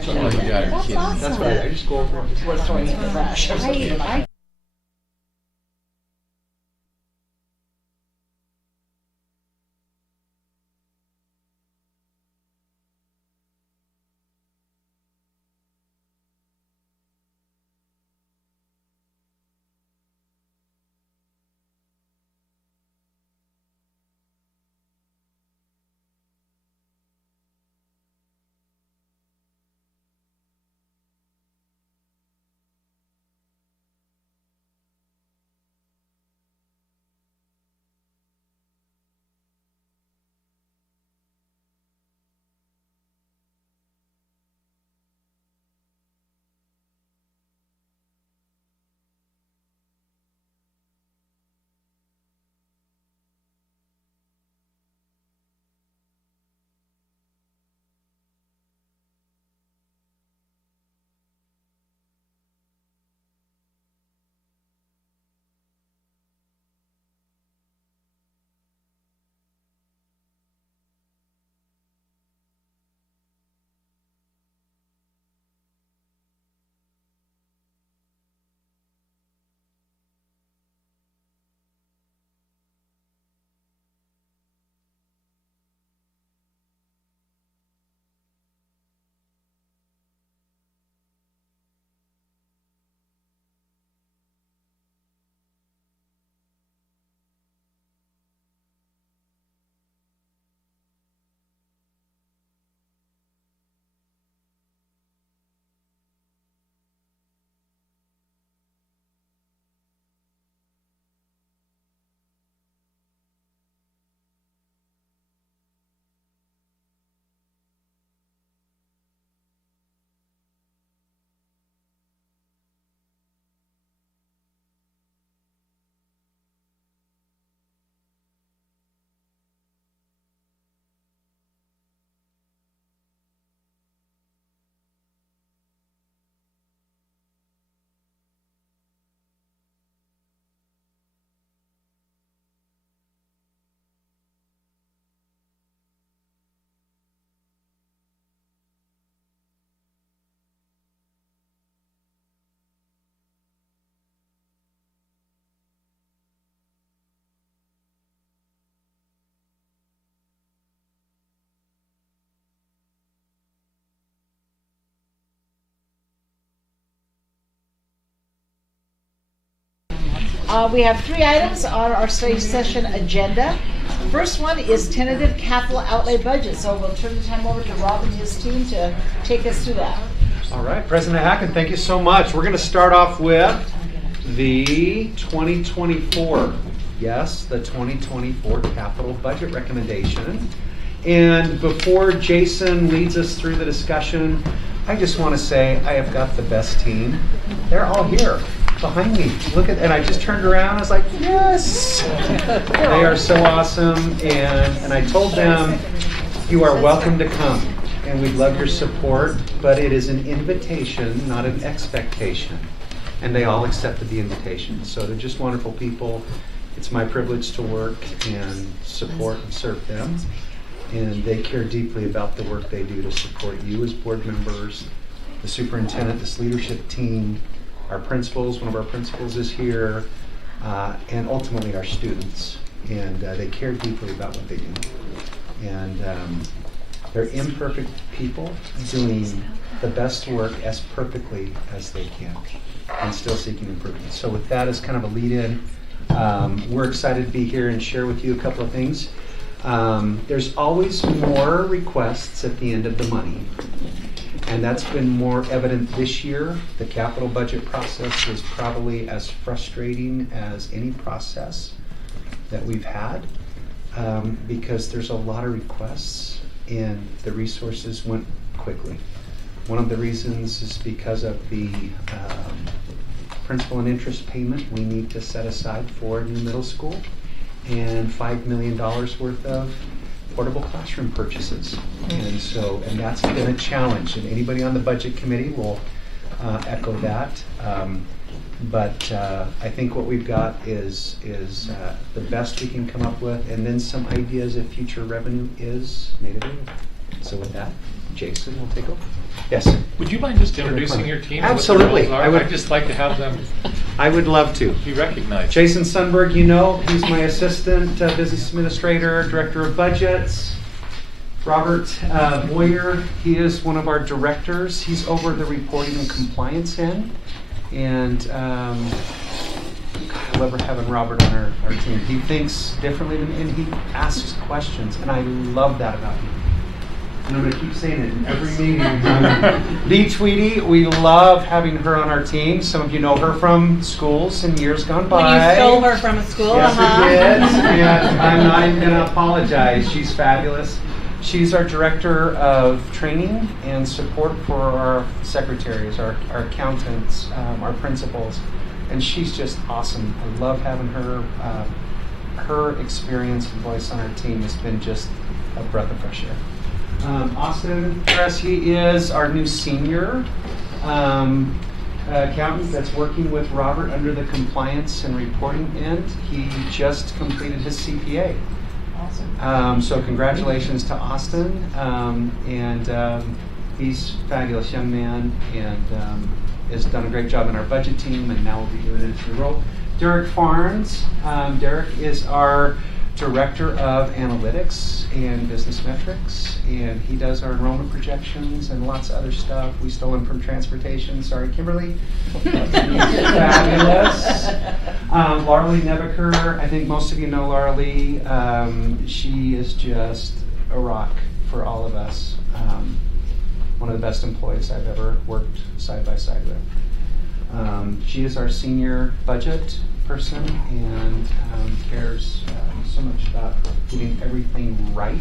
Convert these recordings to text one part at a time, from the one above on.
Something like you got her kidding. Awesome. That's right. I just go over and We're throwing it in the trash or something. I We have 3 items on our study session agenda. First one is tentative capital outlay budget. So we'll turn the time over to Rob and his team to take us through that. All right, President Hacken, thank you so much. We're going to start off with the 2024. Yes, the 2024 capital budget recommendation. And before Jason leads us through the discussion, I just want to say I have got the best team. They're all here behind me. Look at, and I just turned around. I was like, yes, they are so awesome. And I told them, you are welcome to come, and we'd love your support. But it is an invitation, not an expectation. And they all accepted the invitation. So they're just wonderful people. It's my privilege to work and support and serve them. And they care deeply about the work they do to support you as board members, the superintendent, this leadership team, our principals. One of our principals is here, and ultimately our students. And they care deeply about what they do. And they're imperfect people doing the best work as perfectly as they can and still seeking improvement. So with that as kind of a lead-in, we're excited to be here and share with you a couple of things. There's always more requests at the end of the money, and that's been more evident this year. The capital budget process is probably as frustrating as any process that we've had, because there's a lot of requests and the resources went quickly. One of the reasons is because of the principal and interest payment we need to set aside for new middle school, and $5 million worth of portable classroom purchases. And that's been a challenge, and anybody on the budget committee will echo that. But I think what we've got is the best we can come up with, and then some ideas if future revenue is made available. So with that, Jason will take over. Yes, sir. Would you mind just introducing your team? and what their Absolutely. roles are? I would- I'd just like to have them I would love to. be recognized. Jason Sundberg, you know, he's my assistant business administrator, director of budgets. Robert Boyer, he is one of our directors. He's over the reporting and compliance end. And I love having Robert on our team. He thinks differently than me, and he asks questions, and I love that about him. And I'm going to keep saying it in every meeting. Lee Tweedy, we love having her on our team. Some of you know her from schools in years gone by. When you stole her from a school, Yes, we did. And I'm not even going to apologize. She's fabulous. She's our director of training and support for our secretaries, our accountants, our principals. And she's just awesome. I love having her. Her experience and voice on our team has been just a breath of fresh air. Austin Press, he is our new senior accountant that's working with Robert under the compliance and reporting end. He just completed his CPA. Awesome. So congratulations to Austin. He's a fabulous young man and has done a great job in our budget team and now will be doing it in his new role. Derek Farnes. Derek is our Director of Analytics and Business Metrics, and he does our enrollment projections and lots of other stuff. We stole him from transportation. Sorry, Kimberly. He's fabulous. Laura Lee Nebeker, I think most of you know Laura Lee. She is just a rock for all of us. One of the best employees I've ever worked side by side with. She is our senior budget person and cares so much about getting everything right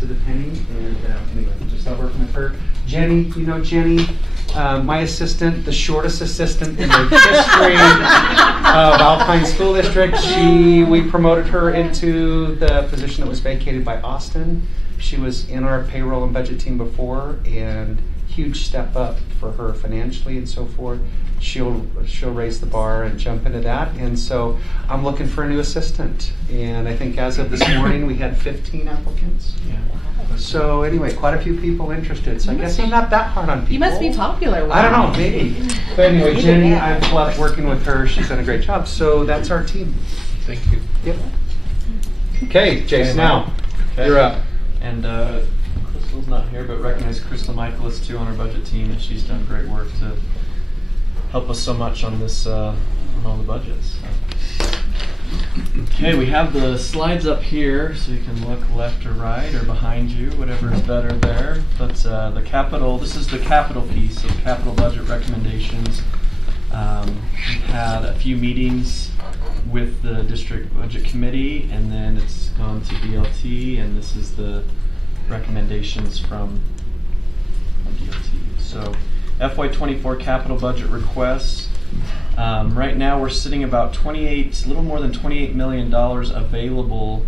to the penny. And anyway, just love working with her. Jenny, you know Jenny, my assistant, the shortest assistant in the history of Alpine School District. We promoted her into the position that was vacated by Austin. She was in our payroll and budget team before, and huge step up for her financially and so forth. She'll raise the bar and jump into that. And so I'm looking for a new assistant. And I think as of this morning, we had 15 applicants. Yeah. So anyway, quite a few people interested. So I guess I'm not that hard on people. You must be popular. I don't know, maybe. But anyway, Jenny, I've loved working with her. She's done a great job. So that's our team. Thank you. Yep. Okay, Jason, now Okay. you're up. And Crystal's not here, but recognize Crystal Michaelis too on our budget team, and she's done great work to help us so much on this, on all the budgets. Okay, we have the slides up here, so you can look left or right or behind you, whatever is better there. But the capital, this is the capital piece of capital budget recommendations. We've had a few meetings with the district budget committee, and then it's gone to DLT, and this is the recommendations from DLT. So FY24 capital budget requests. Right now we're sitting about a little more than $28 million available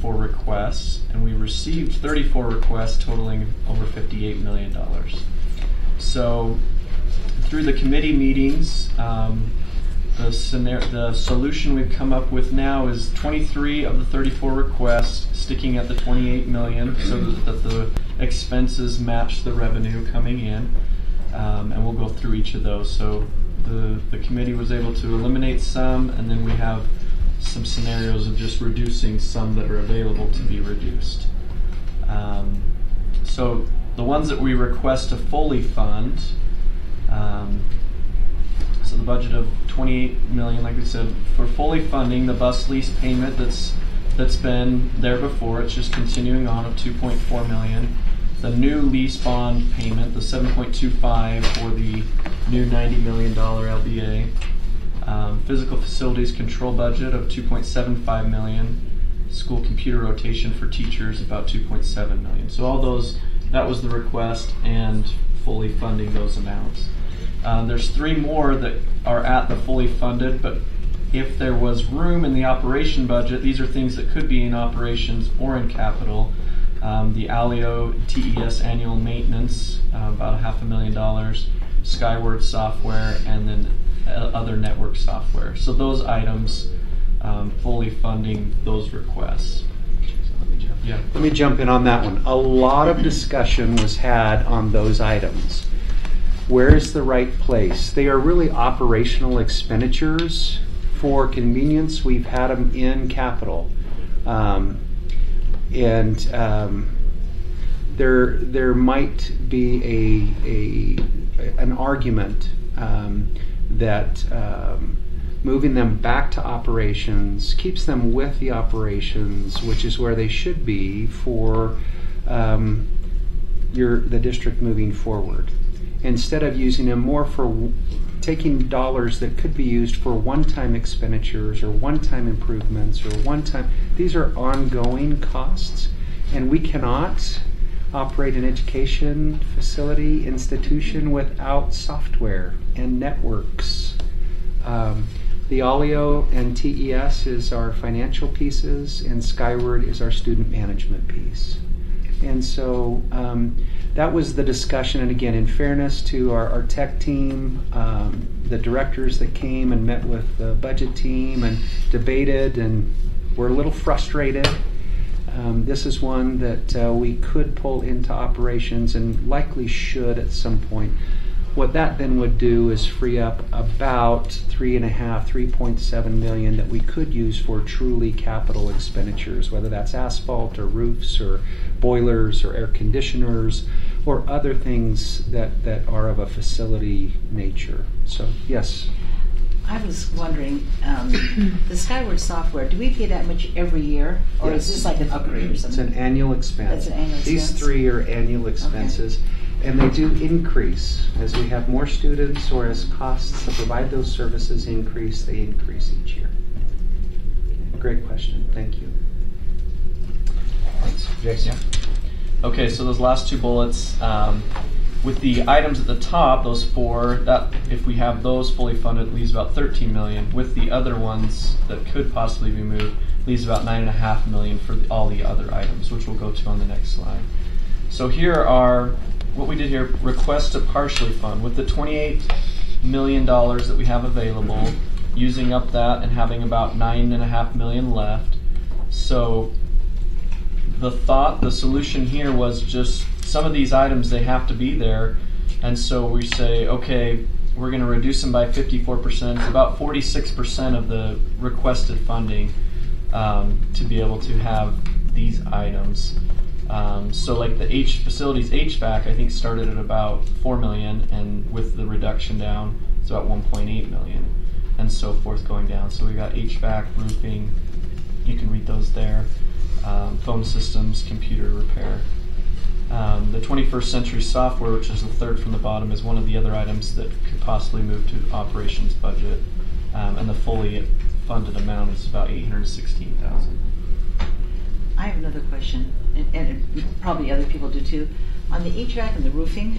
for requests, and we received 34 requests totaling over $58 million. So through the committee meetings, the solution we've come up with now is 23 of the 34 requests sticking at the 28 million so that the expenses match the revenue coming in, and we'll go through each of those. So the committee was able to eliminate some, and then we have some scenarios of just reducing some that are available to be reduced. So the ones that we request to fully fund, so the budget of 28 million, like we said, for fully funding the bus lease payment that's been there before, it's just continuing on of 2.4 million. The new lease bond payment, the 7.25 for the new $90 million LBA. Physical facilities control budget of 2.75 million. School computer rotation for teachers about 2.7 million. So all those, that was the request, and fully funding those amounts. There's 3 more that are at the fully funded, but if there was room in the operation budget, these are things that could be in operations or in capital. The Alio TES annual maintenance, about $500,000, Skyward software, and then other network software. So those items, fully funding those requests. Yeah. Let me jump in on that one. A lot of discussion was had on those items. Where is the right place? They are really operational expenditures. For convenience, we've had them in capital. There might be an argument that moving them back to operations keeps them with the operations, which is where they should be for the district moving forward. Instead of using them more for taking dollars that could be used for one-time expenditures or one-time improvements or these are ongoing costs, and we cannot operate an education facility institution without software and networks. The Olio and TES is our financial pieces, and Skyward is our student management piece. And so that was the discussion. And again, in fairness to our tech team, the directors that came and met with the budget team and debated and were a little frustrated. This is one that we could pull into operations and likely should at some point. What that then would do is free up about $3.7 million that we could use for truly capital expenditures, whether that's asphalt or roofs or boilers or air conditioners or other things that are of a facility nature. So, yes. I was wondering, the Skyward software, do we pay that much every year? Or Yes. is this like an upgrade or It's something? an annual expense. That's an annual These expense? three are annual expenses. And they do increase as we have more students or as costs to provide those services increase, they increase each year. Great question, thank you. Thanks. Jason. Okay, so those last two bullets, with the items at the top, those four, that if we have those fully funded, it leaves about 13 million. With the other ones that could possibly be moved, leaves about 9.5 million for all the other items, which we'll go to on the next slide. So here are what we did here: request to partially fund with the $28 million that we have available, using up that and having about 9.5 million left. So the solution here was just some of these items, they have to be there, and so we say, okay, we're going to reduce them by 54%. It's about 46% of the requested funding to be able to have these items. So like the facilities HVAC, I think started at about 4 million, and with the reduction down, it's about 1.8 million, and so forth going down. So we got HVAC, roofing, you can read those there, phone systems, computer repair. The 21st Century Software, which is the third from the bottom, is one of the other items that could possibly move to operations budget, and the fully funded amount is about 816,000. I have another question, and probably other people do too. On the HVAC and the roofing,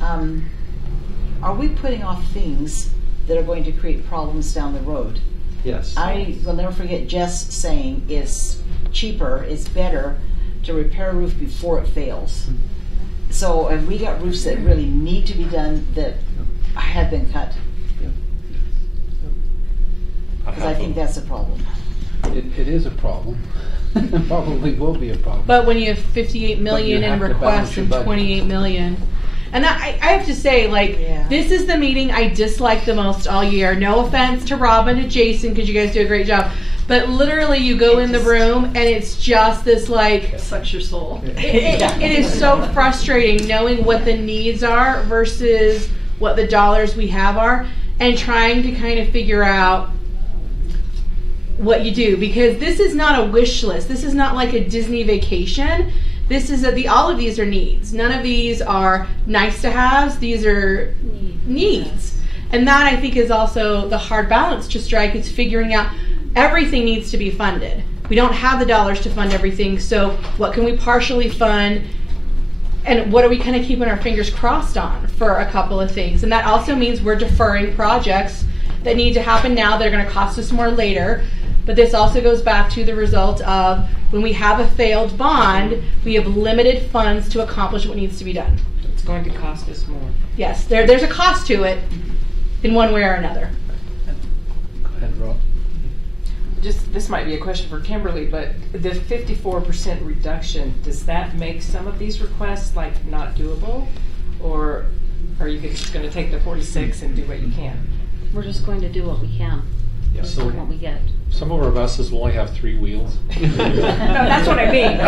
are we putting off things that are going to create problems down the road? Yes. I will never forget Jess saying it's cheaper, it's better to repair a roof before it fails. So, and we got roofs that really need to be done that have been cut, because I think that's a problem. It is a problem. Probably will be a problem. But when you have 58 But million you in have to balance requests your and budget. 28 million. And that, I have to say, like, Yeah. this is the meeting I dislike the most all year. No offense to Robin, to Jason, because you guys do a great job. But literally, you go in the room and it's just this, like, Sucks your soul. it is so frustrating knowing what the needs are versus what the dollars we have are, and trying to kind of figure out what you do, because this is not a wish list. This is not like a Disney vacation. This is all of these are needs. None of these are nice to haves. These are needs. And that, I think, is also the hard balance to strike. It's figuring out everything needs to be funded. We don't have the dollars to fund everything, so what can we partially fund? And what are we kind of keeping our fingers crossed on for a couple of things? And that also means we're deferring projects that need to happen now that are going to cost us more later. But this also goes back to the result of when we have a failed bond, we have limited funds to accomplish what needs to be done. It's going to cost us more. Yes, there's a cost to it in one way or another. Go ahead, Rob. just, this might be a question for Kimberly, but the 54% reduction, does that make some of these requests like not doable? Or are you just gonna take the 46 and do what you can? We're just going to do what we can, Yeah, so what we get. some of our buses will only have 3 wheels. No, that's what I mean.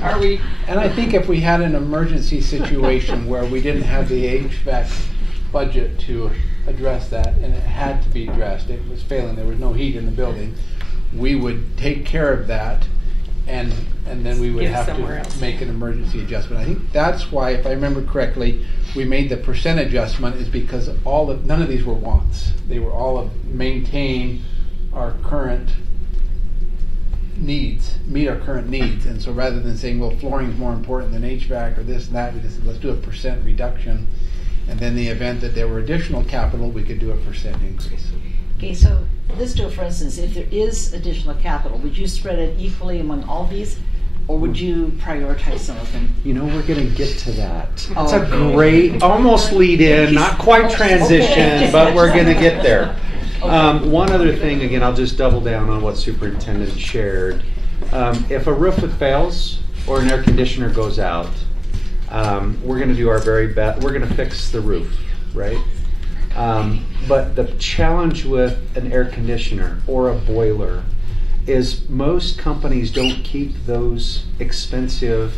Are we, And I think if we had an emergency situation where we didn't have the HVAC budget to address that, and it had to be addressed, it was failing, there was no heat in the building, we would take care of that, and then we would Give have somewhere to else. make an emergency adjustment. I think that's why, if I remember correctly, we made the percent adjustment is because none of these were wants. They were all of maintain our current needs, meet our current needs. And so rather than saying, well, flooring is more important than HVAC or this and that, we just said, let's do a percent reduction. And then the event that there were additional capital, we could do a percent increase. Okay, so let's do it, for instance, if there is additional capital, would you spread it equally among all these? Or would you prioritize some of them? You know, we're gonna get to that. It's Oh, a okay. great, almost lead in, not quite transition, Okay. but we're gonna get there. One other thing, again, I'll just double down on what Superintendent shared. If a roof fails or an air conditioner goes out, we're gonna do our very best, we're gonna fix the roof, right? But the challenge with an air conditioner or a boiler is most companies don't keep those expensive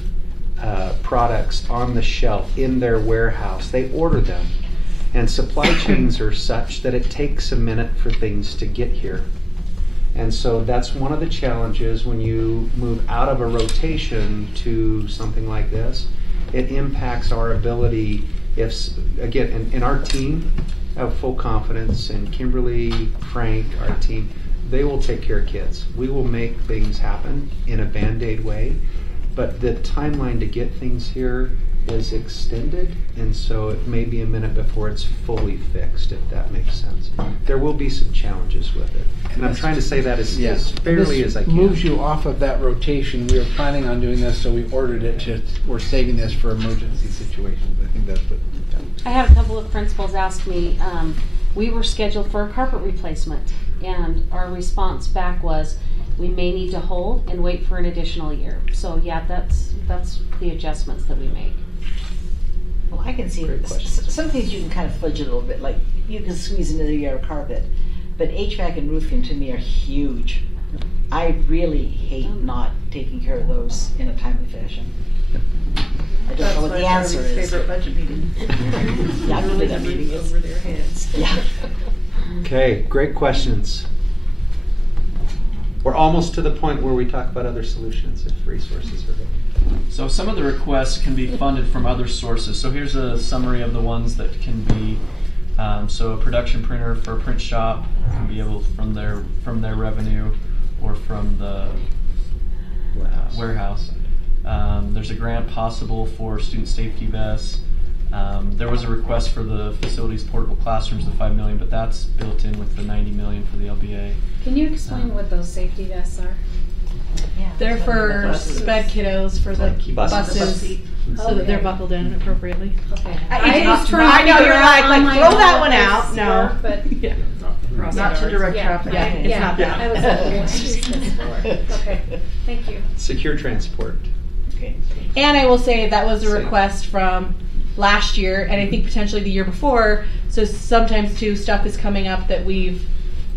products on the shelf in their warehouse. They order them. And supply chains are such that it takes a minute for things to get here. And so that's one of the challenges when you move out of a rotation to something like this. It impacts our ability, again, in our team, I have full confidence in Kimberly, Frank, our team. They will take care of kids. We will make things happen in a Band-Aid way, but the timeline to get things here is extended, and so it may be a minute before it's fully fixed, if that makes sense. There will be some challenges with it, and I'm trying to say that as fairly as I can. This moves you off of that rotation. We were planning on doing this, so we ordered it we're saving this for emergency situations. I think that's what we've done. I had a couple of principals ask me, we were scheduled for a carpet replacement, and our response back was, we may need to hold and wait for an additional year. So yeah, that's the adjustments that we make. Well, I can see, Great question. some things you can kind of fudge a little bit, like you can squeeze another year of carpet, but HVAC and roofing to me are huge. I really hate not taking care of those in a timely fashion. I don't know what the answer is. favorite budget meeting. Yeah, I can do that meeting. It's- Over their heads. Yeah. Okay, great questions. We're almost to the point where we talk about other solutions if resources are there. So some of the requests can be funded from other sources. So here's a summary of the ones that can be, so a production printer for a print shop can be able from their revenue or from the warehouse. There's a grant possible for student safety vests. There was a request for the facilities portable classrooms, the $5 million, but that's built in with the $90 million for the LBA. Can you explain what those safety vests are? They're for sped kiddos for the Buses. buses, so that they're Okay. buckled in appropriately. Okay. I was trying I to know, figure you're out like on my throw own that how one this out. No. work, But Yeah. Not to direct yeah, traffic. Yeah, it's not that. I was like, what is this for? Okay, thank you. Secure transport. Okay. And I will say that was a Same. request from last year, and I think potentially the year before. So sometimes too, stuff is coming up that we've,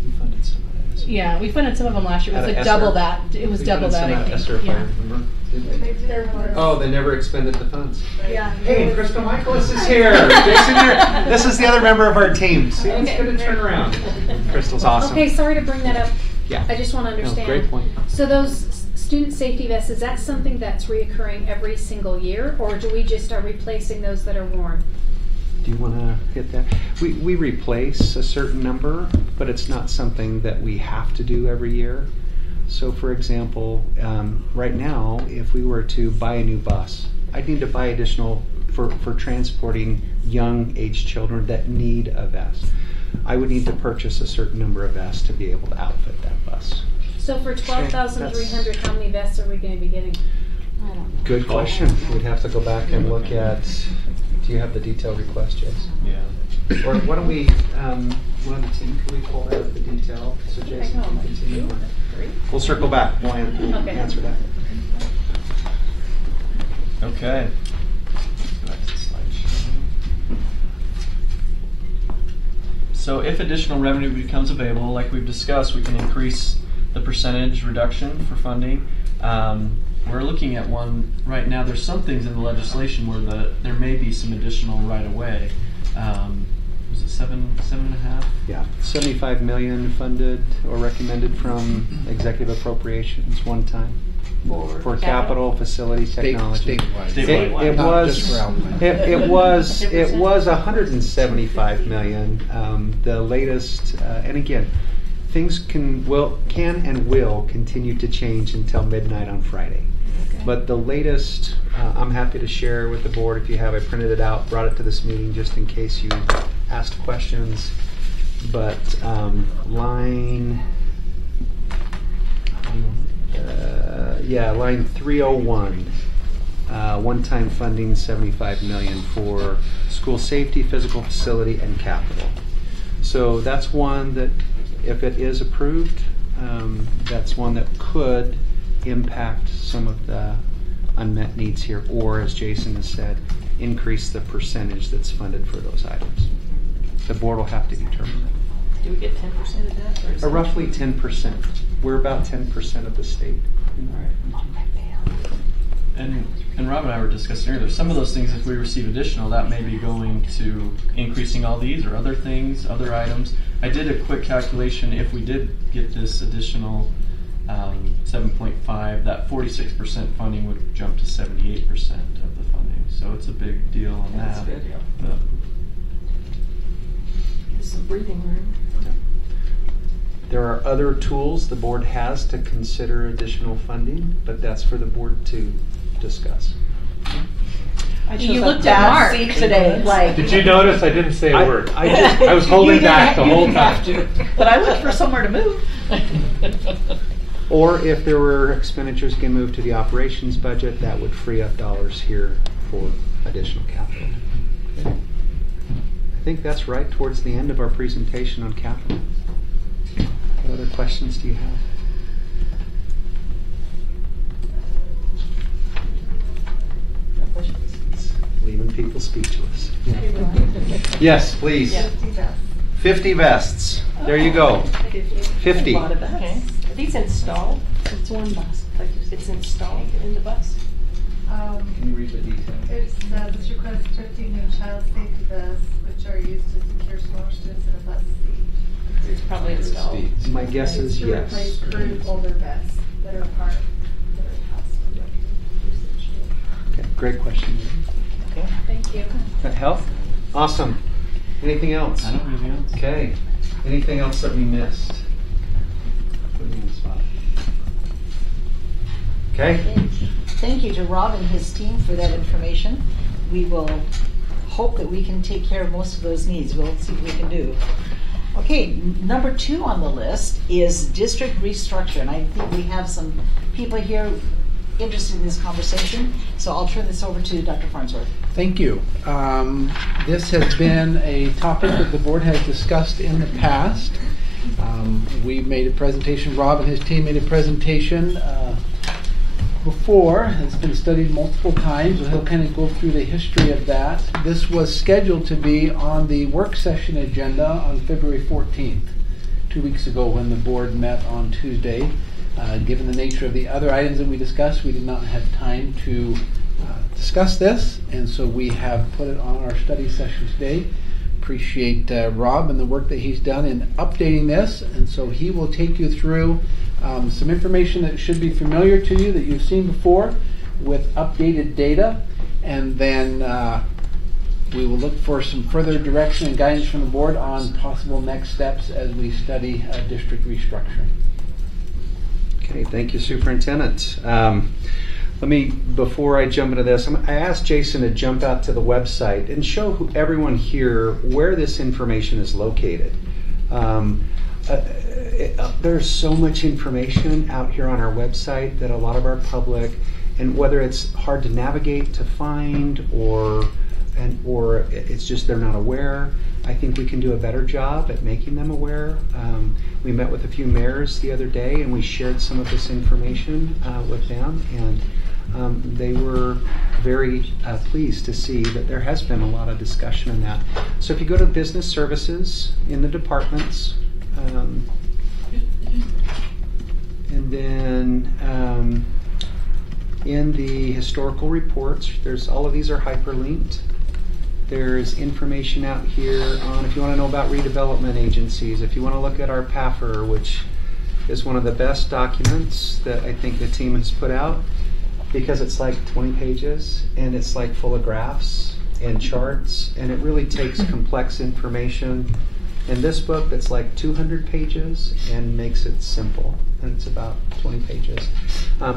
We funded some of that. yeah, we funded some of them last year. It was Out of like double ESSER. that. It was We double funded that, some I at ESSER, think. if I Yeah. remember. Didn't we? Oh, they never expended the funds. Yeah. Hey, Crystal Michaelis is here. Jason here. This is the other member of our team. See, it's Okay. gonna turn around. Crystal's awesome. Okay, sorry to bring that up. Yeah. I just want to No, understand. great point. So those student safety vests, is that something that's reoccurring every single year, or do we just start replacing those that are worn? Do you want to hit that? We replace a certain number, but it's not something that we have to do every year. So for example, right now, if we were to buy a new bus, I'd need to buy additional for transporting young age children that need a vest. I would need to purchase a certain number of vests to be able to outfit that bus. So for 12,300, how many vests are we going to be getting? I don't know. Good question. We'd have to go back and look at, do you have the detailed request, Jason? Yeah. Or why don't we, one of the team, can we pull out the detail so Jason can continue? we'll circle back. We'll Okay. answer that. Okay. Go back to the slideshow. So if additional revenue becomes available, like we've discussed, we can increase the percentage reduction for funding. We're looking at one right now. There's some things in the legislation where there may be some additional right away. Was it 7.5? Yeah, 75 million funded or recommended from executive appropriations one time for capital, facility, technology. Statewide. It Not was just for Alpine. it was 175 million. The latest, and again, things can and will continue to change until midnight on Friday. But the latest, I'm happy to share with the board if you have. I printed it out, brought it to this meeting just in case you asked questions. But line 301, one-time funding 75 million for school safety, physical facility, and capital. So that's one that, if it is approved, that's one that could impact some of the unmet needs here, or as Jason has said, increase the percentage that's funded for those items. The board will have to determine that. Do we get 10% of that? Or is it- Roughly 10%. We're about 10% of the state. And Rob and I were discussing earlier, some of those things, if we receive additional, that may be going to increasing all these or other things, other items. I did a quick calculation. If we did get this additional 7.5, that 46% funding would jump to 78% of the funding. So it's a big deal on That's that. good. But, There's some breathing room. There are other tools the board has to consider additional funding, but that's for the board to discuss. You looked at Mark. seat today, like. Did you notice I didn't say a word? I was holding You didn't back the you whole didn't have time. to, But I looked for somewhere to move. Or if there were expenditures get moved to the operations budget, that would free up dollars here for additional capital. Okay. I think that's right towards the end of our presentation on capital. What other questions do you have? Leaving people speechless. Yes, please. 50 vests. There you go. 50. Okay. Are these installed? It's one bus. Like it's installed in the bus? Can you read the details? It says this request 50 new child safety vests, which are used to secure smaller students in a bus seat. It's probably installed. My guess is To yes. replace current older vests that are past usage. Okay, great question. Thank you. That help? Awesome. Anything else? I don't have anything else. Okay. Anything else that we missed? Put me on the spot. Okay. Thank you to Rob and his team for that information. We will hope that we can take care of most of those needs. We'll see what we can do. Okay, number 2 on the list is district restructure, and I think we have some people here interested in this conversation, so I'll turn this over to Dr. Farnsworth. Thank you. This has been a topic that the board has discussed in the past. We made a presentation, Rob and his team made a presentation before. It's been studied multiple times, so he'll kind of go through the history of that. This was scheduled to be on the work session agenda on February 14th, 2 weeks ago when the board met on Tuesday. Given the nature of the other items that we discussed, we did not have time to discuss this, and so we have put it on our study session today. Appreciate Rob and the work that he's done in updating this, and so he will take you through some information that should be familiar to you that you've seen before with updated data, and then we will look for some further direction and guidance from the board on possible next steps as we study district restructuring. Okay, thank you, Superintendent. Before I jump into this, I asked Jason to jump out to the website and show everyone here where this information is located. There's so much information out here on our website that a lot of our public, and whether it's hard to navigate, to find, or it's just they're not aware, I think we can do a better job at making them aware. We met with a few mayors the other day and we shared some of this information with them, and they were very pleased to see that there has been a lot of discussion in that. So if you go to business services in the departments, and then in the historical reports, there's all of these are hyperlinked. There's information out here on if you want to know about redevelopment agencies, if you want to look at our PAFR, which is one of the best documents that I think the team has put out, because it's like 20 pages and it's like full of graphs and charts, and it really takes complex information in this book that's like 200 pages and makes it simple, and it's about 20 pages.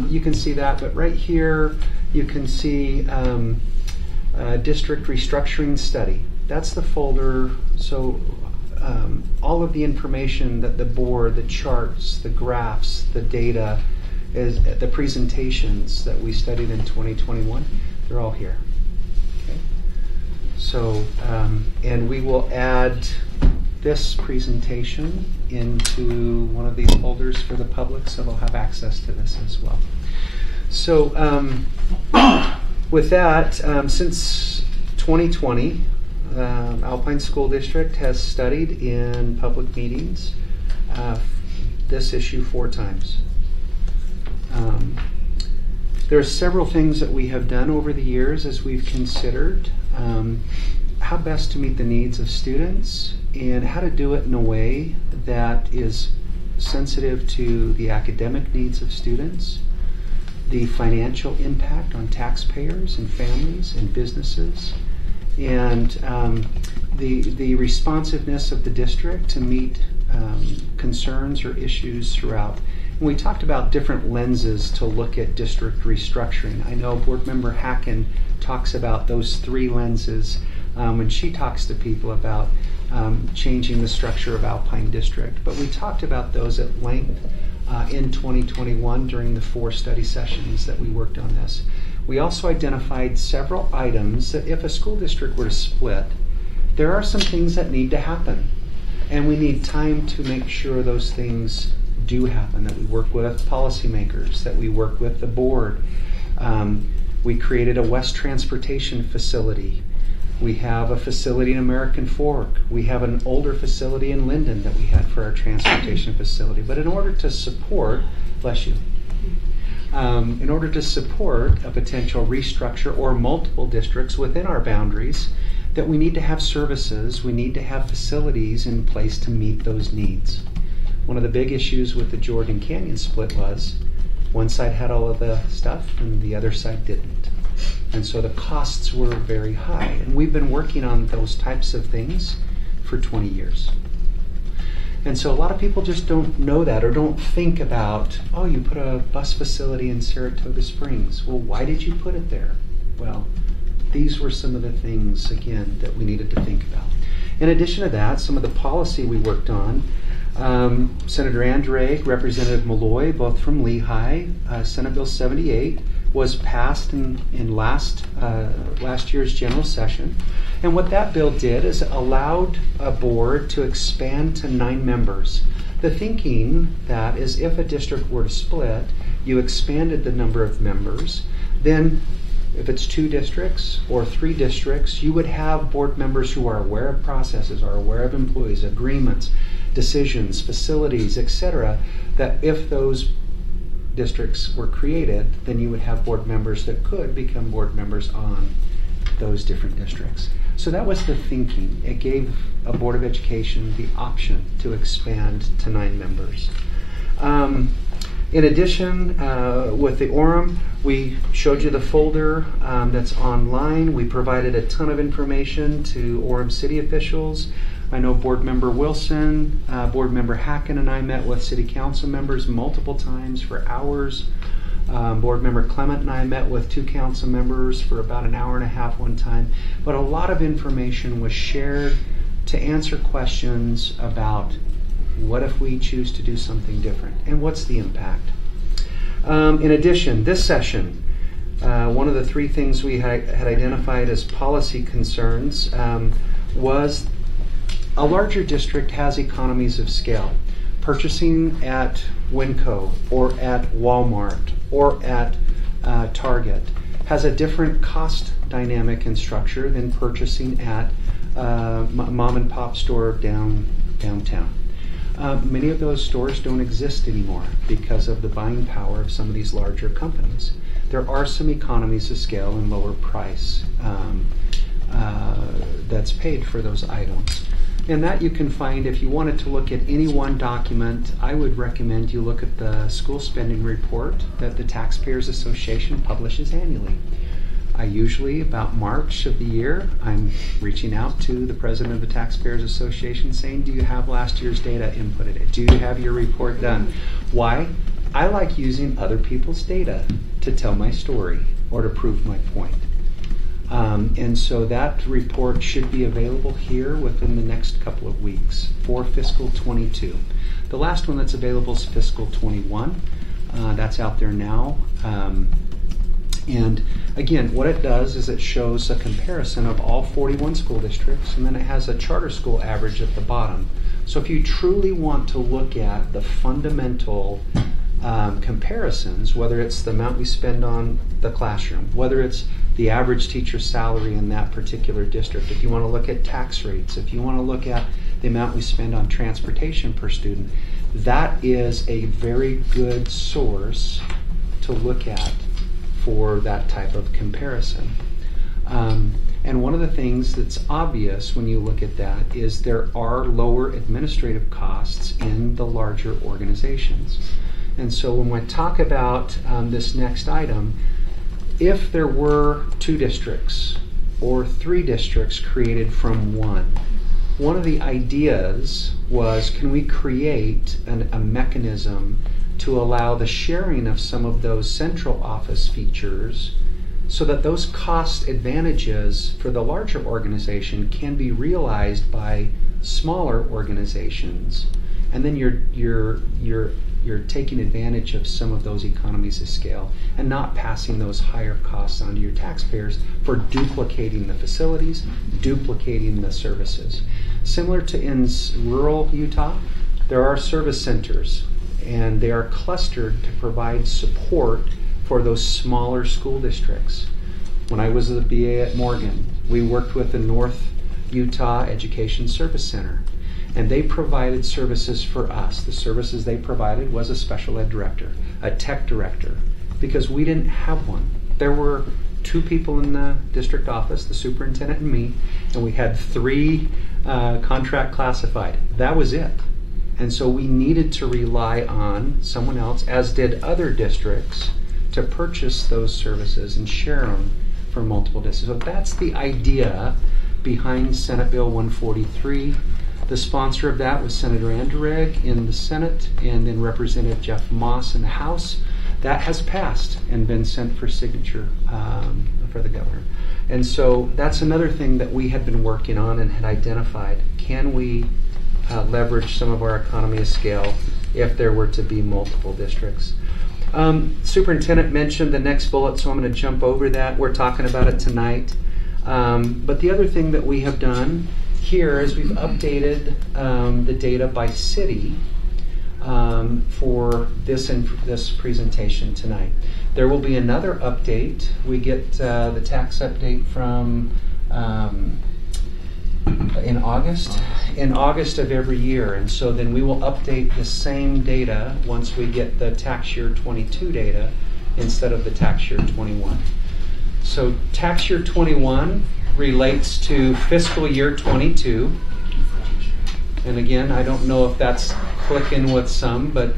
You can see that, but right here you can see district restructuring study. That's the folder. So all of the information that the board, the charts, the graphs, the data, is the presentations that we studied in 2021, they're all here. Okay. So, and we will add this presentation into one of these folders for the public, so they'll have access to this as well. So with that, since 2020, Alpine School District has studied in public meetings this issue 4 times. There are several things that we have done over the years as we've considered how best to meet the needs of students and how to do it in a way that is sensitive to the academic needs of students, the financial impact on taxpayers and families and businesses, and the responsiveness of the district to meet concerns or issues throughout. And we talked about different lenses to look at district restructuring. I know Board Member Hacken talks about those 3 lenses when she talks to people about changing the structure of Alpine District. But we talked about those at length in 2021 during the 4 study sessions that we worked on this. We also identified several items that if a school district were to split, there are some things that need to happen. And we need time to make sure those things do happen, that we work with policymakers, that we work with the board. We created a West Transportation facility. We have a facility in American Fork. We have an older facility in Linden that we had for our transportation facility. But in order to support, bless you, in order to support a potential restructure or multiple districts within our boundaries, that we need to have services, we need to have facilities in place to meet those needs. One of the big issues with the Jordan Canyon split was one side had all of the stuff and the other side didn't. And so the costs were very high. And we've been working on those types of things for 20 years. And so a lot of people just don't know that or don't think about, oh, you put a bus facility in Saratoga Springs. Well, why did you put it there? Well, these were some of the things, again, that we needed to think about. In addition to that, some of the policy we worked on, Senator Andrade, Representative Malloy, both from Lehigh, Senate Bill 78 was passed in last year's general session. And what that bill did is it allowed a board to expand to 9 members. The thinking that is if a district were to split, you expanded the number of members, then if it's 2 districts or 3 districts, you would have board members who are aware of processes, are aware of employees, agreements, decisions, facilities, etc., that if those districts were created, then you would have board members that could become board members on those different districts. So that was the thinking. It gave a Board of Education the option to expand to 9 members. In addition, with the Orem, we showed you the folder that's online. We provided a ton of information to Orem city officials. I know Board Member Wilson, Board Member Hacken and I met with city council members multiple times for hours. Board Member Clement and I met with 2 council members for about an hour and a half one time. But a lot of information was shared to answer questions about what if we choose to do something different and what's the impact. In addition, this session, one of the 3 things we had identified as policy concerns was A larger district has economies of scale. Purchasing at Winco or at Walmart or at Target has a different cost dynamic and structure than purchasing at mom and pop store downtown. Many of those stores don't exist anymore because of the buying power of some of these larger companies. There are some economies of scale and lower price that's paid for those items. And that you can find, if you wanted to look at any one document, I would recommend you look at the school spending report that the Taxpayers Association publishes annually. I usually, about March of the year, I'm reaching out to the president of the Taxpayers Association saying, do you have last year's data inputted? Do you have your report done? Why? I like using other people's data to tell my story or to prove my point. And so that report should be available here within the next couple of weeks for fiscal 22. The last one that's available is fiscal 21. That's out there now. And again, what it does is it shows a comparison of all 41 school districts, and then it has a charter school average at the bottom. So if you truly want to look at the fundamental comparisons, whether it's the amount we spend on the classroom, whether it's the average teacher's salary in that particular district, if you want to look at tax rates, if you want to look at the amount we spend on transportation per student, that is a very good source to look at for that type of comparison. And one of the things that's obvious when you look at that is there are lower administrative costs in the larger organizations. And so when we talk about this next item, if there were 2 districts or 3 districts created from one of the ideas was, can we create a mechanism to allow the sharing of some of those central office features so that those cost advantages for the larger organization can be realized by smaller organizations, and then you're taking advantage of some of those economies of scale and not passing those higher costs onto your taxpayers for duplicating the facilities, duplicating the services. Similar to in rural Utah, there are service centers, and they are clustered to provide support for those smaller school districts. When I was at the BA at Morgan, we worked with the North Utah Education Service Center, and they provided services for us. The services they provided was a special ed director, a tech director, because we didn't have one. There were 2 people in the district office, the superintendent and me, and we had 3 contract classified. That was it. And so we needed to rely on someone else, as did other districts, to purchase those services and share them for multiple districts. So that's the idea behind Senate Bill 143. The sponsor of that was Senator Anderegg in the Senate, and then Representative Jeff Moss in the House. That has passed and been sent for signature for the governor. And so that's another thing that we had been working on and had identified. Can we leverage some of our economy of scale if there were to be multiple districts? Superintendent mentioned the next bullet, so I'm going to jump over that. We're talking about it tonight. But the other thing that we have done here is we've updated the data by city for this presentation tonight. There will be another update. We get the tax update from in August of every year, and so then we will update the same data once we get the tax year 22 data instead of the tax year 21. So tax year 21 relates to fiscal year 22, and again, I don't know if that's clicking with some, but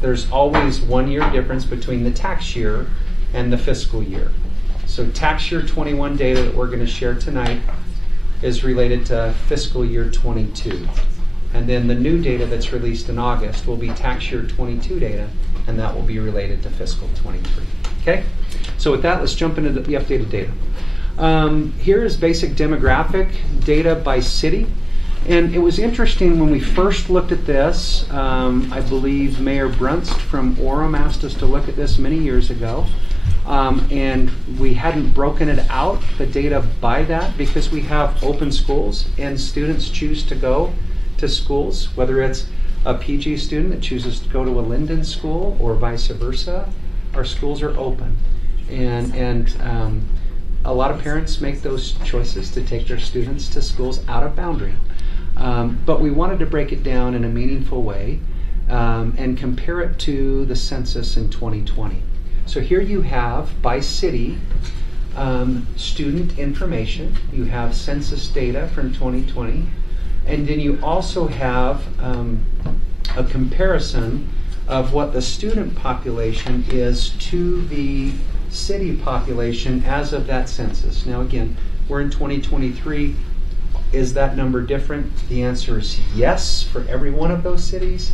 there's always 1 year difference between the tax year and the fiscal year. So tax year 21 data that we're going to share tonight is related to fiscal year 22. And then the new data that's released in August will be tax year 22 data, and that will be related to fiscal 23. Okay? So with that, let's jump into the updated data. Here is basic demographic data by city. And it was interesting when we first looked at this. I believe Mayor Brunst from Orem asked us to look at this many years ago. And we hadn't broken it out, the data by that, because we have open schools and students choose to go to schools, whether it's a PG student that chooses to go to a Linden school or vice versa. Our schools are open. And a lot of parents make those choices to take their students to schools out of boundary. But we wanted to break it down in a meaningful way and compare it to the census in 2020. So here you have, by city, student information. You have census data from 2020. And then you also have a comparison of what the student population is to the city population as of that census. Now again, we're in 2023. Is that number different? The answer is yes for every one of those cities.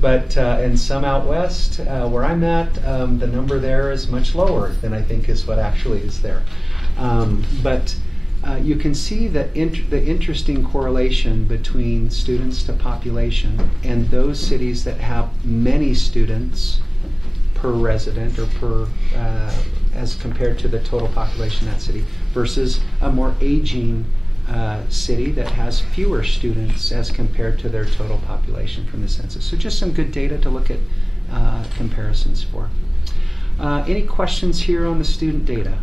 But in some out west, where I'm at, the number there is much lower than I think is what actually is there. But you can see that the interesting correlation between students to population and those cities that have many students per resident or per as compared to the total population of that city versus a more aging city that has fewer students as compared to their total population from the census. So just some good data to look at comparisons for. Any questions here on the student data?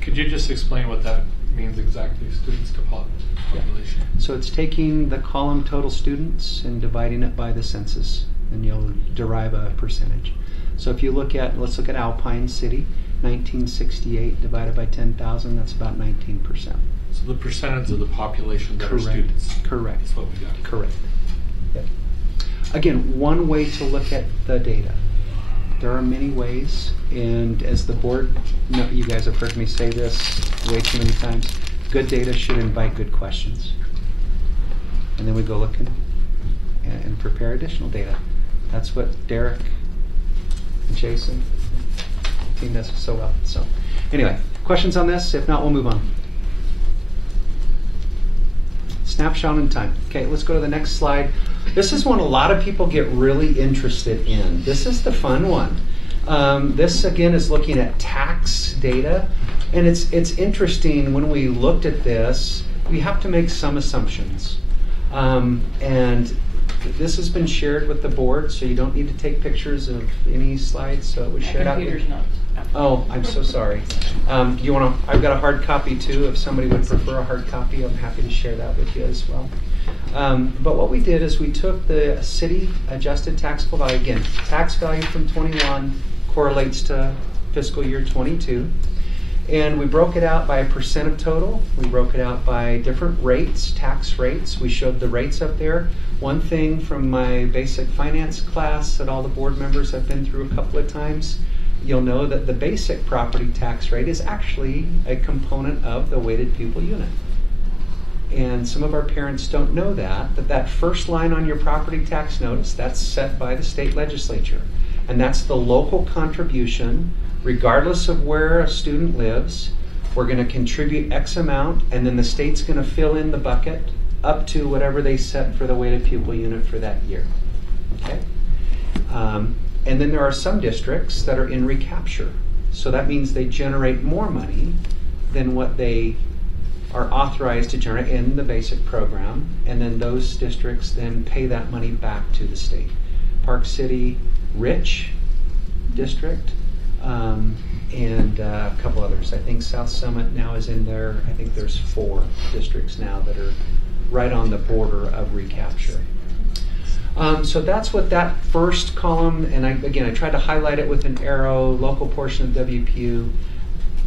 Could you just explain what that means exactly, students to population? So it's taking the column total students and dividing it by the census, and you'll derive a percentage. So if you look at, let's look at Alpine City, 1968 divided by 10,000, that's about 19%. So the percentage of the population that are Correct. students. Correct. That's what we got. Correct. Yep. Again, one way to look at the data. There are many ways, and as the board, you guys have heard me say this way too many times, good data should invite good questions. And then we go look and prepare additional data. That's what Derek and Jason, the team does so well. So anyway, questions on this? If not, we'll move on. Snapshot in time. Okay, let's go to the next slide. This is one a lot of people get really interested in. This is the fun one. This again is looking at tax data, and it's interesting when we looked at this, we have to make some assumptions. And this has been shared with the board, so you don't need to take pictures of any slides, so it was shared out. Computer's not. Oh, I'm so sorry. You want to? I've got a hard copy too. If somebody would prefer a hard copy, I'm happy to share that with you as well. But what we did is we took the city adjusted taxable value. Again, tax value from 21 correlates to fiscal year 22. And we broke it out by a percent of total. We broke it out by different rates, tax rates. We showed the rates up there. One thing from my basic finance class that all the board members have been through a couple of times, you'll know that the basic property tax rate is actually a component of the weighted pupil unit. And some of our parents don't know that first line on your property tax notice, that's set by the state legislature. And that's the local contribution, regardless of where a student lives. We're going to contribute X amount, and then the state's going to fill in the bucket up to whatever they set for the weighted pupil unit for that year. Okay? And then there are some districts that are in recapture. So that means they generate more money than what they are authorized to generate in the basic program, and then those districts then pay that money back to the state. Park City, Rich District, and a couple others. I think South Summit now is in there. I think there's 4 districts now that are right on the border of recapture. So that's what that first column, and I tried to highlight it with an arrow, local portion of WPU.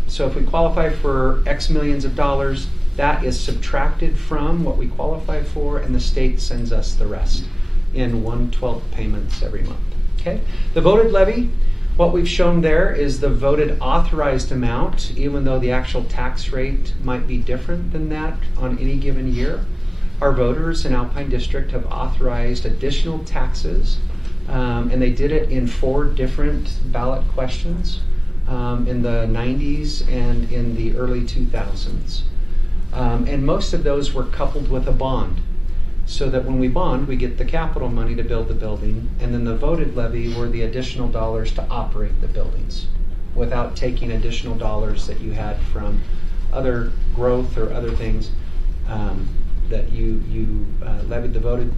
So if we qualify for X millions of dollars, that is subtracted from what we qualify for, and the state sends us the rest in 1/12 payments every month. Okay? The voted levy, what we've shown there is the voted authorized amount, even though the actual tax rate might be different than that on any given year. Our voters in Alpine District have authorized additional taxes, and they did it in 4 different ballot questions in the 90s and in the early 2000s. And most of those were coupled with a bond. So that when we bond, we get the capital money to build the building, and then the voted levy were the additional dollars to operate the buildings without taking additional dollars that you had from other growth or other things that you levied the voted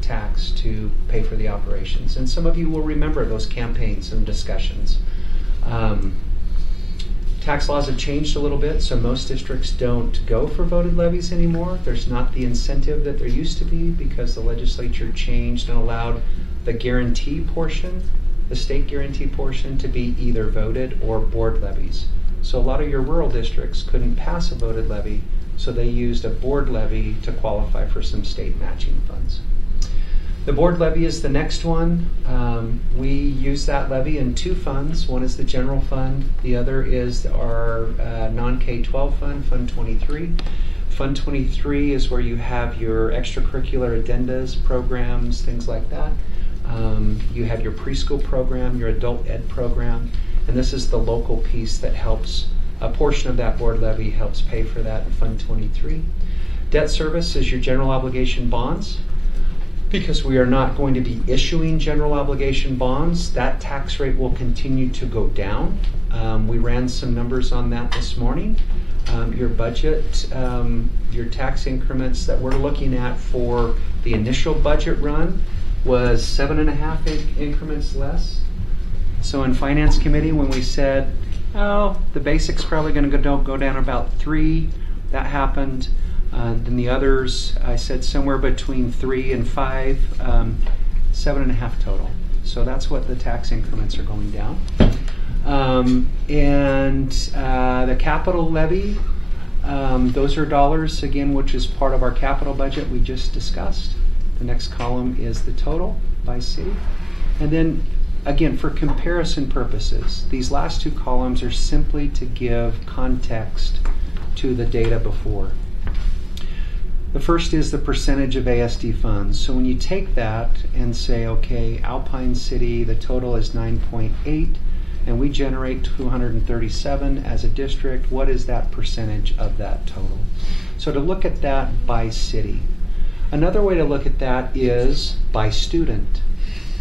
tax to pay for the operations. And some of you will remember those campaigns and discussions. Tax laws have changed a little bit, so most districts don't go for voted levies anymore. There's not the incentive that there used to be because the legislature changed and allowed the guarantee portion, the state guarantee portion, to be either voted or board levies. So a lot of your rural districts couldn't pass a voted levy, so they used a board levy to qualify for some state matching funds. The board levy is the next one. We use that levy in two funds. One is the general fund. The other is our non-K-12 fund, Fund 23. Fund 23 is where you have your extracurricular addendas, programs, things like that. You have your preschool program, your adult ed program, and this is the local piece that helps, a portion of that board levy helps pay for that in Fund 23. Debt service is your general obligation bonds. Because we are not going to be issuing general obligation bonds, that tax rate will continue to go down. We ran some numbers on that this morning. Your budget, your tax increments that we're looking at for the initial budget run was 7.5 increments less. So in Finance Committee, when we said, oh, the basic's probably going to go down about 3, that happened. Then the others, I said somewhere between 3 and 5, 7.5 total. So that's what the tax increments are going down. The capital levy, those are dollars, again, which is part of our capital budget we just discussed. The next column is the total by city. And then, again, for comparison purposes, these last two columns are simply to give context to the data before. The first is the percentage of ASD funds. So when you take that and say, okay, Alpine City, the total is 9.8, and we generate 237 as a district, what is that percentage of that total? So to look at that by city. Another way to look at that is by student.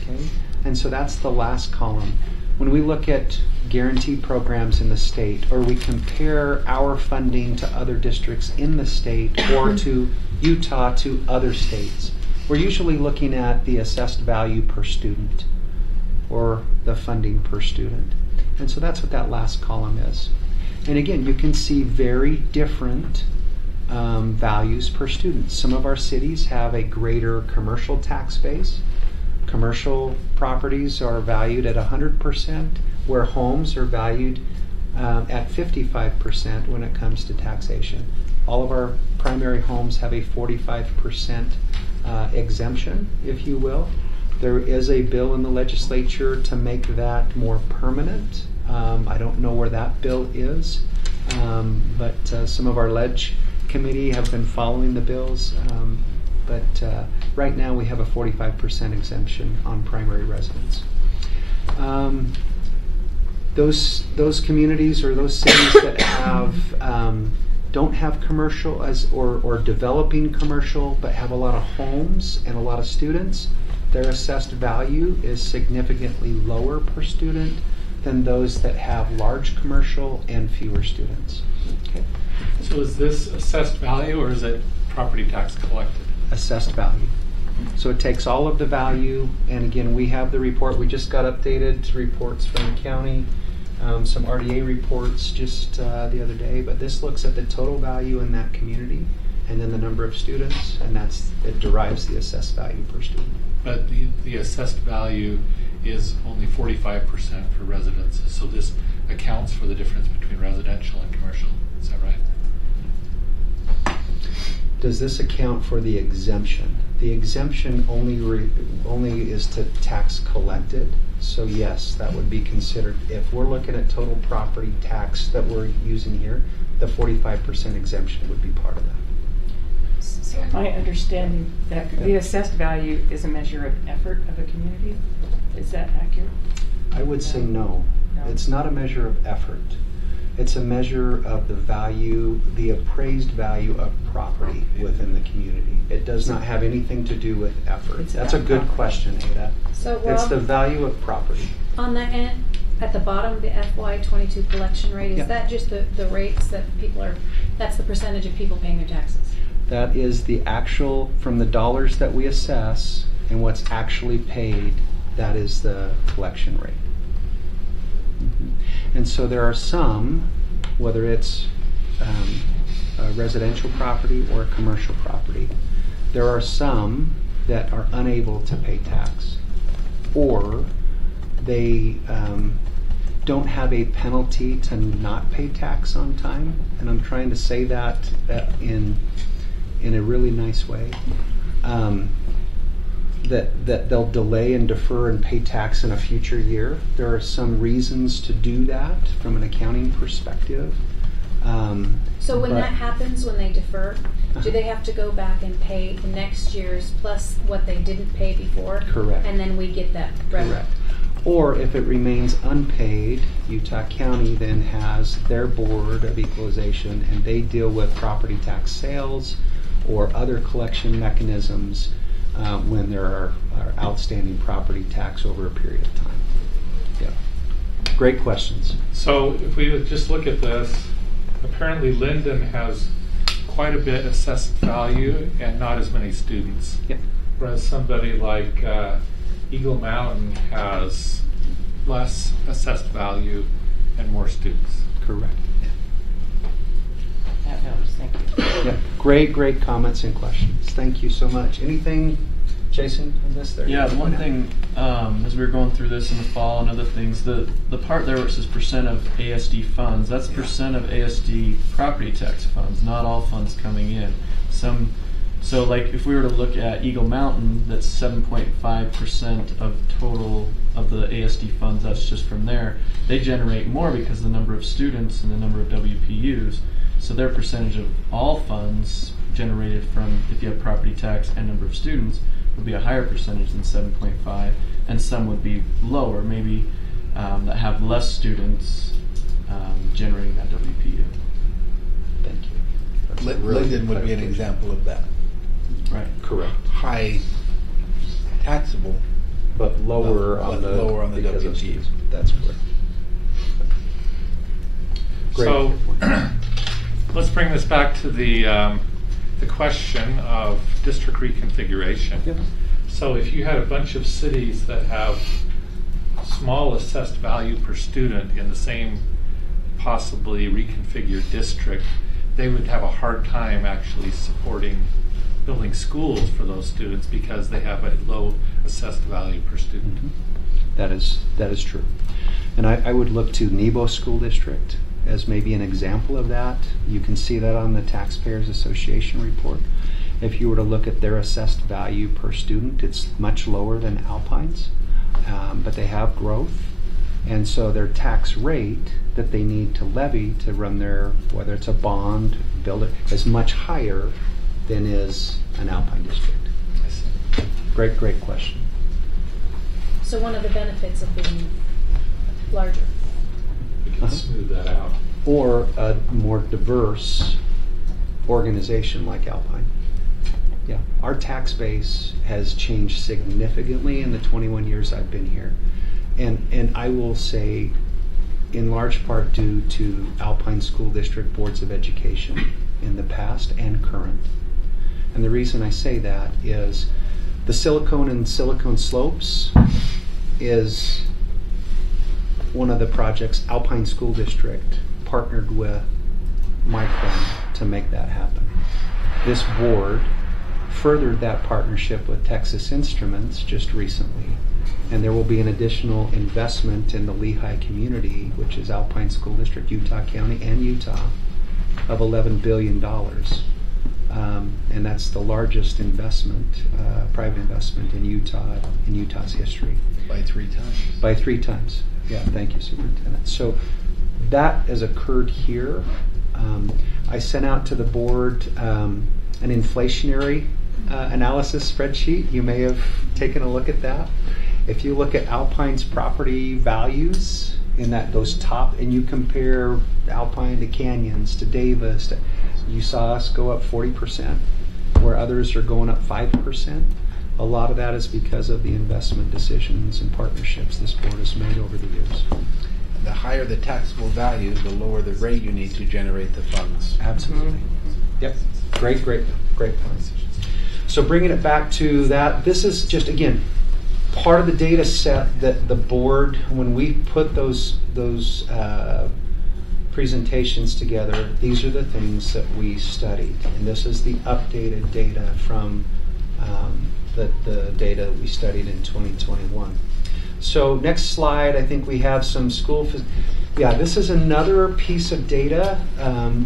Okay? And so that's the last column. When we look at guaranteed programs in the state, or we compare our funding to other districts in the state or to Utah to other states, we're usually looking at the assessed value per student or the funding per student. And so that's what that last column is. And again, you can see very different values per student. Some of our cities have a greater commercial tax base. Commercial properties are valued at 100%, where homes are valued at 55% when it comes to taxation. All of our primary homes have a 45% exemption, if you will. There is a bill in the legislature to make that more permanent. I don't know where that bill is, but some of our ledge committee have been following the bills. But right now we have a 45% exemption on primary residence. Those communities or those cities that have don't have commercial or developing commercial but have a lot of homes and a lot of students, their assessed value is significantly lower per student than those that have large commercial and fewer students. Okay. So is this assessed value or is it property tax collected? Assessed value. So it takes all of the value, and again, we have the report. We just got updated reports from the county, some RDA reports just the other day, but this looks at the total value in that community and then the number of students, and it derives the assessed value per student. But the assessed value is only 45% for residences, so this accounts for the difference between residential and commercial. Is that right? Does this account for the exemption? The exemption only is to tax collected. So yes, that would be considered. If we're looking at total property tax that we're using here, the 45% exemption would be part of that. So my understanding that the assessed value is a measure of effort of a community. Is that accurate? I would say no. No. It's not a measure of effort. It's a measure of the value, the appraised value of property within the community. It does not have anything to do with effort. It's That's a about good property. question, Ada. So It's the Rob, value of property. on that end, at the bottom, the FY '22 collection rate, Yeah. is that just the rates that people are, that's the percentage of people paying their taxes? That is the actual, from the dollars that we assess and what's actually paid, that is the collection rate. Mhm. And so there are some, whether it's a residential property or a commercial property, there are some that are unable to pay tax, or they don't have a penalty to not pay tax on time. And I'm trying to say that in a really nice way. That they'll delay and defer and pay tax in a future year. There are some reasons to do that from an accounting perspective. So when but- that happens, when they defer, Uh-huh. do they have to go back and pay the next year's plus what they didn't pay before? Correct. And then we get that revenue? Correct. Or if it remains unpaid, Utah County then has their Board of Equalization, and they deal with property tax sales or other collection mechanisms when there are outstanding property tax over a period of time. Yeah. Great questions. So if we would just look at this, apparently Linden has quite a bit assessed value and not as many students. Yep. Whereas somebody like Eagle Mountain has less assessed value and more students. Correct. That helps, thank you. Yeah. Great comments and questions. Thank you so much. Anything, Jason, on this there? Yeah, the one thing, as we were going through this in the fall and other things, the part there where it says percent of ASD funds, that's percent of ASD property tax funds, not all funds coming in. So like if we were to look at Eagle Mountain, that's 7.5% of total of the ASD funds, that's just from there. They generate more because of the number of students and the number of WPUs. So their percentage of all funds generated from, if you have property tax and number of students, would be a higher percentage than 7.5, and some would be lower, maybe that have less students generating that WPU. Thank you. That's a really Linden good would be an clarification. example of that. Right. Correct. High taxable, But lower But on the lower on the because of WPU. students. That's correct. Great. So let's bring this back to the question of district reconfiguration. Yep. So if you had a bunch of cities that have small assessed value per student in the same possibly reconfigured district, they would have a hard time actually supporting building schools for those students because they have a low assessed value per student. Mhm. That is true. And I would look to Nebo School District as maybe an example of that. You can see that on the Taxpayers Association report. If you were to look at their assessed value per student, it's much lower than Alpine's, but they have growth. And so their tax rate that they need to levy to run their, whether it's a bond, build it, is much higher than is an Alpine district. I see. Great question. So one of the benefits of being larger. We can Uh-huh. smooth that out. Or a more diverse organization like Alpine. Yeah, our tax base has changed significantly in the 21 years I've been here. And I will say, in large part due to Alpine School District Boards of Education in the past and current. And the reason I say that is the Silicon and Silicon Slopes is one of the projects Alpine School District partnered with Micron to make that happen. This board furthered that partnership with Texas Instruments just recently. And there will be an additional investment in the Lehigh community, which is Alpine School District, Utah County, and Utah, of $11 billion. And that's the largest investment, private investment in Utah's history. by 3 times. By 3 times. Yeah, thank you, Superintendent. So that has occurred here. I sent out to the board an inflationary analysis spreadsheet. You may have taken a look at that. If you look at Alpine's property values in those top, and you compare Alpine to Canyons to Davis, you saw us go up 40%, where others are going up 5%. A lot of that is because of the investment decisions and partnerships this board has made over the years. The higher the taxable value, the lower the rate you need to generate the funds. Absolutely. Yep. Great point. So bringing it back to that, this is just, again, part of the data set that the board, when we put those presentations together, these are the things that we studied. And this is the updated data from the data we studied in 2021. So next slide, I think we have some this is another piece of data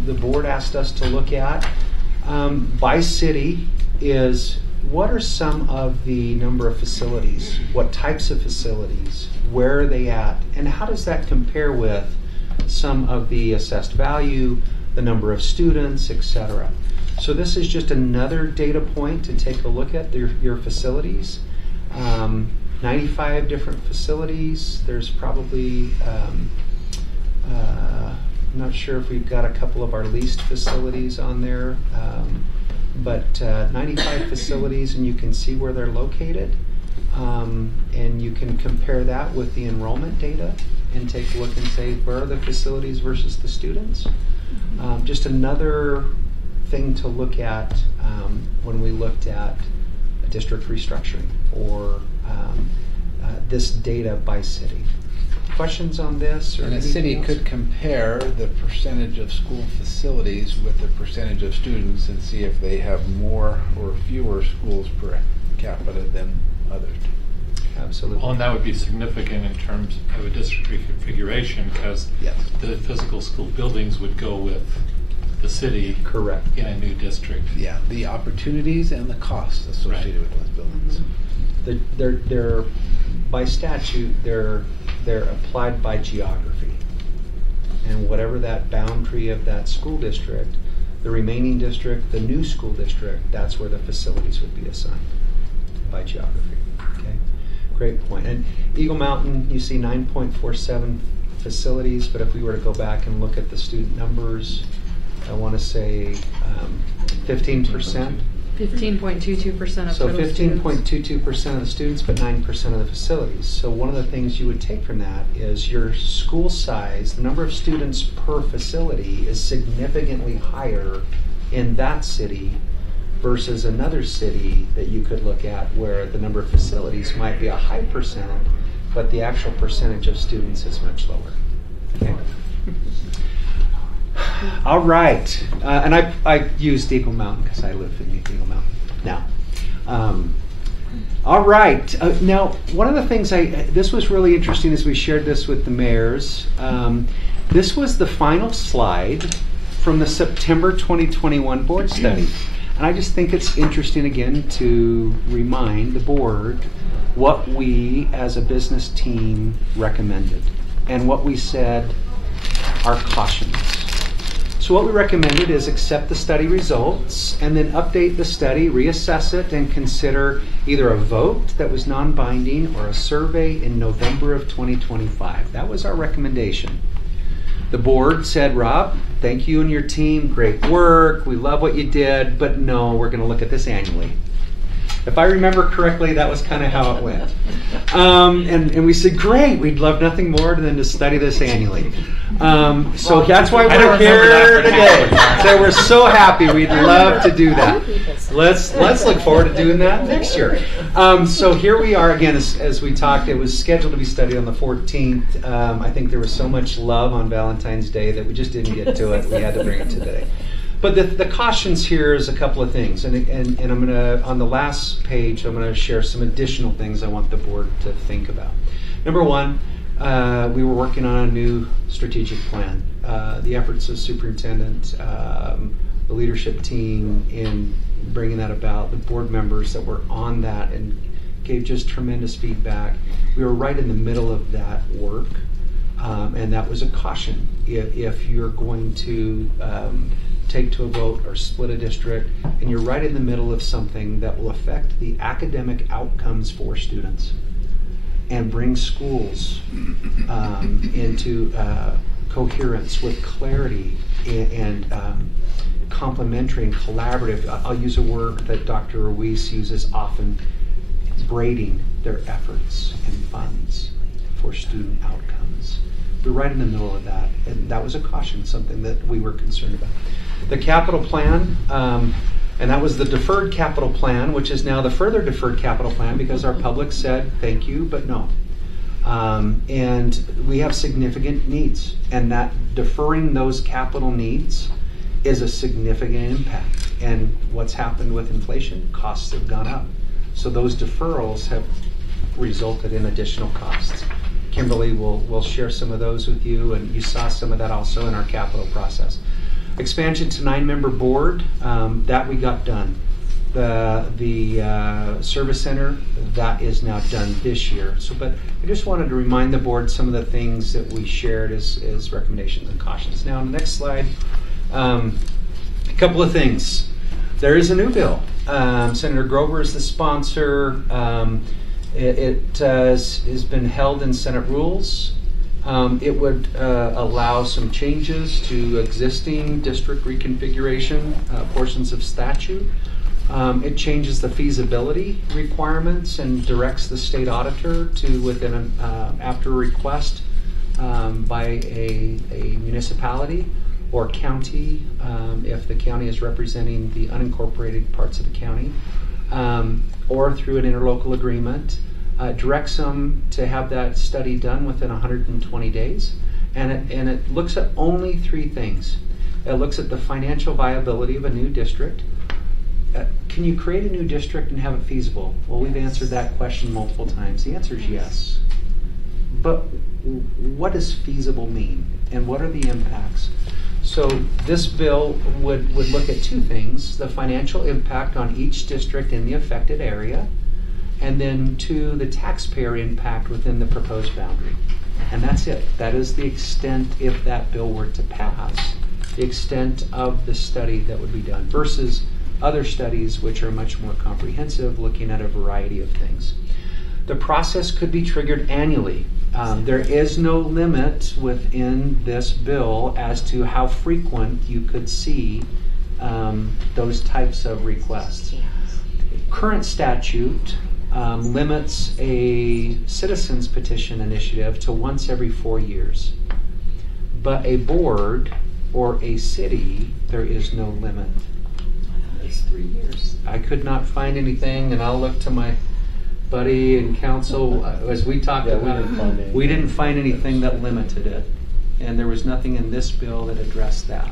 the board asked us to look at. By city is, what are some of the number of facilities? What types of facilities? Where are they at? And how does that compare with some of the assessed value, the number of students, etc.? So this is just another data point to take a look at your facilities. 95 different facilities. There's probably, I'm not sure if we've got a couple of our leased facilities on there, but 95 facilities, and you can see where they're located. And you can compare that with the enrollment data and take a look and say, where are the facilities versus the students? Just another thing to look at when we looked at a district restructuring or this data by city. Questions on this? Or And a city could compare the percentage of school facilities with the percentage of students and see if they have more or fewer schools per capita than others. Absolutely. Well, and that would be significant in terms of a district reconfiguration, because Yes. the physical school buildings would go with the city. Correct. In a new district. Yeah, the opportunities and the costs associated with those buildings. They're by statute, they're applied by geography. And whatever that boundary of that school district, the remaining district, the new school district, that's where the facilities would be assigned by geography. Okay, great point. And Eagle Mountain, you see 9.47 facilities, but if we were to go back and look at the student numbers, I want to say 15%. 15.22% of So total students. 15.22% of the students, but 9% of the facilities. So one of the things you would take from that is your school size, the number of students per facility is significantly higher in that city versus another city that you could look at where the number of facilities might be a high percent, but the actual percentage of students is much lower. Okay. All right, and I used Eagle Mountain because I live in Eagle Mountain now. All right, now one of the things this was really interesting as we shared this with the mayors. This was the final slide from the September 2021 board study. And I just think it's interesting again to remind the board what we as a business team recommended and what we said are cautions. So what we recommended is accept the study results and then update the study, reassess it, and consider either a vote that was non-binding or a survey in November of 2025. That was our recommendation. The board said, Rob, thank you and your team, great work, we love what you did, but no, we're going to look at this annually. If I remember correctly, that was kind of how it went. And we said, great, we'd love nothing more than to study this annually. So that's why we're here today. So we're so happy, we'd love to do that. Let's look forward to doing that next year. So here we are again, as we talked, it was scheduled to be studied on the 14th. I think there was so much love on Valentine's Day that we just didn't get to it. We had to bring it today. But the cautions here is a couple of things, and I'm gonna, on the last page, I'm gonna share some additional things I want the board to think about. Number one, we were working on a new strategic plan. The efforts of superintendent, the leadership team in bringing that about, the board members that were on that and gave just tremendous feedback. We were right in the middle of that work, and that was a caution. If you're going to take to a vote or split a district, and you're right in the middle of something that will affect the academic outcomes for students and bring schools into coherence with clarity and complementary and collaborative. I'll use a word that Dr. Ruiz uses often, braiding their efforts and funds for student outcomes. We're right in the middle of that, and that was a caution, something that we were concerned about. The capital plan, and that was the deferred capital plan, which is now the further deferred capital plan because our public said thank you, but no. And we have significant needs, and that deferring those capital needs is a significant impact. And what's happened with inflation? Costs have gone up. So those deferrals have resulted in additional costs. Kimberly will share some of those with you, and you saw some of that also in our capital process. Expansion to 9-member board, that we got done. The service center, that is now done this year. So, but I just wanted to remind the board some of the things that we shared as recommendations and cautions. Now on the next slide, a couple of things. There is a new bill. Senator Grover is the sponsor. It has been held in Senate rules. It would allow some changes to existing district reconfiguration portions of statute. It changes the feasibility requirements and directs the state auditor to, within after a request by a municipality or county, if the county is representing the unincorporated parts of the county, or through an interlocal agreement, directs them to have that study done within 120 days. And it looks at only 3 things. It looks at the financial viability of a new district. Can you create a new district and have it feasible? Well, we've answered that question multiple times. The answer is yes. But what does feasible mean? And what are the impacts? So this bill would look at 2 things: the financial impact on each district in the affected area, and then 2, the taxpayer impact within the proposed boundary. And that's it. That is the extent, if that bill were to pass, the extent of the study that would be done versus other studies which are much more comprehensive, looking at a variety of things. The process could be triggered annually. There is no limit within this bill as to how frequent you could see those types of requests. Current statute limits a citizens petition initiative to once every 4 years. But a board or a city, there is no limit. It's 3 years. I could not find anything, and I'll look to my buddy and counsel as we talked about it. We didn't find anything that limited it, and there was nothing in this bill that addressed that.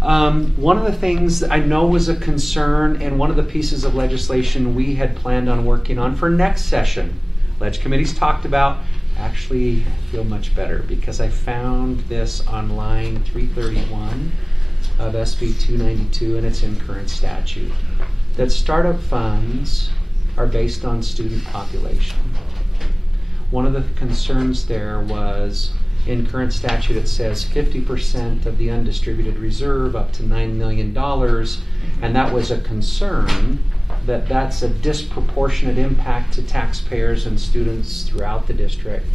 One of the things that I know was a concern, and one of the pieces of legislation we had planned on working on for next session, Ledge Committee's talked about, actually feel much better because I found this on line 331 of SB 292, and it's in current statute, that startup funds are based on student population. One of the concerns there was, in current statute it says 50% of the undistributed reserve up to $9 million, and that was a concern that that's a disproportionate impact to taxpayers and students throughout the district.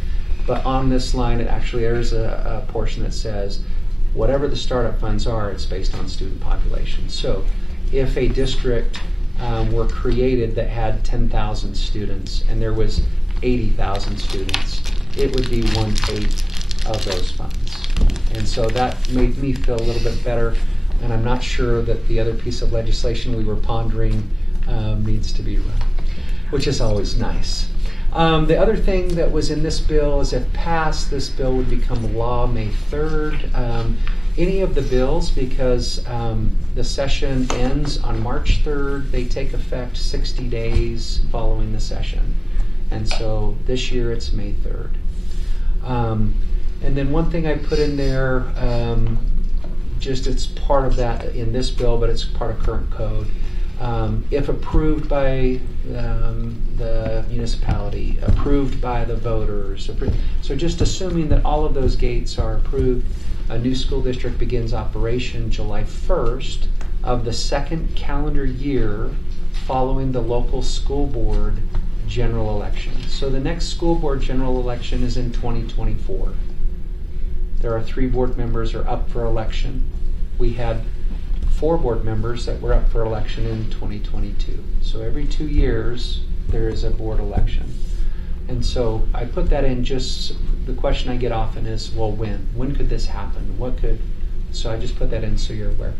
But on this line, it actually, there's a portion that says whatever the startup funds are, it's based on student population. So if a district were created that had 10,000 students and there was 80,000 students, it would be 1/8 of those funds. And so that made me feel a little bit better, and I'm not sure that the other piece of legislation we were pondering needs to be run, which is always nice. The other thing that was in this bill is, if passed, this bill would become law May 3rd. Any of the bills, because the session ends on March 3rd, they take effect 60 days following the session. And so this year it's May 3rd. And then one thing I put in there, just it's part of that in this bill, but it's part of current code. If approved by the municipality, approved by the voters, so just assuming that all of those gates are approved, a new school district begins operation July 1st of the second calendar year following the local school board general election. So the next school board general election is in 2024. There are 3 board members are up for election. We had 4 board members that were up for election in 2022. So every 2 years, there is a board election. And so I put that in just, the question I get often is, well, when? When could this happen? So I just put that in so you're aware.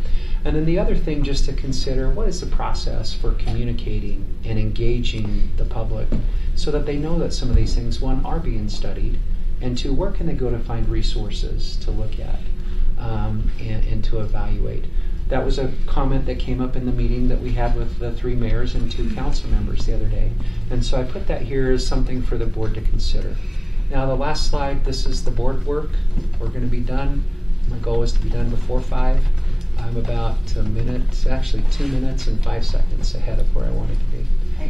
And then the other thing just to consider, what is the process for communicating and engaging the public so that they know that some of these things, 1, are being studied, and 2, where can they go to find resources to look at and to evaluate. That was a comment that came up in the meeting that we had with the 3 mayors and 2 council members the other day. And so I put that here as something for the board to consider. Now the last slide, this is the board work. We're going to be done. My goal is to be done before 5. I'm about 2 minutes and 5 seconds ahead of where I wanted to be.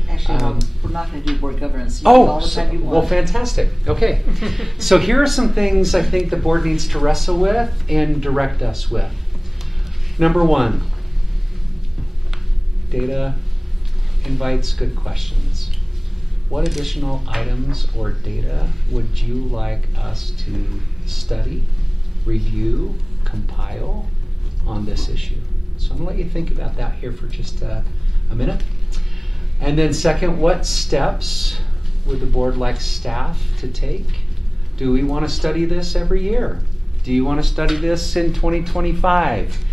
Actually, we're not going to do board governance. You can do all the time you want. Well, fantastic. Okay. So here are some things I think the board needs to wrestle with and direct us with. Number 1, data invites good questions. What additional items or data would you like us to study, review, compile on this issue? So I'm going to let you think about that here for just a minute. And then second, what steps would the board like staff to take? Do we want to study this every year? Do you want to study this in 2025?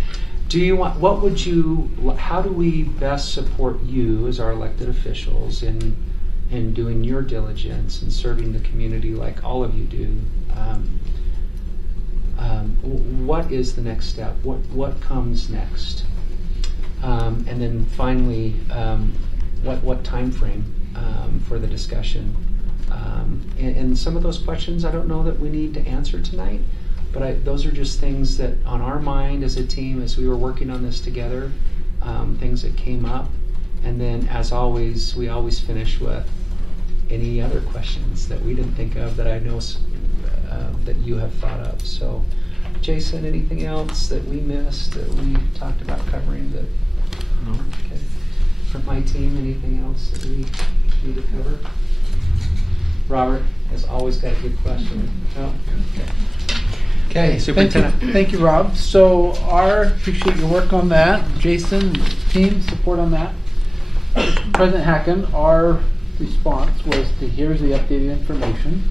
How do we best support you as our elected officials in doing your diligence and serving the community like all of you do? What is the next step? What comes next? And then finally, what time frame for the discussion? And some of those questions I don't know that we need to answer tonight, but those are just things that on our mind as a team as we were working on this together, things that came up. And then as always, we always finish with any other questions that we didn't think of that I know that you have thought of. So Jason, anything else that we missed that we talked about covering that? No. Okay. From my team, anything else that we need to cover? Robert has always got a good question. No? Okay, Superintendent. Thank you, Rob. So appreciate your work on that. Jason, team, support on that. President Hacken, our response was to here's the updated information.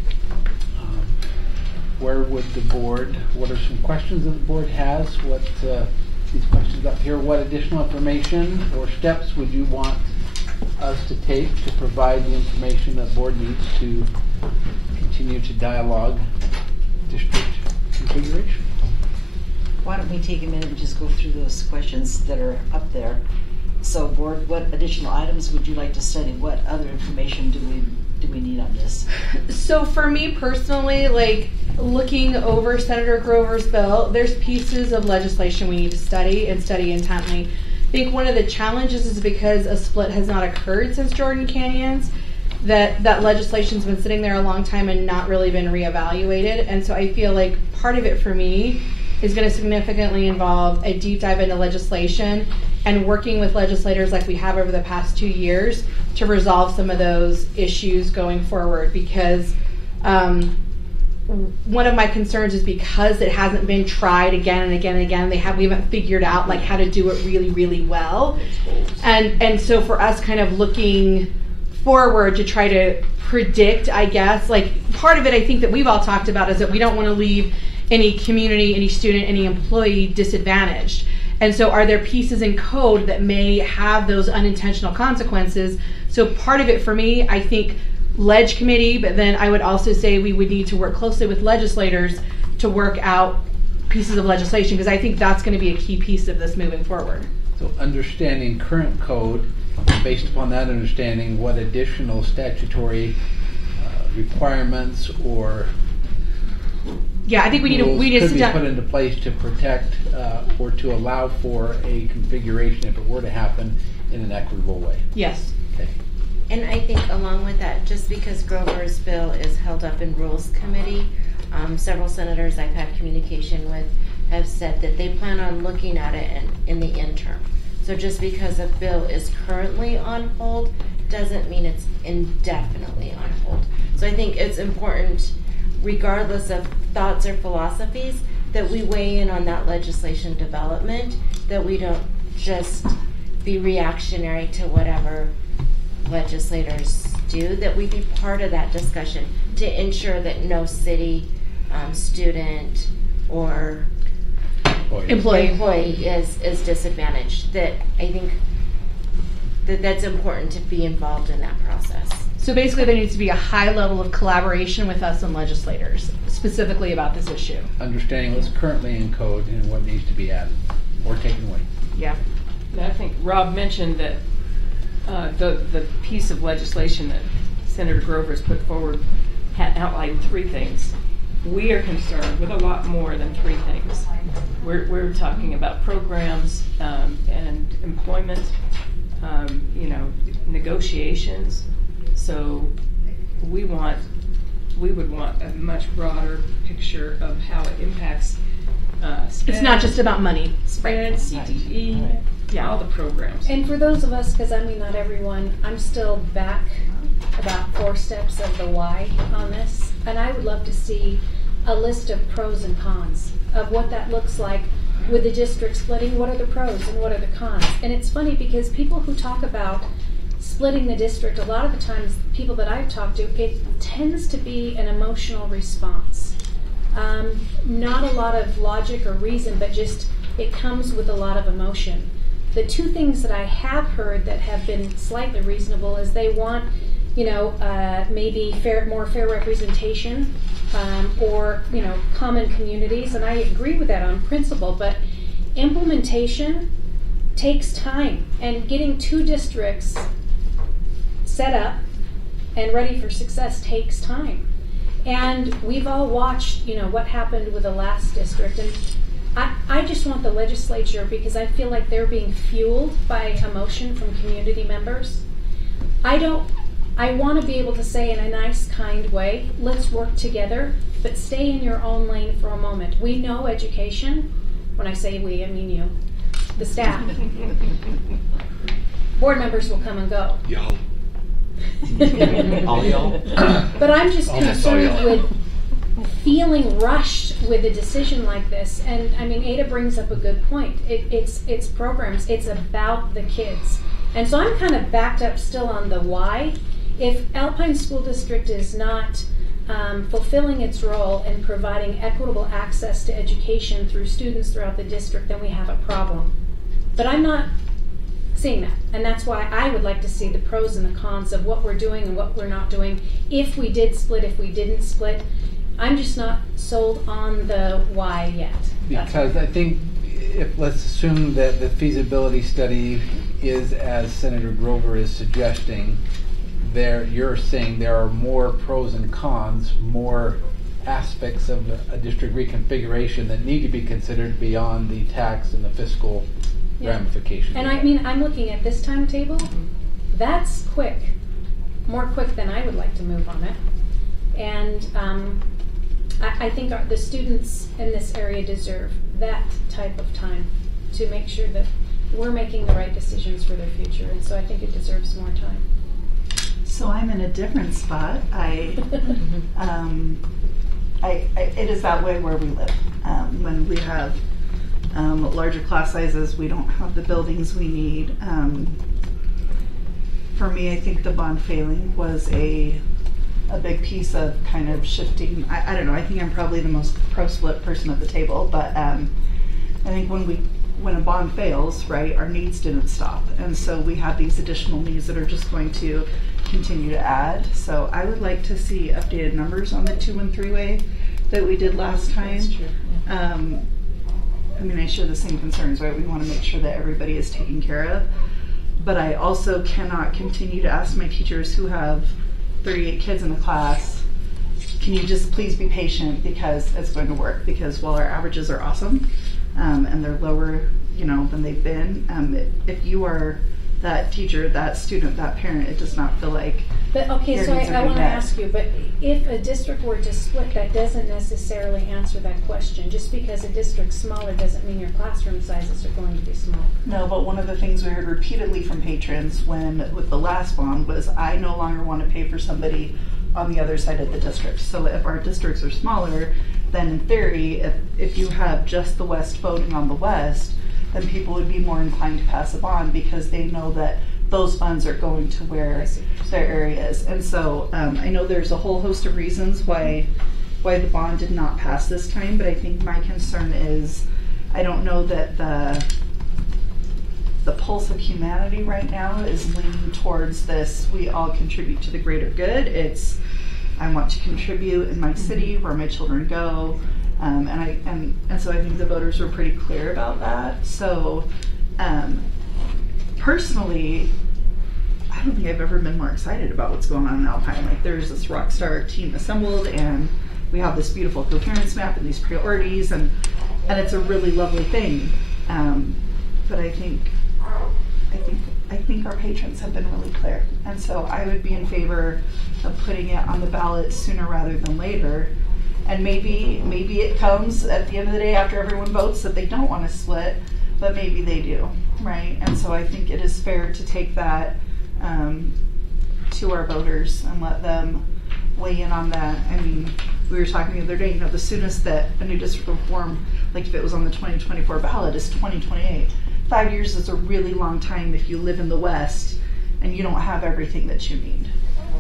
Where would the board, what are some questions that the board has? These questions up here, what additional information or steps would you want us to take to provide the information that board needs to continue to dialogue district configuration? Why don't we take a minute and just go through those questions that are up there? So board, what additional items would you like to study? What other information do we need on this? So for me personally, like looking over Senator Grover's bill, there's pieces of legislation we need to study and study intently. I think one of the challenges is because a split has not occurred since Jordan Canyons, that legislation's been sitting there a long time and not really been reevaluated. And so I feel like part of it for me is going to significantly involve a deep dive into legislation and working with legislators like we have over the past 2 years to resolve some of those issues going forward. Because one of my concerns is because it hasn't been tried again and again and again, we haven't figured out like how to do it really, really well. And so for us kind of looking forward to try to predict, I guess, like part of it I think that we've all talked about is that we don't want to leave any community, any student, any employee disadvantaged. And so are there pieces in code that may have those unintentional consequences? So part of it for me, I think Ledge Committee, but then I would also say we would need to work closely with legislators to work out pieces of legislation, because I think that's going to be a key piece of this moving forward. So understanding current code, based upon that understanding, what additional statutory requirements or I think we need to could be put into place to protect or to allow for a configuration if it were to happen in an equitable way. Yes. Okay. And I think along with that, just because Grover's bill is held up in Rules Committee, several senators I've had communication with have said that they plan on looking at it in the interim. So just because a bill is currently on hold doesn't mean it's indefinitely on hold. So I think it's important, regardless of thoughts or philosophies, that we weigh in on that legislation development, that we don't just be reactionary to whatever legislators do, that we be part of that discussion to ensure that no city, student, or employee is disadvantaged. That I think that's important to be involved in that process. So basically there needs to be a high level of collaboration with us and legislators, specifically about this issue. Understanding what's currently in code and what needs to be added or taken away. Yeah. And I think Rob mentioned that the piece of legislation that Senator Grover's put forward had outlined 3 things. We are concerned with a lot more than 3 things. We're talking about programs and employment, negotiations. So we would want a much broader picture of how it impacts It's not just about money. SPED, CTE, all the programs. And for those of us, because I mean not everyone, I'm still back about 4 steps of the why on this. And I would love to see a list of pros and cons of what that looks like with the district splitting. What are the pros and what are the cons? And it's funny because people who talk about splitting the district, a lot of the times, people that I've talked to, it tends to be an emotional response. Not a lot of logic or reason, but just it comes with a lot of emotion. The 2 things that I have heard that have been slightly reasonable is they want, maybe more fair representation, or, common communities, and I agree with that on principle, but implementation takes time, and getting 2 districts set up and ready for success takes time. And we've all watched, what happened with the last district, and I just want the legislature, because I feel like they're being fueled by emotion from community members. I want to be able to say in a nice, kind way, let's work together, but stay in your own lane for a moment. We know education. When I say we, I mean you, the staff. Board members will come and go. Y'all. All y'all. But I'm just concerned with feeling rushed with a decision like this. And I mean, Ada brings up a good point. It's programs. It's about the kids. And so I'm kind of backed up still on the why. If Alpine School District is not fulfilling its role in providing equitable access to education through students throughout the district, then we have a problem. But I'm not seeing that. And that's why I would like to see the pros and the cons of what we're doing and what we're not doing. If we did split, if we didn't split, I'm just not sold on the why yet. Because I think let's assume that the feasibility study is as Senator Grover is suggesting, you're saying there are more pros and cons, more aspects of a district reconfiguration that need to be considered beyond the tax and the fiscal ramifications. And I mean, I'm looking at this timetable. That's quick, more quick than I would like to move on it. And I think the students in this area deserve that type of time to make sure that we're making the right decisions for their future. And so I think it deserves more time. So I'm in a different spot. It is that way where we live. When we have larger class sizes, we don't have the buildings we need. For me, I think the bond failing was a big piece of kind of shifting. I don't know, I think I'm probably the most pro-split person at the table, but I think when a bond fails, right, our needs didn't stop. And so we have these additional needs that are just going to continue to add. So I would like to see updated numbers on the 2 and 3-way that we did last time. That's true. I mean, I share the same concerns, right? We want to make sure that everybody is taken care of. But I also cannot continue to ask my teachers who have 38 kids in a class, can you just please be patient because it's going to work? Because while our averages are awesome, and they're lower, than they've been, if you are that teacher, that student, that parent, it does not feel like But, okay, Their so needs are I being wanna met. ask you, but if a district were to split, that doesn't necessarily answer that question. Just because a district's smaller doesn't mean your classroom sizes are going to be small. No, but one of the things we heard repeatedly from patrons with the last bond was, I no longer want to pay for somebody on the other side of the district. So if our districts are smaller, then in theory, if you have just the West voting on the West, then people would be more inclined to pass a bond because they know that those funds are going to where I see. their area is. And so I know there's a whole host of reasons why the bond did not pass this time, but I think my concern is, I don't know that the pulse of humanity right now is leaning towards this, we all contribute to the greater good. It's, I want to contribute in my city where my children go. And so I think the voters were pretty clear about that. So personally, I don't think I've ever been more excited about what's going on in Alpine. Like, there's this rock star team assembled, and we have this beautiful coherence map and these priorities, and it's a really lovely thing. But I think our patrons have been really clear, and so I would be in favor of putting it on the ballot sooner rather than later. And maybe it comes at the end of the day after everyone votes that they don't want to split, but maybe they do, right? And so I think it is fair to take that to our voters and let them weigh in on that. I mean, we were talking the other day, the soonest that a new district will form, like if it was on the 2024 ballot, is 2028. 5 years is a really long time if you live in the West and you don't have everything that you need.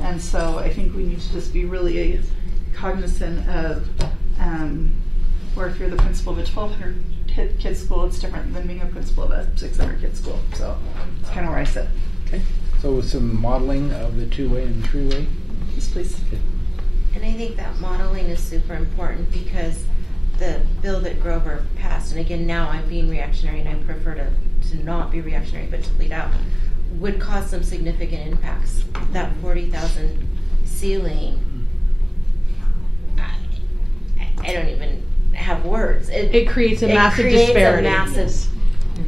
And so I think we need to just be really cognizant of, or if you're the principal of a 1,200 kid school, it's different than being a principal of a 600 kid school. So it's kind of where I sit. Okay, so some modeling of the two-way and three-way. Yes, please. And I think that modeling is super important because the bill that Grover passed, and again, now I'm being reactionary and I prefer to not be reactionary but to lead out, would cause some significant impacts. That 40,000 ceiling, I don't even have words. It creates a massive creates disparity. A massive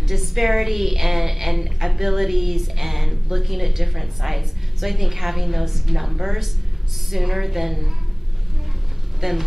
disparity and abilities and looking at different sides. So I think having those numbers sooner than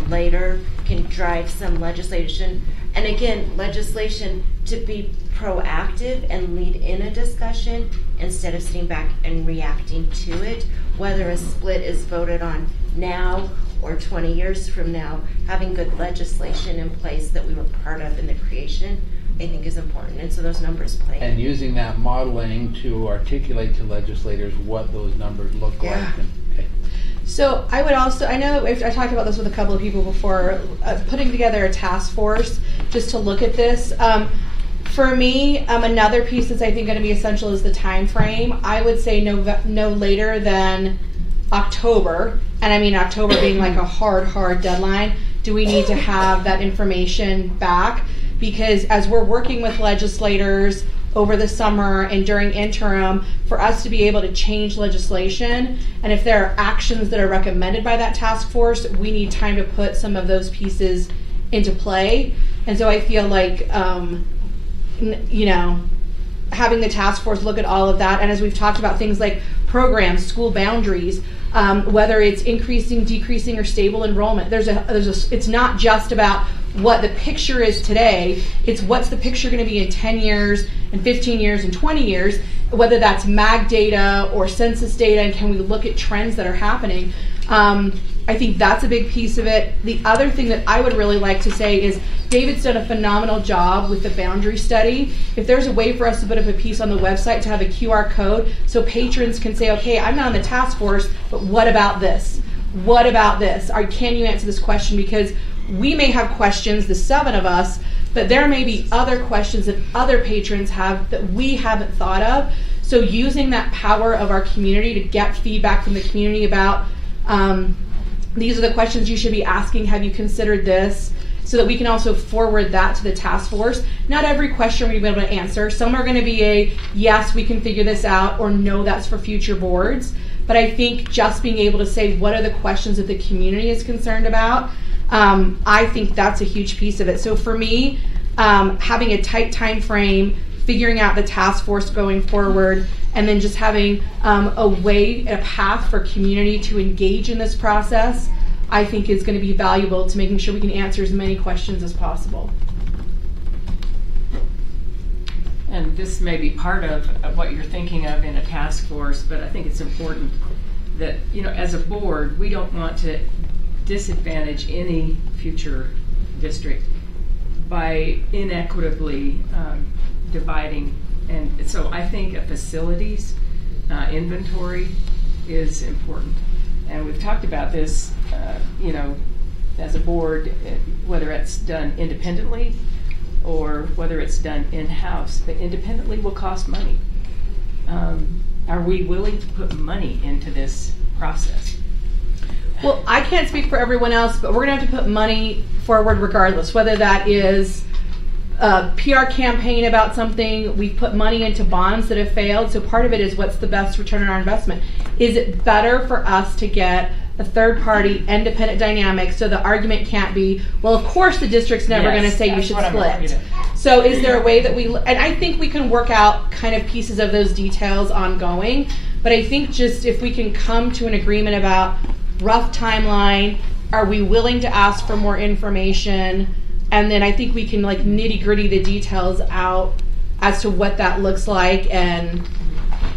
later can drive some legislation. And again, legislation to be proactive and lead in a discussion instead of sitting back and reacting to it. Whether a split is voted on now or 20 years from now, having good legislation in place that we were part of in the creation, I think is important. And so those numbers play. And using that modeling to articulate to legislators what those numbers look like. Yeah. Okay. So I would also, I know I talked about this with a couple of people before, putting together a task force just to look at this. For me, another piece that's I think going to be essential is the time frame. I would say no later than October, and I mean October being like a hard deadline. Do we need to have that information back? Because as we're working with legislators over the summer and during interim, for us to be able to change legislation, and if there are actions that are recommended by that task force, we need time to put some of those pieces into play. And so I feel like, having the task force look at all of that, and as we've talked about things like programs, school boundaries, whether it's increasing, decreasing, or stable enrollment, it's not just about what the picture is today, it's what's the picture going to be in 10 years, and 15 years, and 20 years, whether that's MAG data or census data, and can we look at trends that are happening. I think that's a big piece of it. The other thing that I would really like to say is David's done a phenomenal job with the boundary study. If there's a way for us to put up a piece on the website to have a QR code so patrons can say, okay, I'm not on the task force, but what about this? What about this? Or can you answer this question? Because we may have questions, the 7 of us, but there may be other questions that other patrons have that we haven't thought of. So using that power of our community to get feedback from the community about these are the questions you should be asking, have you considered this? So that we can also forward that to the task force. Not every question we'll be able to answer. Some are going to be a yes, we can figure this out, or no, that's for future boards. But I think just being able to say what are the questions that the community is concerned about, I think that's a huge piece of it. So for me, having a tight time frame, figuring out the task force going forward, and then just having a path for community to engage in this process, I think is going to be valuable to making sure we can answer as many questions as possible. And this may be part of what you're thinking of in a task force, but I think it's important that, you know, as a board, we don't want to disadvantage any future district by inequitably dividing. And so I think a facilities inventory is important. And we've talked about this, you know, as a board, whether it's done independently or whether it's done in-house. But independently will cost money. Are we willing to put money into this process? Well, I can't speak for everyone else, but we're going to have to put money forward regardless, whether that is a PR campaign about something. We put money into bonds that have failed, so part of it is what's the best return on our investment. Is it better for us to get a third-party independent dynamic so the argument can't be, well, of course the district's never going to say you should split. So is there a way that and I think we can work out kind of pieces of those details ongoing, but I think just if we can come to an agreement about rough timeline, are we willing to ask for more information, and then I think we can like nitty-gritty the details out as to what that looks like. And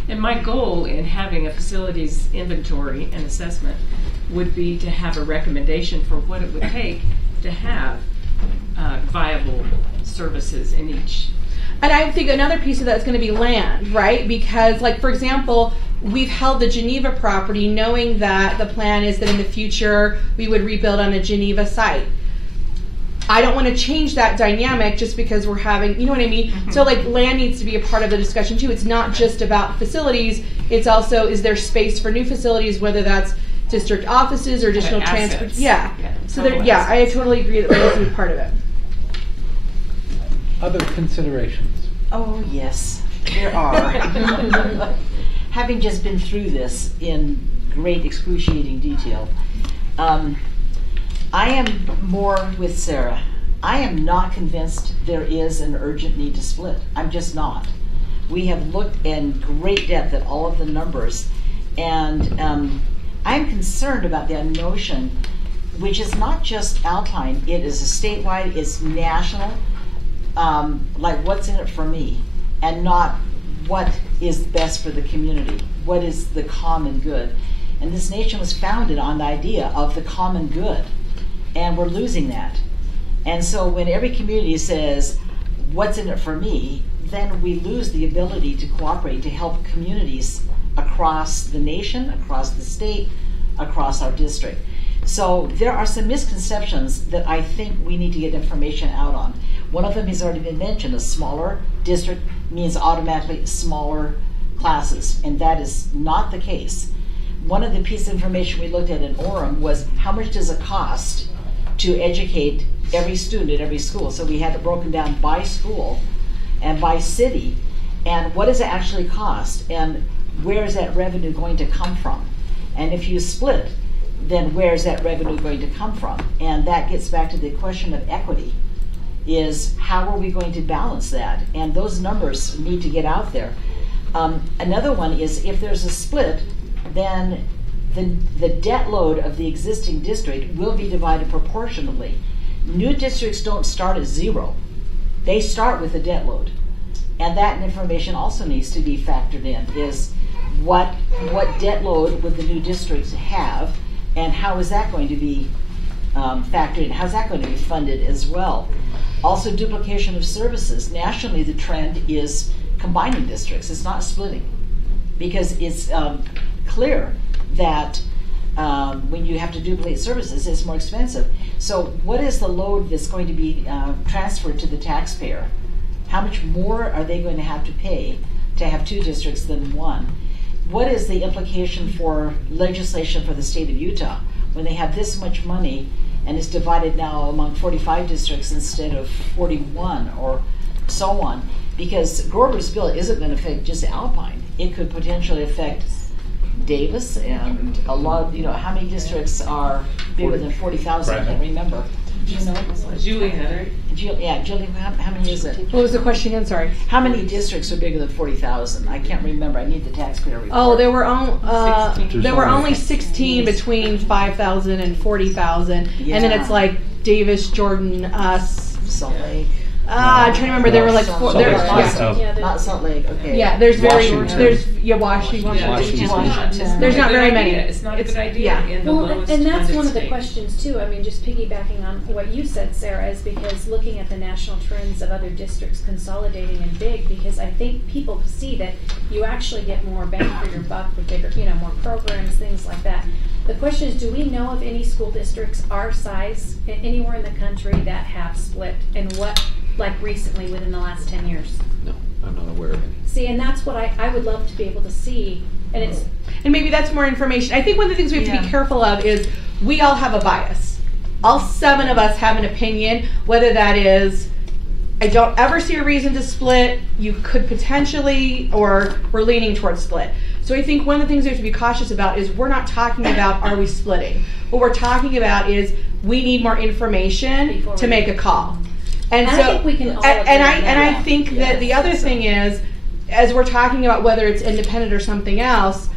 my goal in having a facilities inventory and assessment would be to have a recommendation for what it would take to have viable services in each. And I think another piece of that is going to be land, right? Because, like, for example, we've held the Geneva property knowing that the plan is that in the future we would rebuild on a Geneva site. I don't want to change that dynamic just because we're having, you know what I mean? Mm-hmm. So, like, land needs to be a part of the discussion too. It's not just about facilities. It's also, is there space for new facilities, whether that's district offices or additional transport? Yeah. So there, yeah, I totally agree that that needs to be part of it. Other considerations? Oh, yes, there are. Having just been through this in great excruciating detail, I am more with Sarah. I am not convinced there is an urgent need to split. I'm just not. We have looked in great depth at all of the numbers, and I'm concerned about that notion, which is not just Alpine. It is a statewide, it's national. Like, what's in it for me, and not what is best for the community, what is the common good. And this nation was founded on the idea of the common good, and we're losing that. And so when every community says, what's in it for me, then we lose the ability to cooperate to help communities across the nation, across the state, across our district. So there are some misconceptions that I think we need to get information out on. One of them has already been mentioned. A smaller district means automatically smaller classes, and that is not the case. One of the pieces of information we looked at in Orem was how much does it cost to educate every student at every school. So we had it broken down by school and by city, and what does it actually cost, and where is that revenue going to come from? And if you split, then where's that revenue going to come from? And that gets back to the question of equity, is how are we going to balance that? And those numbers need to get out there. Another one is if there's a split, then the debt load of the existing district will be divided proportionally. New districts don't start at zero. They start with a debt load. And that information also needs to be factored in, is what debt load would the new districts have, and how is that going to be factored in? How's that going to be funded as well? Also, duplication of services. Nationally, the trend is combining districts. It's not splitting, because it's clear that when you have to duplicate services, it's more expensive. So what is the load that's going to be transferred to the taxpayer? How much more are they going to have to pay to have two districts than one? What is the implication for legislation for the state of Utah when they have this much money and it's divided now among 45 districts instead of 41 or so on? Because Grover's bill isn't going to affect just Alpine. It could potentially affect Davis and a lot of, how many districts are bigger than 40,000? I can't remember. Do you know? Julie had it. Julie, how many is it? What was the question again? Sorry. How many districts are bigger than 40,000? I can't remember. I need the taxpayer report. Oh, there were 16. only 16 between 5,000 and 40,000, and then Yeah. it's like Davis, Jordan, us. Salt Lake. I'm trying to remember. There were like four. Salt There, Lake's yeah. awesome. Yeah, Not Salt Lake, okay. Yeah, there's Washington. Washington. Washington. There's not very many. It's not a good idea yeah. in the Well, lowest and that's funded one of the state. questions too, I mean, just piggybacking on what you said, Sarah, is because looking at the national trends of other districts consolidating and big, because I think people see that you actually get more bang for your buck with bigger, more programs, things like that. The question is, do we know of any school districts our size anywhere in the country that have split, and what, like recently within the last 10 years? No, I'm not aware of any. See, and that's what I would love to be able to see, and it's, And maybe that's more information. I think one of the things we have to be Yeah. careful of is we all have a bias. All 7 of us have an opinion, whether that is, I don't ever see a reason to split, you could potentially, or we're leaning towards split. So I think one of the things we have to be cautious about is we're not talking about are we splitting. What we're talking about is we need more information Before to we- make a call. And And so, I think we can all and agree on I that. think that the other thing is, as we're talking about whether it's independent or something else,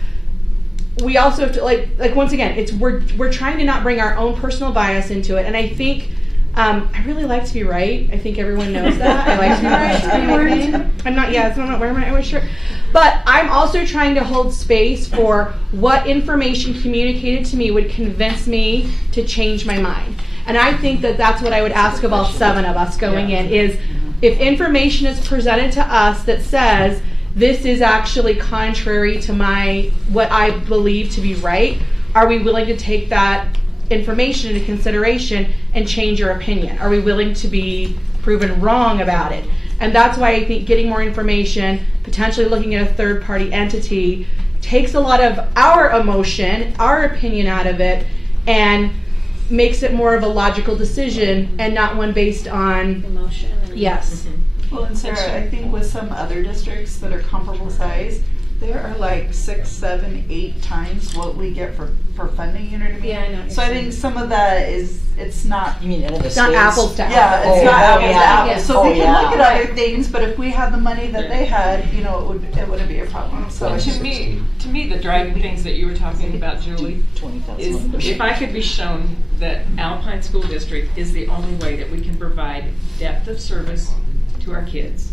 we also have to like once again, it's we're trying to not bring our own personal bias into it. And I think I really like to be right. I think everyone knows that. I like to be right. I'm not. Yeah, so I'm not wearing my Irish shirt. But I'm also trying to hold space for what information communicated to me would convince me to change my mind. And I think that that's what I would ask of all 7 of us going in is if information is presented to us that says this is actually contrary to what I believe to be right, are we willing to take that information into consideration and change your opinion? Are we willing to be proven wrong about it? And that's why I think getting more information, potentially looking at a third-party entity, takes a lot of our emotion, our opinion out of it, and makes it more of a logical decision and not one based on, emotion. And yes. Well, and Sarah, I think with some other districts that are comparable size, there are like 6, 7, 8 times what we get for funding, you know what I mean? Yeah, I know what So you're I think some of that it's not, You mean in other It's not states? apples to apples. yeah, it's Oh, not oh, apples to yeah. apples. So Oh, we can look yeah. at other things, but if we had the money that they had, it wouldn't be a problem, so. And it's to me, the driving things that you were talking about, Julie, 20,000. is if I could be shown that Alpine School District is the only way that we can provide depth of service to our kids.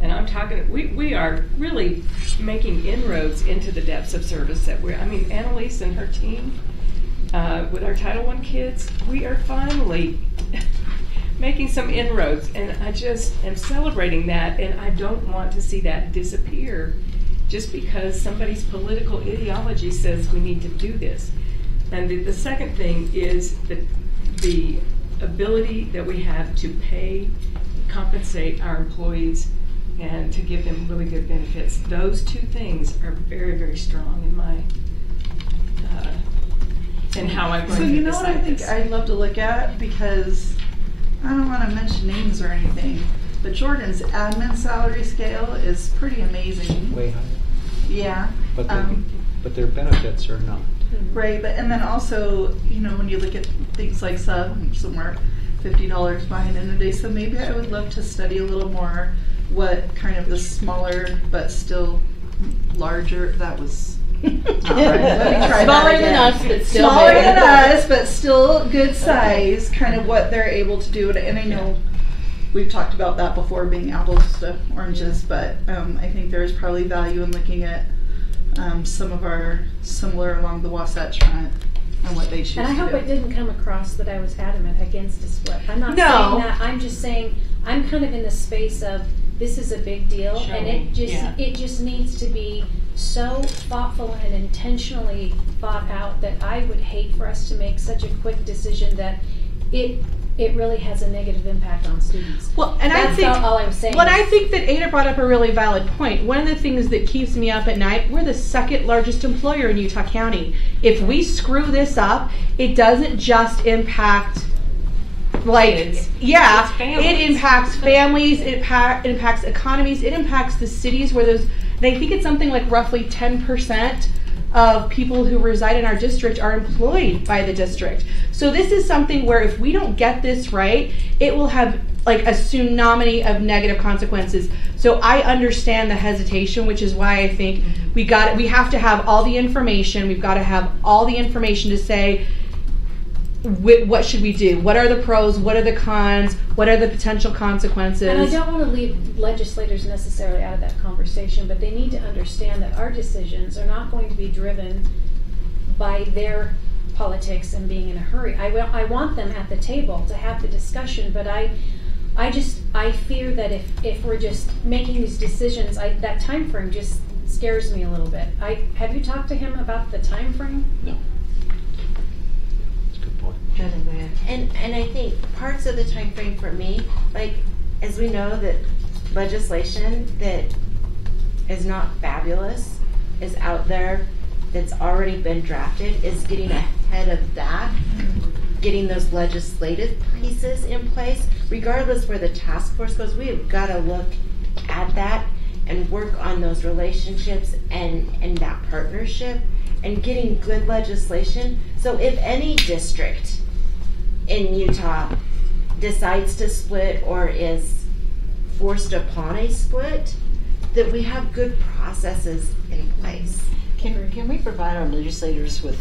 And I'm talking, we are really making inroads into the depths of service that Annalise and her team, with our Title I kids, we are finally making some inroads, and I just am celebrating that, and I don't want to see that disappear just because somebody's political ideology says we need to do this. And the second thing is the ability that we have to compensate our employees and to give them really good benefits. Those 2 things are very, very strong in my, in how I'm going So to you know what I decide think this. I'd love to look at, because I don't want to mention names or anything, but Jordan's admin salary scale is pretty amazing. Way higher. Yeah. But but their benefits are not. Right, but and then also, when you look at things like somewhere $50 behind in a day, so maybe I would love to study a little more what kind of the smaller but still larger, that was not right. Let me try that Smaller again. than us, but still Smaller big. than us, but still good size, kind of what they're able to do. And I know we've talked about that before, being apples to oranges, but I think there's probably value in looking at some of our similar along the Wasatch Front and what they choose And I to hope do. it didn't come across that I was adamant against a split. I'm not No. saying that, I'm just saying, I'm kind of in the space of, this is a big deal, and it just needs to be so thoughtful and intentionally thought out that I would hate for us to make such a quick decision that it really has a negative impact on students. Well, and I That's think all I was saying. Well, I think that Ada brought up a really valid point. One of the things that keeps me up at night, we're the 2nd largest employer in Utah County. If we screw this up, it doesn't just impact Kids. yeah, It's families. it impacts families, it impacts economies, it impacts the cities where those, and I think it's something like roughly 10% of people who reside in our district are employed by the district. So this is something where if we don't get this right, it will have like a tsunami of negative consequences. So I understand the hesitation, which is why I think we have to have all the information. We've got to have all the information to say, what should we do? What are the pros? What are the cons? What are the potential consequences? And I don't want to leave legislators necessarily out of that conversation, but they need to understand that our decisions are not going to be driven by their politics and being in a hurry. I want them at the table to have the discussion, but I fear that if we're just making these decisions, that time frame just scares me a little bit. Have you talked to him about the time frame? No. And I think parts of the time frame for me, like, as we know that legislation that is not fabulous is out there, that's already been drafted, is getting ahead of that, getting those legislative pieces in place. Regardless where the task force goes, we have got to look at that and work on those relationships and that partnership and getting good legislation. So if any district in Utah decides to split or is forced upon a split, that we have good processes in place. Can we provide our legislators with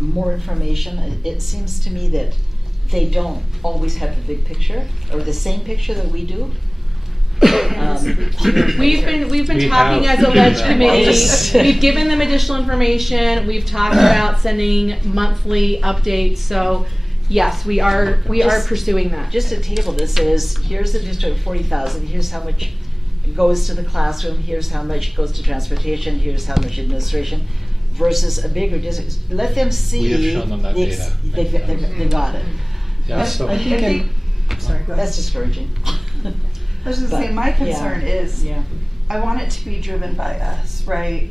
more information? It seems to me that they don't always have the big picture or the same picture that we do. We've been talking as a ledge committee. We've given them additional information. We've talked about sending monthly updates. So yes, we are pursuing that. Just a table that says, here's the district 40,000, here's how much goes to the classroom, here's how much goes to transportation, here's how much administration, versus a bigger district. Let them see. We have shown them that data. They got it. Yeah, so. I think, sorry, go ahead. That's discouraging. I was just saying, my concern is, I want it to be driven by us, right?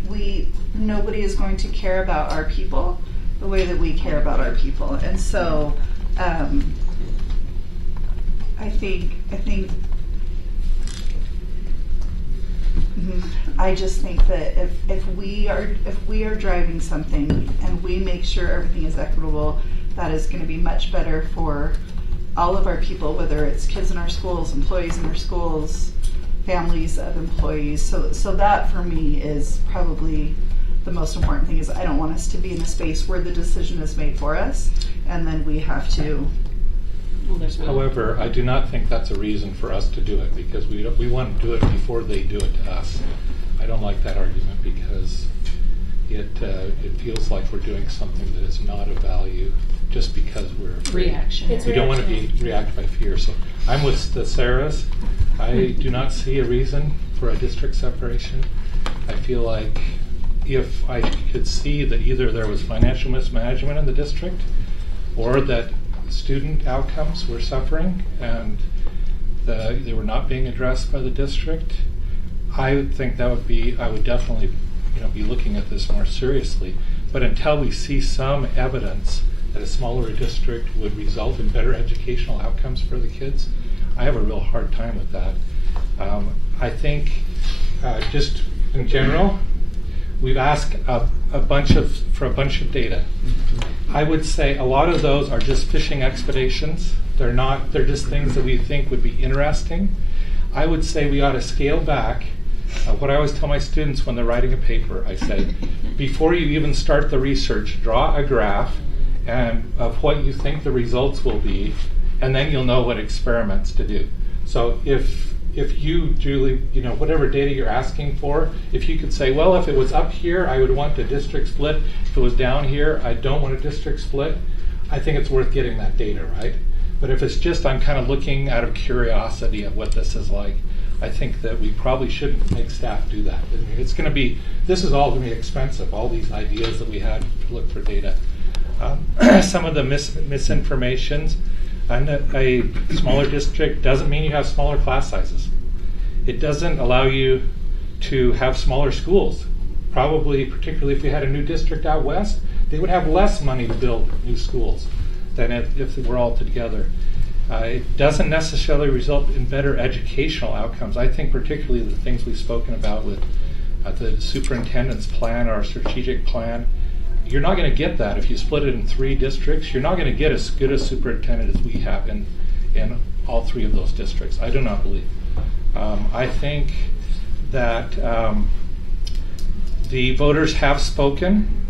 Nobody is going to care about our people the way that we care about our people, and so I just think that if we are driving something and we make sure everything is equitable, that is going to be much better for all of our people, whether it's kids in our schools, employees in our schools, families of employees. So that for me is probably the most important thing. Is I don't want us to be in a space where the decision is made for us and then we have to. However, I do not think that's a reason for us to do it, because we want to do it before they do it to us. I don't like that argument because it feels like we're doing something that is not of value just because we're afraid. Reaction. It's We don't want to be react by fear. So I'm with the Sarahs. I do not see a reason for a district separation. I feel like if I could see that either there was financial mismanagement in the district or that student outcomes were suffering and they were not being addressed by the district, I would think that would be, I would definitely be looking at this more seriously. But until we see some evidence that a smaller district would result in better educational outcomes for the kids, I have a real hard time with that. I think just in general, we've asked for a bunch of data. I would say a lot of those are just fishing expeditions. They're just things that we think would be interesting. I would say we ought to scale back. What I always tell my students when they're writing a paper, I say, before you even start the research, draw a graph of what you think the results will be, and then you'll know what experiments to do. So if you, Julie, whatever data you're asking for, if you could say, well, if it was up here, I would want a district split. If it was down here, I don't want a district split. I think it's worth getting that data, right? But if it's just I'm kind of looking out of curiosity at what this is like, I think that we probably shouldn't make staff do that. I mean, this is all going to be expensive, all these ideas that we had to look for data. Some of the misinformations, and a smaller district doesn't mean you have smaller class sizes. It doesn't allow you to have smaller schools. Probably, particularly if we had a new district out west, they would have less money to build new schools than if we're all together. It doesn't necessarily result in better educational outcomes. I think particularly the things we've spoken about with the superintendent's plan or strategic plan. You're not going to get that if you split it in 3 districts. You're not going to get as good a superintendent as we have in all 3 of those districts. I do not believe. I think that the voters have spoken.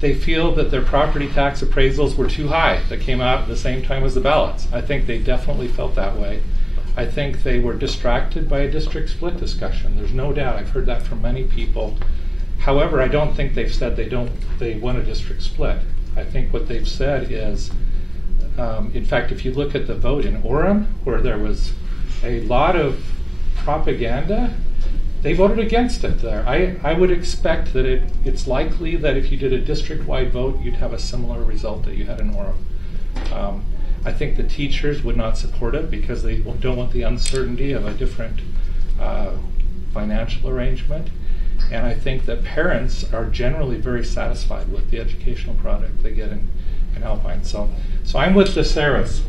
They feel that their property tax appraisals were too high that came out at the same time as the ballots. I think they definitely felt that way. I think they were distracted by a district split discussion. There's no doubt. I've heard that from many people. However, I don't think they've said they want a district split. I think what they've said is, in fact, if you look at the vote in Orem, where there was a lot of propaganda, they voted against it there. I would expect that it's likely that if you did a district-wide vote, you'd have a similar result that you had in Orem. I think the teachers would not support it because they don't want the uncertainty of a different financial arrangement. And I think that parents are generally very satisfied with the educational product they get in Alpine. So I'm with the Sarahs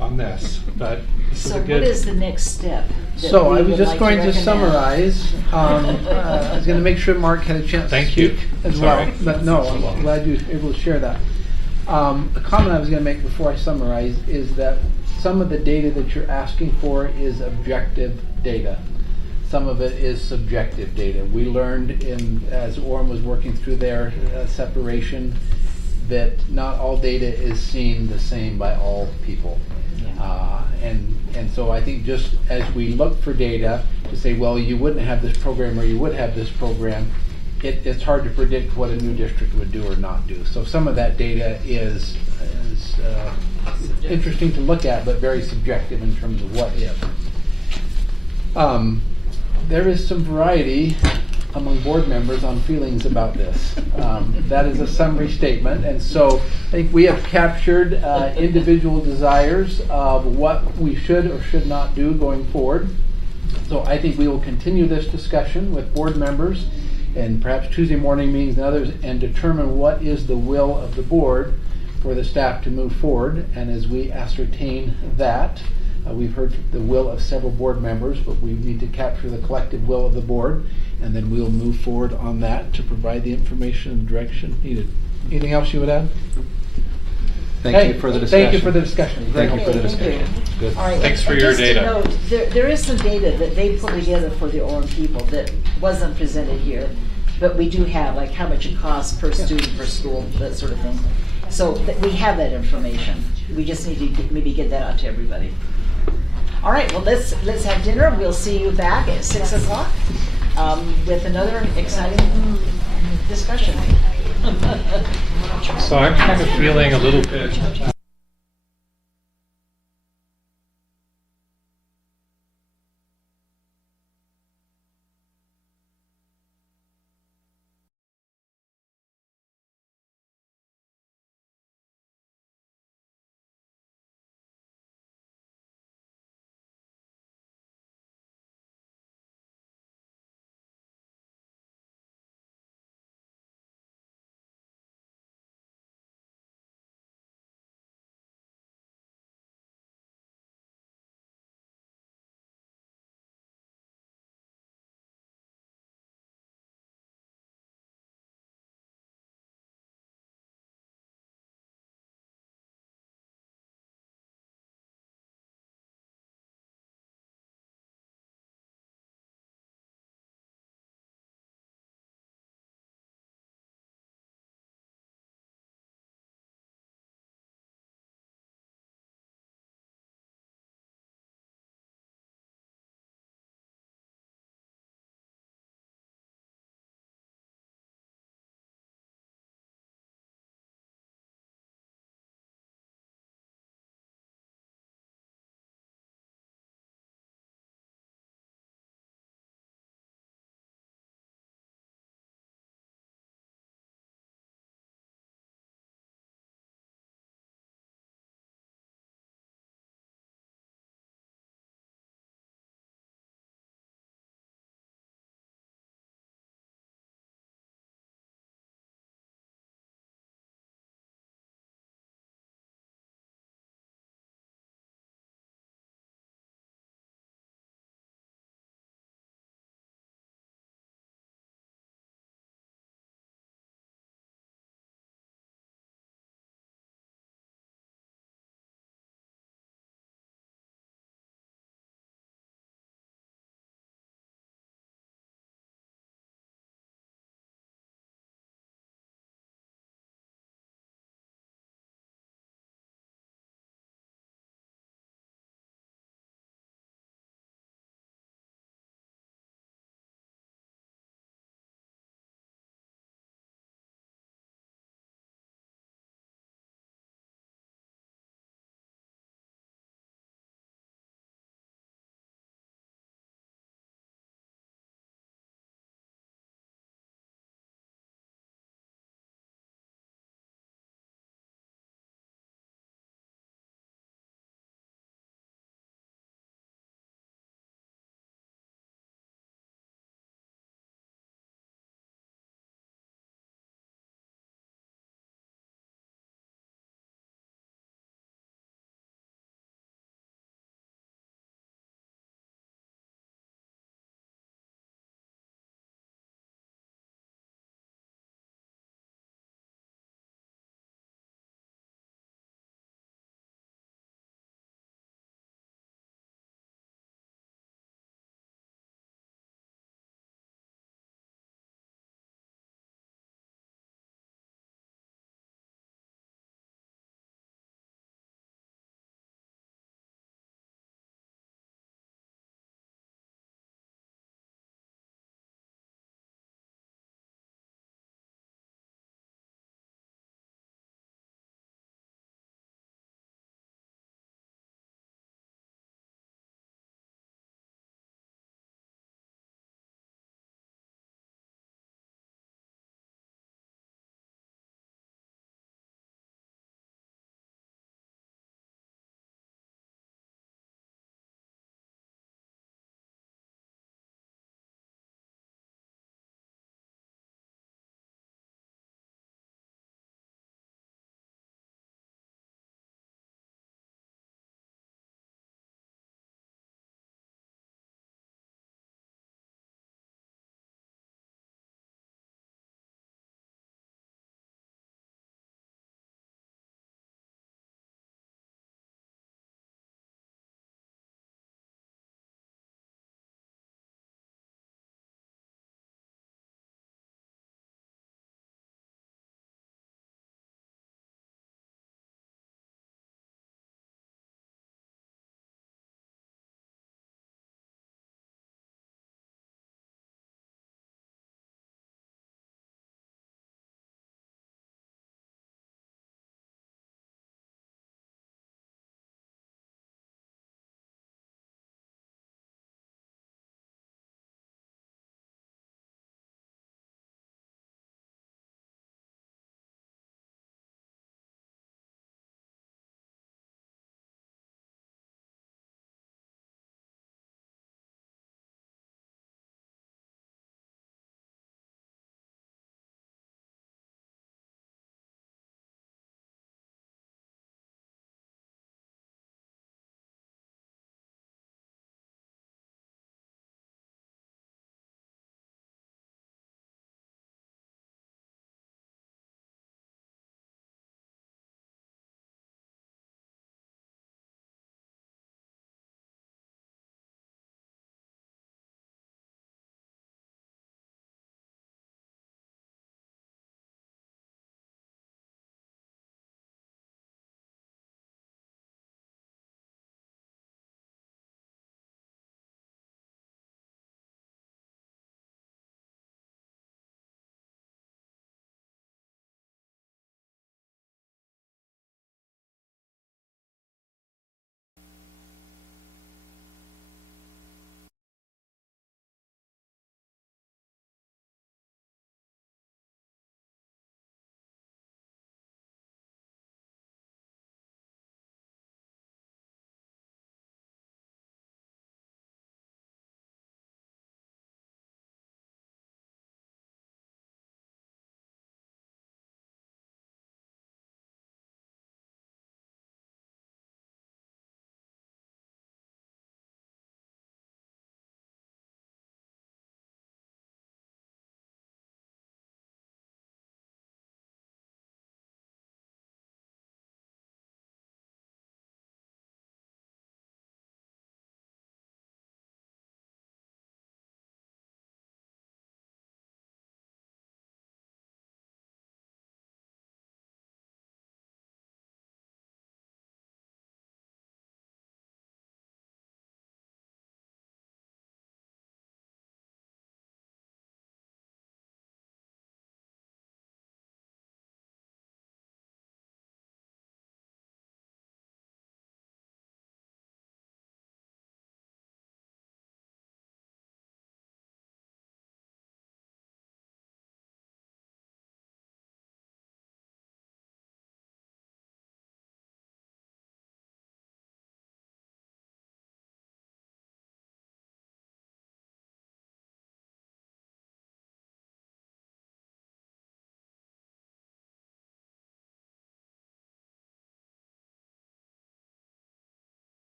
on this, but this is So a what good. is the next step? that So we I was would just like going to recommend? summarize. I was going to make sure Mark had a chance Thank to speak you. as Sorry. well. But no, I'm glad you were able to share that. A comment I was going to make before I summarize is that some of the data that you're asking for is objective data. Some of it is subjective data. We learned as Orem was working through their separation that not all data is seen the same by all people. And so I think just as we look for data to say, well, you wouldn't have this program or you would have this program, it's hard to predict what a new district would do or not do. So some of that data is interesting to look at, but very subjective in terms of what if. There is some variety among board members on feelings about this. That is a summary statement, and so I think we have captured individual desires of what we should or should not do going forward. So I think we will continue this discussion with board members and perhaps Tuesday morning meetings and others, and determine what is the will of the board for the staff to move forward. And as we ascertain that, we've heard the will of several board members, but we need to capture the collective will of the board, and then we'll move forward on that to provide the information and direction needed. Anything else you would add? Thank you for the discussion. Thank you for the discussion. Very Thank you for the Okay, thank discussion. you. Good. All right, Thanks for and your just to data. note, there is some data that they put together for the Orem people that wasn't presented here, but we do have, like how much it costs per student per school, that sort of thing. So we have that information. We just need to maybe get that out to everybody. All right, well, let's have dinner. We'll see you back at 6 o'clock with another exciting discussion. So I'm kind of feeling a little bit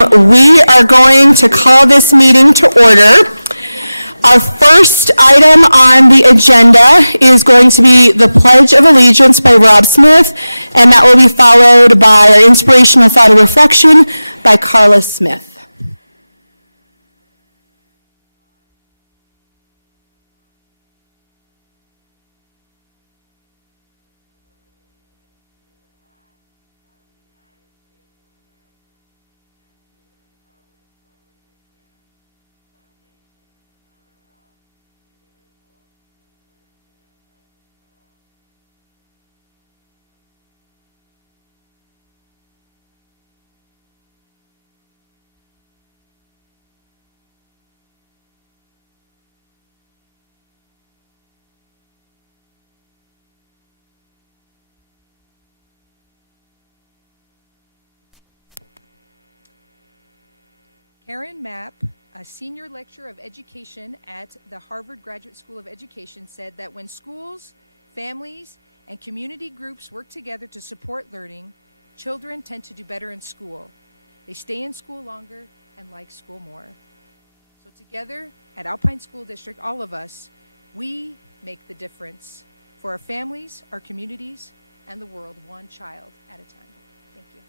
We are going to call this meeting to order. Our first item on the agenda is going to be the Pledge of Allegiance by Rob Smith, and that will be followed by our inspirational thought of reflection by Carla Smith. Karen Mapp, a senior lecturer of education at the Harvard Graduate School of Education, said that when schools, families, and community groups work together to support learning, children tend to do better in school. They stay in school longer and like school more. So together at Alpine School District, all of us, we make the difference for our families, our communities, and the world, one child at a time. Thank you.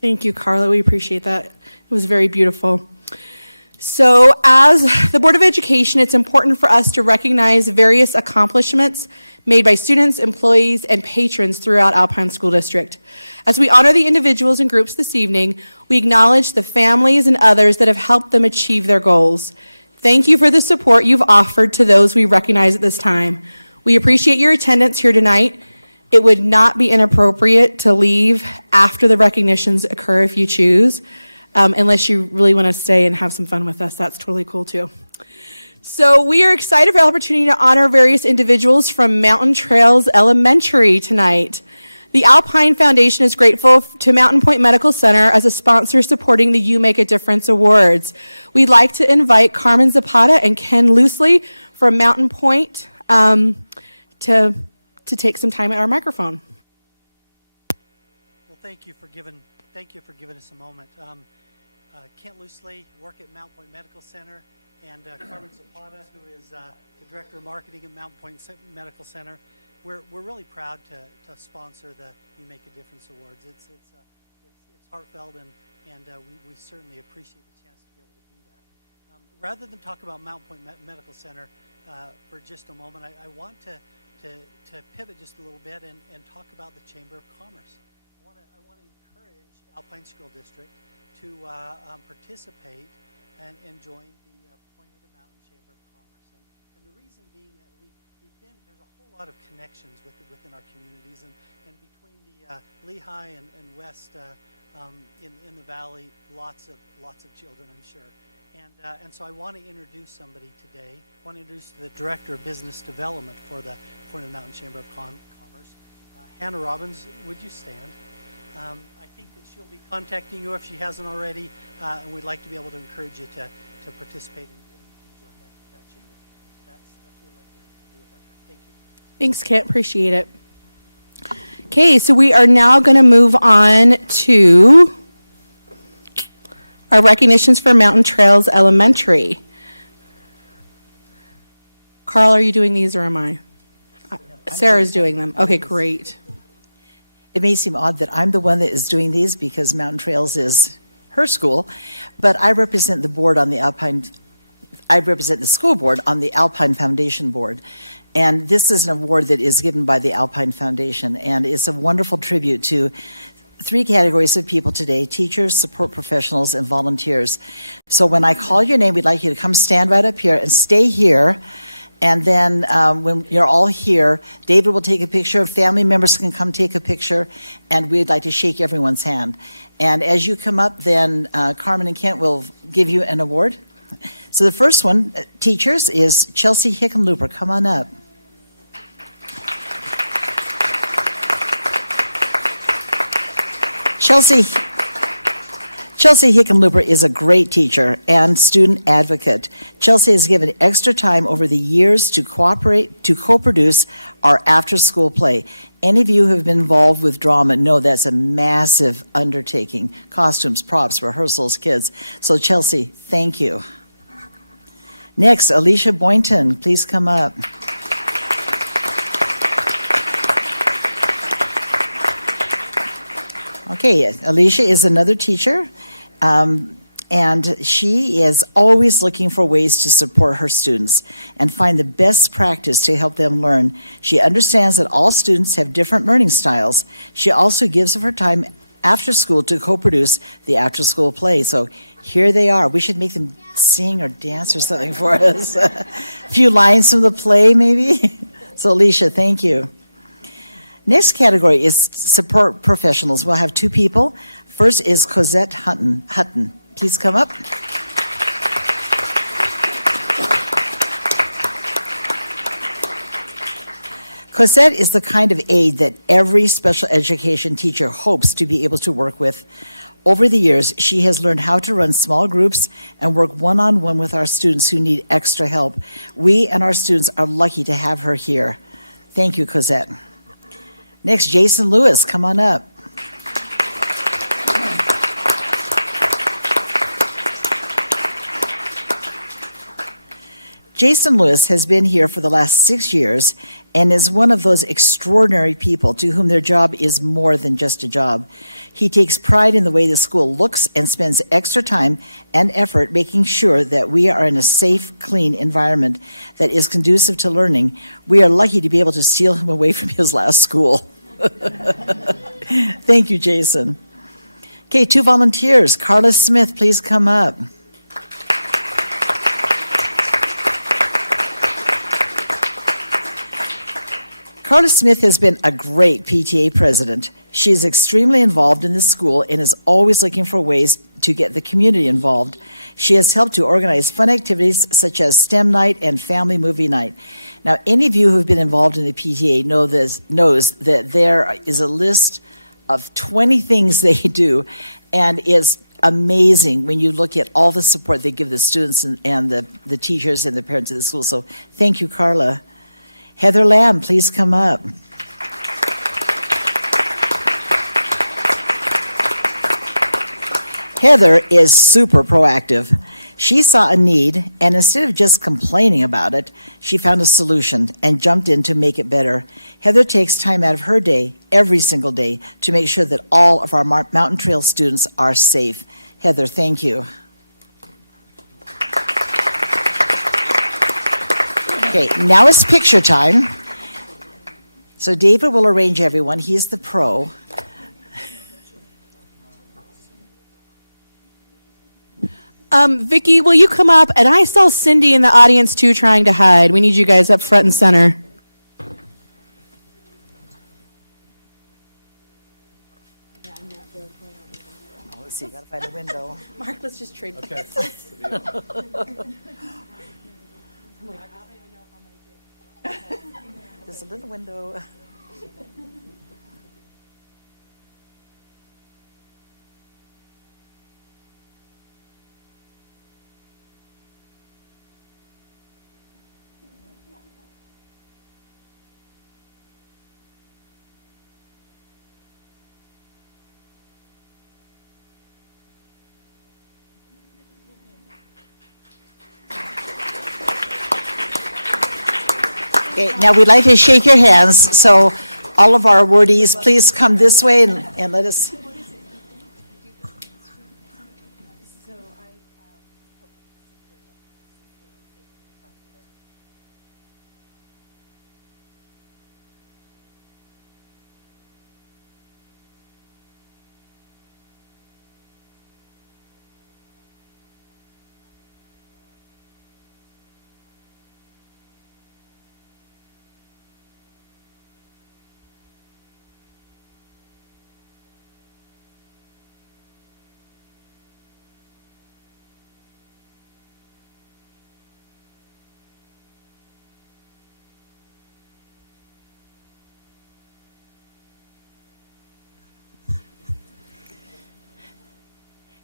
Thank you, Carla. We appreciate that. It was very beautiful. So as the Board of Education, it's important for us to recognize various accomplishments made by students, employees, and patrons throughout Alpine School District. As we honor the individuals and groups this evening, we acknowledge the families and others that have helped them achieve their goals. Thank you for the support you've offered to those we recognize at this time. We appreciate your attendance here tonight. It would not be inappropriate to leave after the recognitions occur if you choose, unless you really want to stay and have some fun with us. That's totally cool too. So we are excited for the opportunity to honor various individuals from Mountain Trails Elementary tonight. The Alpine Foundation is grateful to Mountain Point Medical Center as a sponsor supporting the You Make a Difference Awards. We'd like to invite Carmen Zapata and Ken Loosely from Mountain Point to take some time at our microphone. Well, thank you for giving us a moment. Kent Loosely, work at Mountain Point Medical Center, and Carmen Zapata, who is the Director of Marketing at Mountain Point Medical Center. We're really proud to sponsor the You Make a Difference Awards. It's heartfelt, and we certainly appreciate the chance to be able to do that. Rather than talk about Mountain Point Medical Center for just a moment, I want to pivot just a little bit and talk about the Chamber of Commerce. I want to encourage Alpine School District to participate and join the Point of the Mountain Chamber of Commerce. And the reason being that there's a whole lot of connections within our communities, and between the Lehigh and West in the Valley, lots of children, I'm sure. And so I want to introduce somebody today. I want to introduce the Director of Business Development for the Point of the Mountain Chamber of Commerce, Hannah Robbins. Would you stand? I think that she'll be contacting you if she hasn't already, and we'd like to be able to encourage you to participate and join that chamber. That's what we'd like to do with our time. Thank you. Thanks, Kent. Appreciate it. Okay, so we are now going to move on to our recognitions for Mountain Trails Elementary. Carl, are you doing these or am I? Sarah's doing them. Okay, great. It may seem odd that I'm the one that is doing these because Mountain Trails is her school, but I represent the board on the Alpine, I represent the school board on the Alpine Foundation board. And this is an award that is given by the Alpine Foundation, and it's a wonderful tribute to three categories of people today: teachers, support professionals, and volunteers. So when I call your name, we'd like you to come stand right up here and stay here. And then when you're all here, David will take a picture, family members can come take a picture, and we'd like to shake everyone's hand. And as you come up, then Carmen and Kent will give you an award. So the first one, teachers, is Chelsea Hickenlooper. Come on up. Chelsea Hickenlooper is a great teacher and student advocate. Chelsea has given extra time over the years to co-produce our after-school play. Any of you who have been involved with drama know that's a massive undertaking. Costumes, props, rehearsals, kids. So Chelsea, thank you. Next, Alicia Boynton, please come up. Okay, Alicia is another teacher, and she is always looking for ways to support her students and find the best practice to help them learn. She understands that all students have different learning styles. She also gives of her time after school to co-produce the after-school play. So here they are. We should make them sing or dance or something for us. A few lines from the play, maybe? So Alicia, thank you. Next category is support professionals. We'll have two people. First is Cosette Hutton. Please come up. Cosette is the kind of aide that every special education teacher hopes to be able to work with. Over the years, she has learned how to run small groups and work one-on-one with our students who need extra help. We and our students are lucky to have her here. Thank you, Cosette. Next, Jason Lewis, come on up. Jason Lewis has been here for the last 6 years and is one of those extraordinary people to whom their job is more than just a job. He takes pride in the way the school looks and spends extra time and effort making sure that we are in a safe, clean environment that is conducive to learning. We are lucky to be able to steal him away from his last school. Thank you, Jason. Okay, two volunteers. Carla Smith, please come up. Carla Smith has been a great PTA president. She is extremely involved in the school and is always looking for ways to get the community involved. She has helped to organize fun activities such as STEM night and family movie night. Now, any of you who have been involved in the PTA knows that there is a list of 20 things they do, and it's amazing when you look at all the support they give the students and the teachers and the parents of the school. So thank you, Carla. Heather Lamb, please come up. Heather is super proactive. She saw a need, and instead of just complaining about it, she found a solution and jumped in to make it better. Heather takes time out of her day, every single day, to make sure that all of our Mountain Trail students are safe. Heather, thank you. Okay, now it's picture time. So David will arrange everyone. He's the pro. Vicki, will you come up? And I saw Cindy in the audience too trying to hide. We need you guys up front and center. Oh, let's see, gotta find a window. Mark, let's just trade. Okay. There's a little window. Okay, now we'd like to shake your hands, so all of our awardees, please come this way and let us.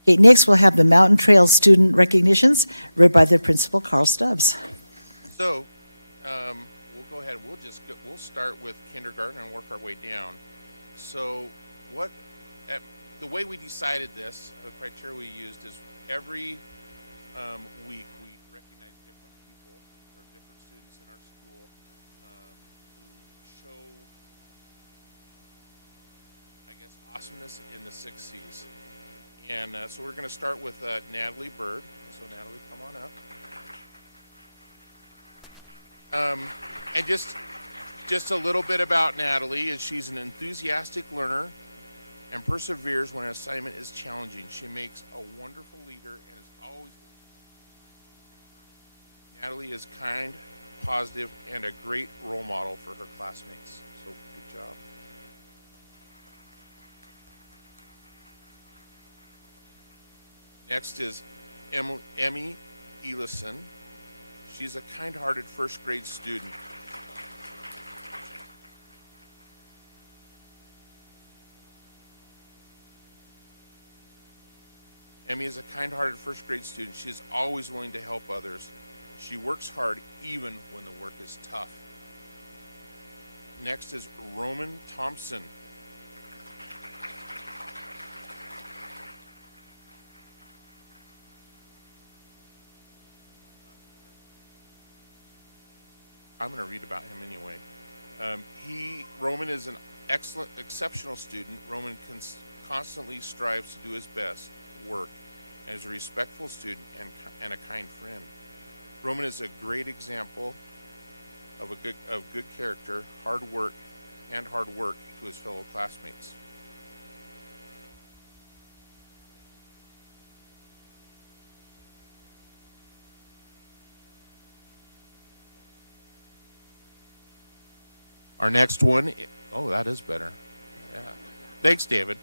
Okay, next we'll have the Mountain Trail student recognitions read by the principal, Carl Stubbs. So, we'll go ahead and we'll just we'll start with kindergarten and work our way down. So the way we decided this, the criteria we used is every week we recognize different people or different students in our school who show, I guess, awesomeness in the 6 C's. And so we're going to start with Natalie Bird. So Natalie, come on up. And just a little bit about Natalie is she's an enthusiastic learner and perseveres when an assignment is challenging. She makes a wonderful leader and is always Natalie is kind, positive, and a great role model for her classmates. So good job. Next is Emmy Elison. She's a kind-hearted first grade student. Emmy is a kind-hearted first grade student. She is always willing to help others. She works hard even when the work is tough. Next is Roman Thompson. I'm going to read about him anyway. Roman is an exceptional student. Roman constantly strives to do his best work and is a respectful student and a kind friend. Roman is a great example of good character, hard work to his fellow classmates. Our next one, oh, that is better. Yeah. Thanks, David.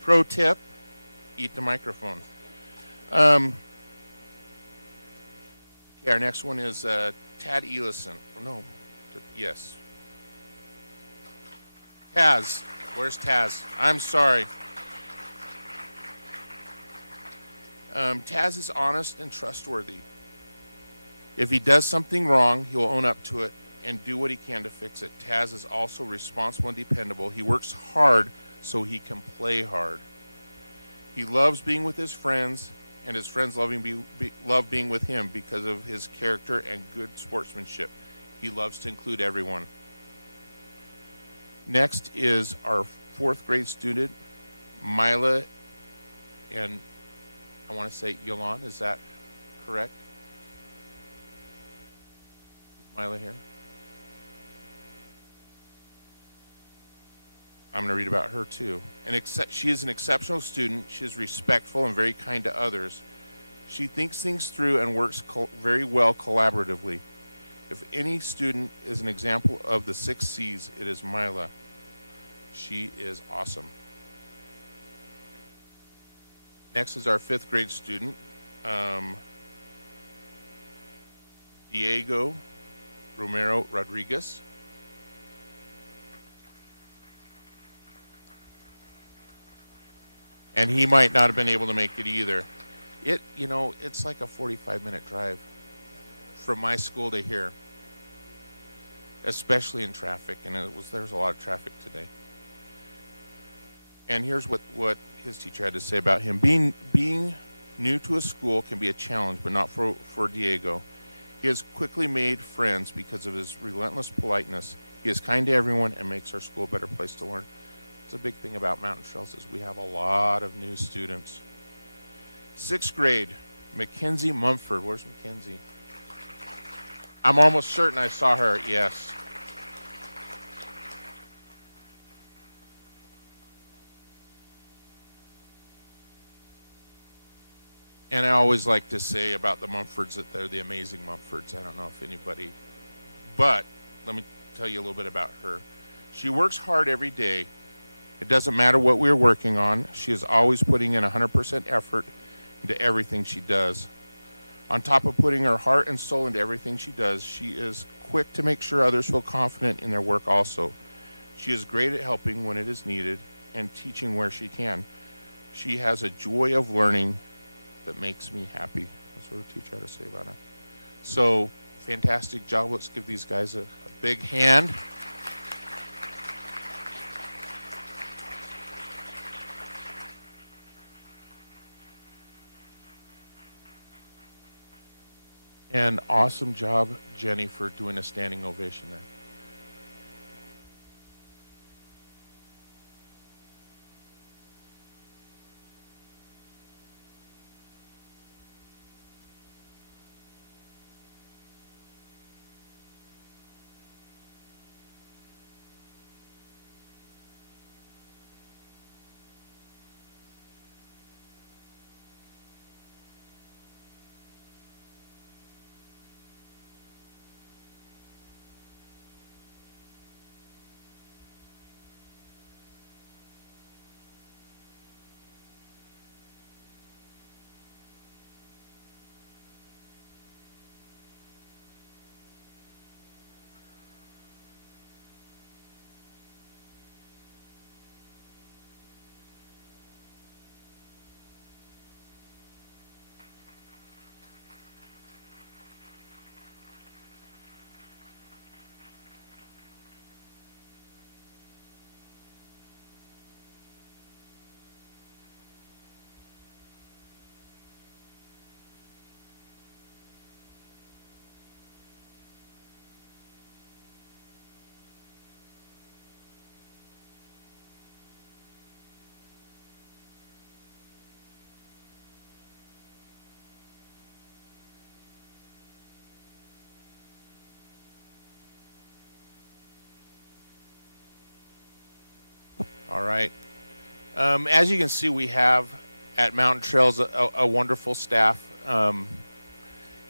Pro tip, eat the microphone. Okay, our next one is Tad Elison. No, yes. Taz. Where's Taz? I'm sorry. Taz is honest and trustworthy. If he does something wrong, he will own up to it and do what he can to fix it. Taz is also responsible and dependable. He works hard so he can play hard. He loves being with his friends, and his friends love being with him because of his character and good sportsmanship. He loves to include everyone. Next is our 4th grade student, Mila, and I want to say Yolan. Is that correct? Is Mila here? I'm going to read about her too. She is an exceptional student. She is respectful and very kind to others. She thinks things through and works very well collaboratively. If any student is an example of the 6 C's, it is Mila. She is awesome. Next is our 5th grade student, Diego Romero Rodriguez. And he might not have been able to make it either. It's like a 45-minute drive from my school to here, especially in traffic, and there's a lot of traffic today. And here's what his teacher had to say about him. Being new to a school can be a challenge, but not for Diego. He has quickly made friends because of his relentless politeness. He is kind to everyone and makes our school a better place to learn. It's a big thing about Mountain Trails is we have a lot of new students. 6th grade, Mackenzie Mumford. Where's Mackenzie? I'm almost certain I saw her, yes. And I always like to say about the Mumfords that they're the amazing Mumfords. I don't know if anybody, but let me tell you a little bit about her. She works hard every day. It doesn't matter what we're working on. She is always putting in 100% effort into everything she does. On top of putting her heart and soul into everything she does, she is quick to make sure others feel confident in their work also. She is great at helping when it is needed and teaching where she can. She has a joy of learning that makes me happy. That's what her teacher had to say about her. So fantastic job. Let's give these guys a big hand. And awesome job, Jenny, for doing a standing ovation there. All right. As you can see, we have at Mountain Trails a wonderful staff.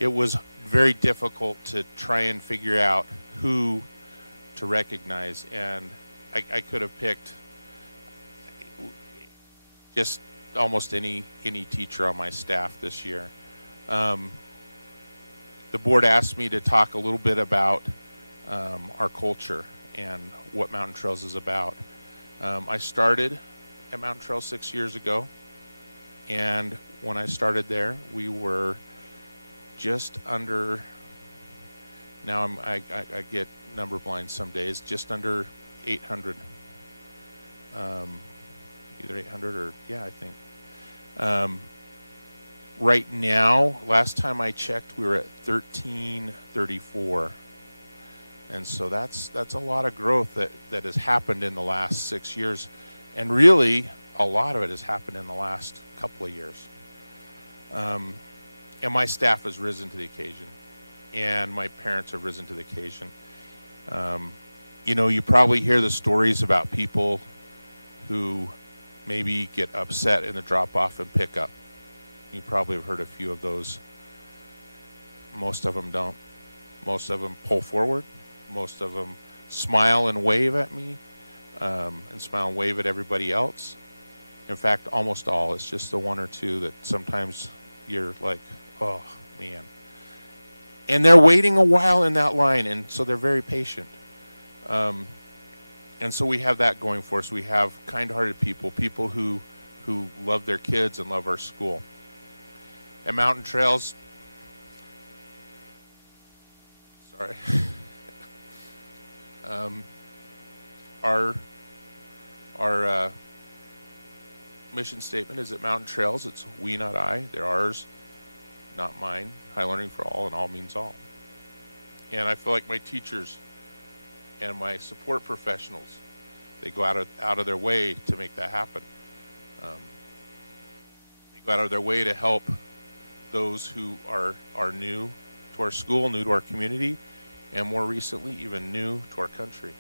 It was very difficult to try and figure out who to recognize, and I could have picked just almost any teacher on my staff this year. The board asked me to talk a little bit about our culture and what Mountain Trails is about. I started at Mountain Trails 6 years ago, and when I started there, we were just under, now I get number blind some days, just under 800. Either 800 or, yeah, I think. Right now, last time I checked, we were at 1334. And so that's a lot of growth that has happened in the last 6 years. And really, a lot of it has happened in the last couple of years. And my staff has risen to the occasion. And my parents have risen to the occasion. You know, you probably hear the stories about people who maybe get upset in the drop-off and pick-up. You probably have heard a few of those. Most of them don't. Most of them pull forward. Most of them smile and wave at me, and smile and wave at everybody else. In fact, almost all. It's just the one or two that sometimes you're like, oh, man. And they're waiting a while in that line, and so they're very patient. And so we have that going for us. We have kind-hearted people who love their kids and love our school. At Mountain Trails, sorry. Our mission statement is at Mountain Trails. It's we, not I. They're ours, not mine. High learning for all, and all means all. And I feel like my teachers and my support professionals, they go out of their way to make that happen. They go out of their way to help those who are new to our school, new to our community, and more recently, even new to our country.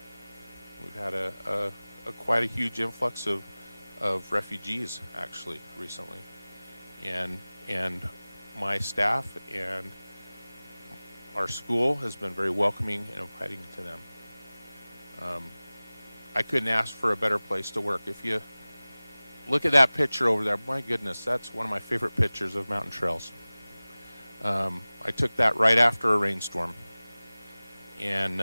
We've had a quite a huge influx of refugees, actually, recently. And my staff and our school has been very welcoming and inviting to them. I couldn't ask for a better place to work. If you look at that picture over there, my goodness, that's one of my favorite pictures of Mountain Trails. I took that right after a rainstorm. And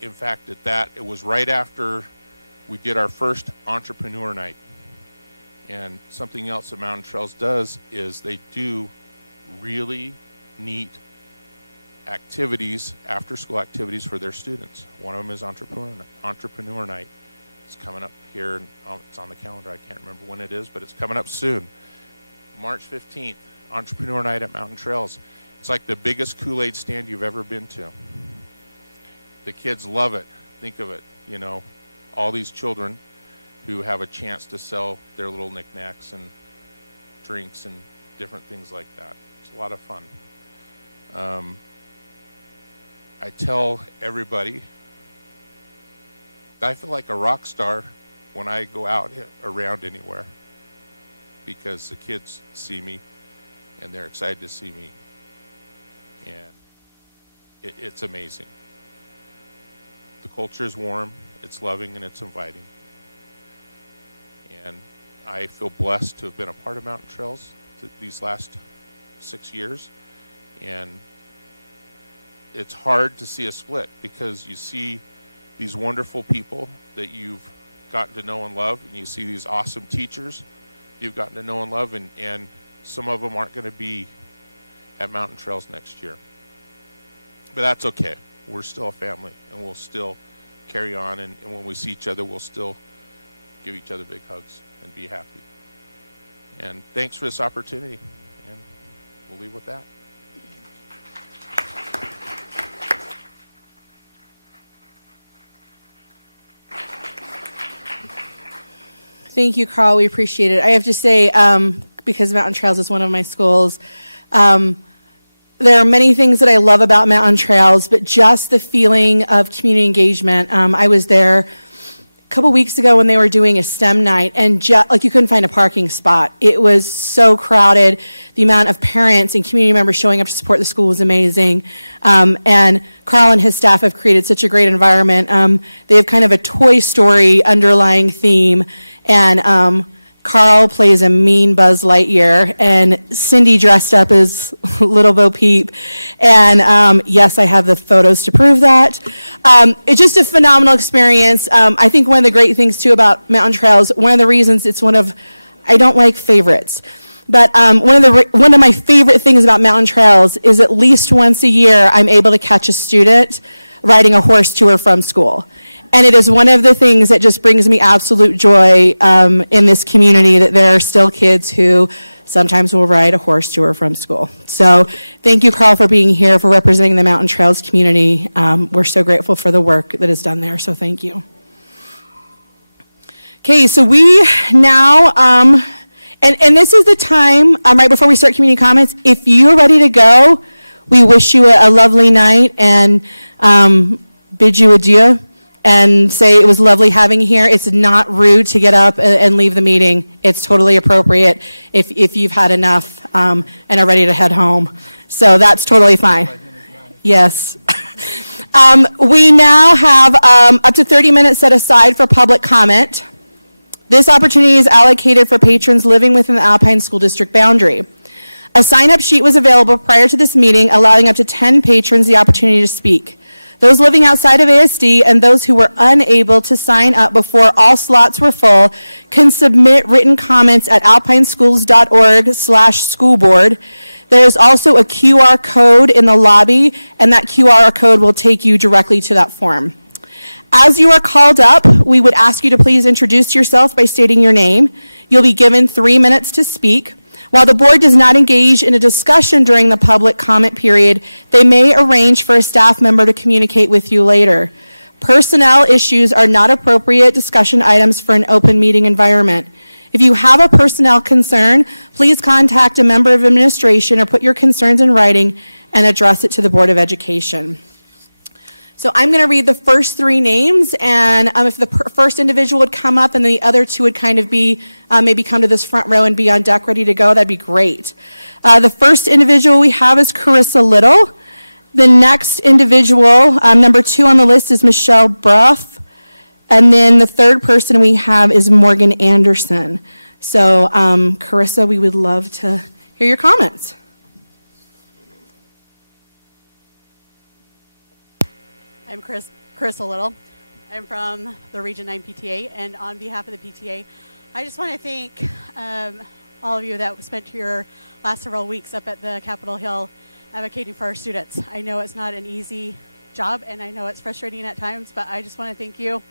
in fact, it was right after we did our first entrepreneur night. And something else that Mountain Trails does is they do really neat activities, after-school activities for their students. One of them is Entrepreneur Night. It's coming up here, and it's on the calendar. I can't remember when it is, but it's coming up soon. March 15th, Entrepreneur Night at Mountain Trails. It's like the biggest Kool-Aid stand you've ever been to. The kids love it. Think of it, you know, all these children who have a chance to sell their little knickknacks and drinks and different things like that. It's a lot of fun. I tell everybody, I feel like a rock star when I go out around anywhere, because the kids see me and they're excited to see me, and it's amazing. The culture is warm, it's loving, and it's inviting. And I feel blessed to have been a part of Mountain Trails these last 6 years. And it's hard to see a split, because you see these wonderful people that you've gotten to know and love, and you see these awesome teachers you've gotten to know and love, and some of them aren't going to be at Mountain Trails next year. But that's okay. We're still a family, and we'll still carry on, and when we see each other, we'll still give each other big hugs and be happy. And thanks for this opportunity, and we'll leave with that. Thank you, Carl. We appreciate it. I have to say, because Mountain Trails is one of my schools, there are many things that I love about Mountain Trails, but just the feeling of community engagement. I was there a couple weeks ago when they were doing a STEM night, and like you couldn't find a parking spot. It was so crowded. The amount of parents and community members showing up to support the school was amazing. And Carl and his staff have created such a great environment. They have kind of a Toy Story underlying theme, and Carl plays a mean Buzz Lightyear, and Cindy dressed up as Little Bo Peep. And yes, I have the photos to prove that. It's just a phenomenal experience. I think one of the great things, too, about Mountain Trails, one of the reasons it's I don't like favorites, but one of my favorite things about Mountain Trails is at least once a year I'm able to catch a student riding a horse to or from school. And it is one of the things that just brings me absolute joy in this community, that there are still kids who sometimes will ride a horse to or from school. So thank you, Carl, for being here, for representing the Mountain Trails community. We're so grateful for the work that is done there, so thank you. Okay, so we now, and this is the time, right before we start community comments, if you're ready to go, we wish you a lovely night and bid you adieu. And say it was lovely having you here. It's not rude to get up and leave the meeting. It's totally appropriate if you've had enough and are ready to head home. So that's totally fine. Yes. We now have up to 30 minutes set aside for public comment. This opportunity is allocated for patrons living within the Alpine School District boundary. A sign-up sheet was available prior to this meeting, allowing up to 10 patrons the opportunity to speak. Those living outside of ASD and those who were unable to sign up before all slots were full can submit written comments at alpineschools.org/schoolboard. There is also a QR code in the lobby, and that QR code will take you directly to that form. As you are called up, we would ask you to please introduce yourself by stating your name. You'll be given 3 minutes to speak. While the board does not engage in a discussion during the public comment period, they may arrange for a staff member to communicate with you later. Personnel issues are not appropriate discussion items for an open meeting environment. If you have a personnel concern, please contact a member of administration or put your concerns in writing and address it to the Board of Education. So I'm going to read the first 3 names, and if the first individual would come up and the other 2 would kind of be, maybe come to this front row and be on deck ready to go, that'd be great. The first individual we have is Carissa Little. The next individual, number 2 on the list, is Michelle Bruff. And then the third person we have is Morgan Anderson. So Carissa, we would love to hear your comments. I'm Carissa Little. I'm from the Region 9 PTA, and on behalf of the PTA, I just want to thank all of you that spent your last several weeks up at the Capitol Hill advocating for our students. I know it's not an easy job, and I know it's frustrating at times, but I just want to thank you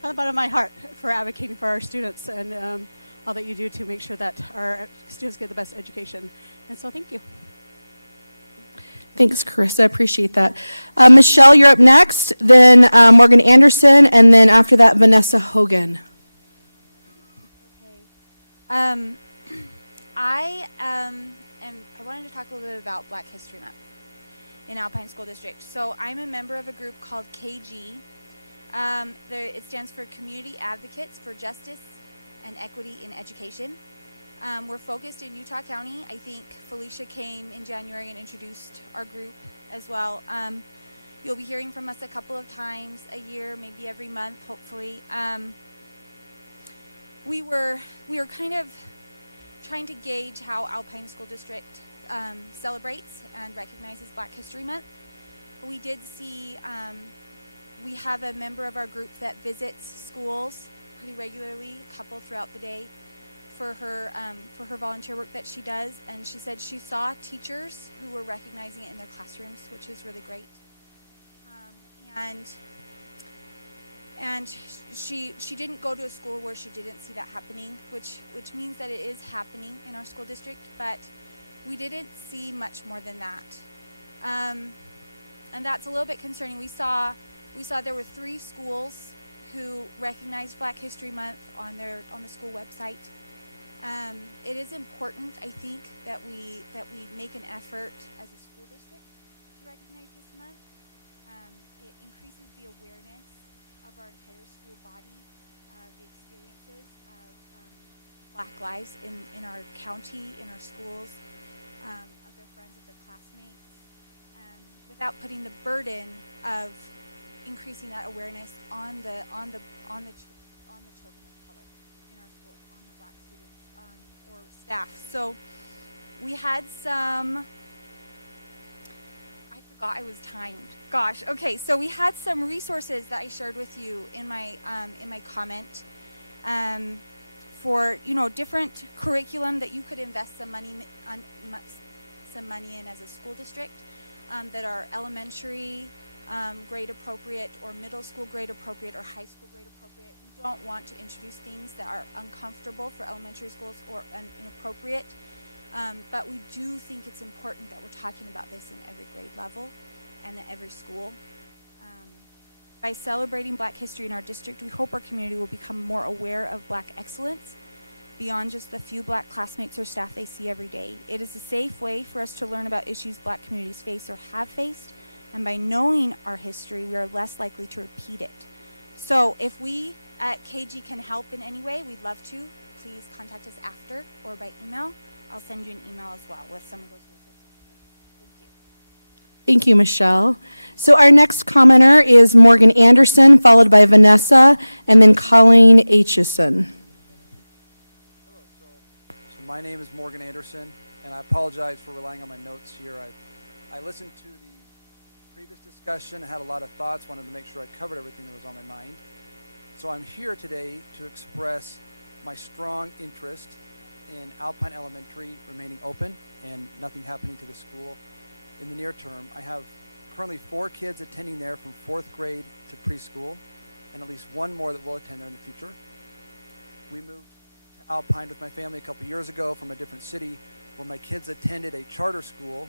from the bottom of my heart for advocating for our students and all that you do to make sure that our students get the best education. And so thank you. Thanks, Carissa. Appreciate that. Michelle, you're up next, then Morgan Anderson, and then after that, Vanessa Hogan. I wanted to talk a little bit about Black History Month in Alpine School District. So I'm a member of a group called KG. It stands for Community Advocates for Justice and Equity in Education. We're focused in Utah County. I think Felicia came in January and introduced our group as well. You'll be hearing from us a couple of times a year, maybe every month, hopefully. We were kind of trying to gauge how Alpine School District celebrates and recognizes Black History Month. We did see, we have a member of our group that visits schools pretty regularly, a couple throughout the day, for her volunteer work that she does, and she said she saw teachers who were recognizing it in their classrooms, which is really great. And she didn't go to a school where she didn't see that happening, which means that it is happening in our school district, but we didn't see much more than that. And that's a little bit concerning. We saw there were 3 schools who recognized Black History Month on the school website. It is important, I think, that we make an effort as a school district to recognize this month. It increases the awareness of our entire school body, the experiences of Black lives in our county, in our schools, of their friends, of their classmates, without putting the burden of increasing that awareness on the children of color in our schools, on the Black students or staff. So we had some. I was timed. Gosh. Okay. So we had some resources that I shared with you in my comment for different curriculum that you could invest some money in as a school district that are elementary grade appropriate or middle school grade appropriate or high school grade appropriate. We don't want to introduce things that are uncomfortable for elementary schools or inappropriate. But we do think it's important that we're talking about this in every grade level and at every school. By celebrating Black history in our district, we hope our community will become more aware of Black excellence beyond just the few Black classmates or staff they see every day. It is a safe way for us to learn about issues Black communities face or have faced, and by knowing our history, we are less likely to repeat it. So if we at KG can help in any way, we'd love to. Please contact us after or by email. I'll send you an email as well with some of those resources. Thank you. Thank you, Michelle. So our next commenter is Morgan Anderson, followed by Vanessa, and then Colleen Aitchison. Hello. So my name is Morgan Anderson, and I apologize for relying on my notes here. I listened to the previous discussion, had a lot of thoughts, wanted to make sure I covered everything that was on my mind. So I'm here today to express my strong interest in Alpine Elementary remaining open and nothing happening to the school in the near term. I have currently 4 kids attending there from 4th grade to preschool, and at least 1 more that will attend there in the future. We moved to Alpine with my family a couple years ago from a different city where my kids attended a charter school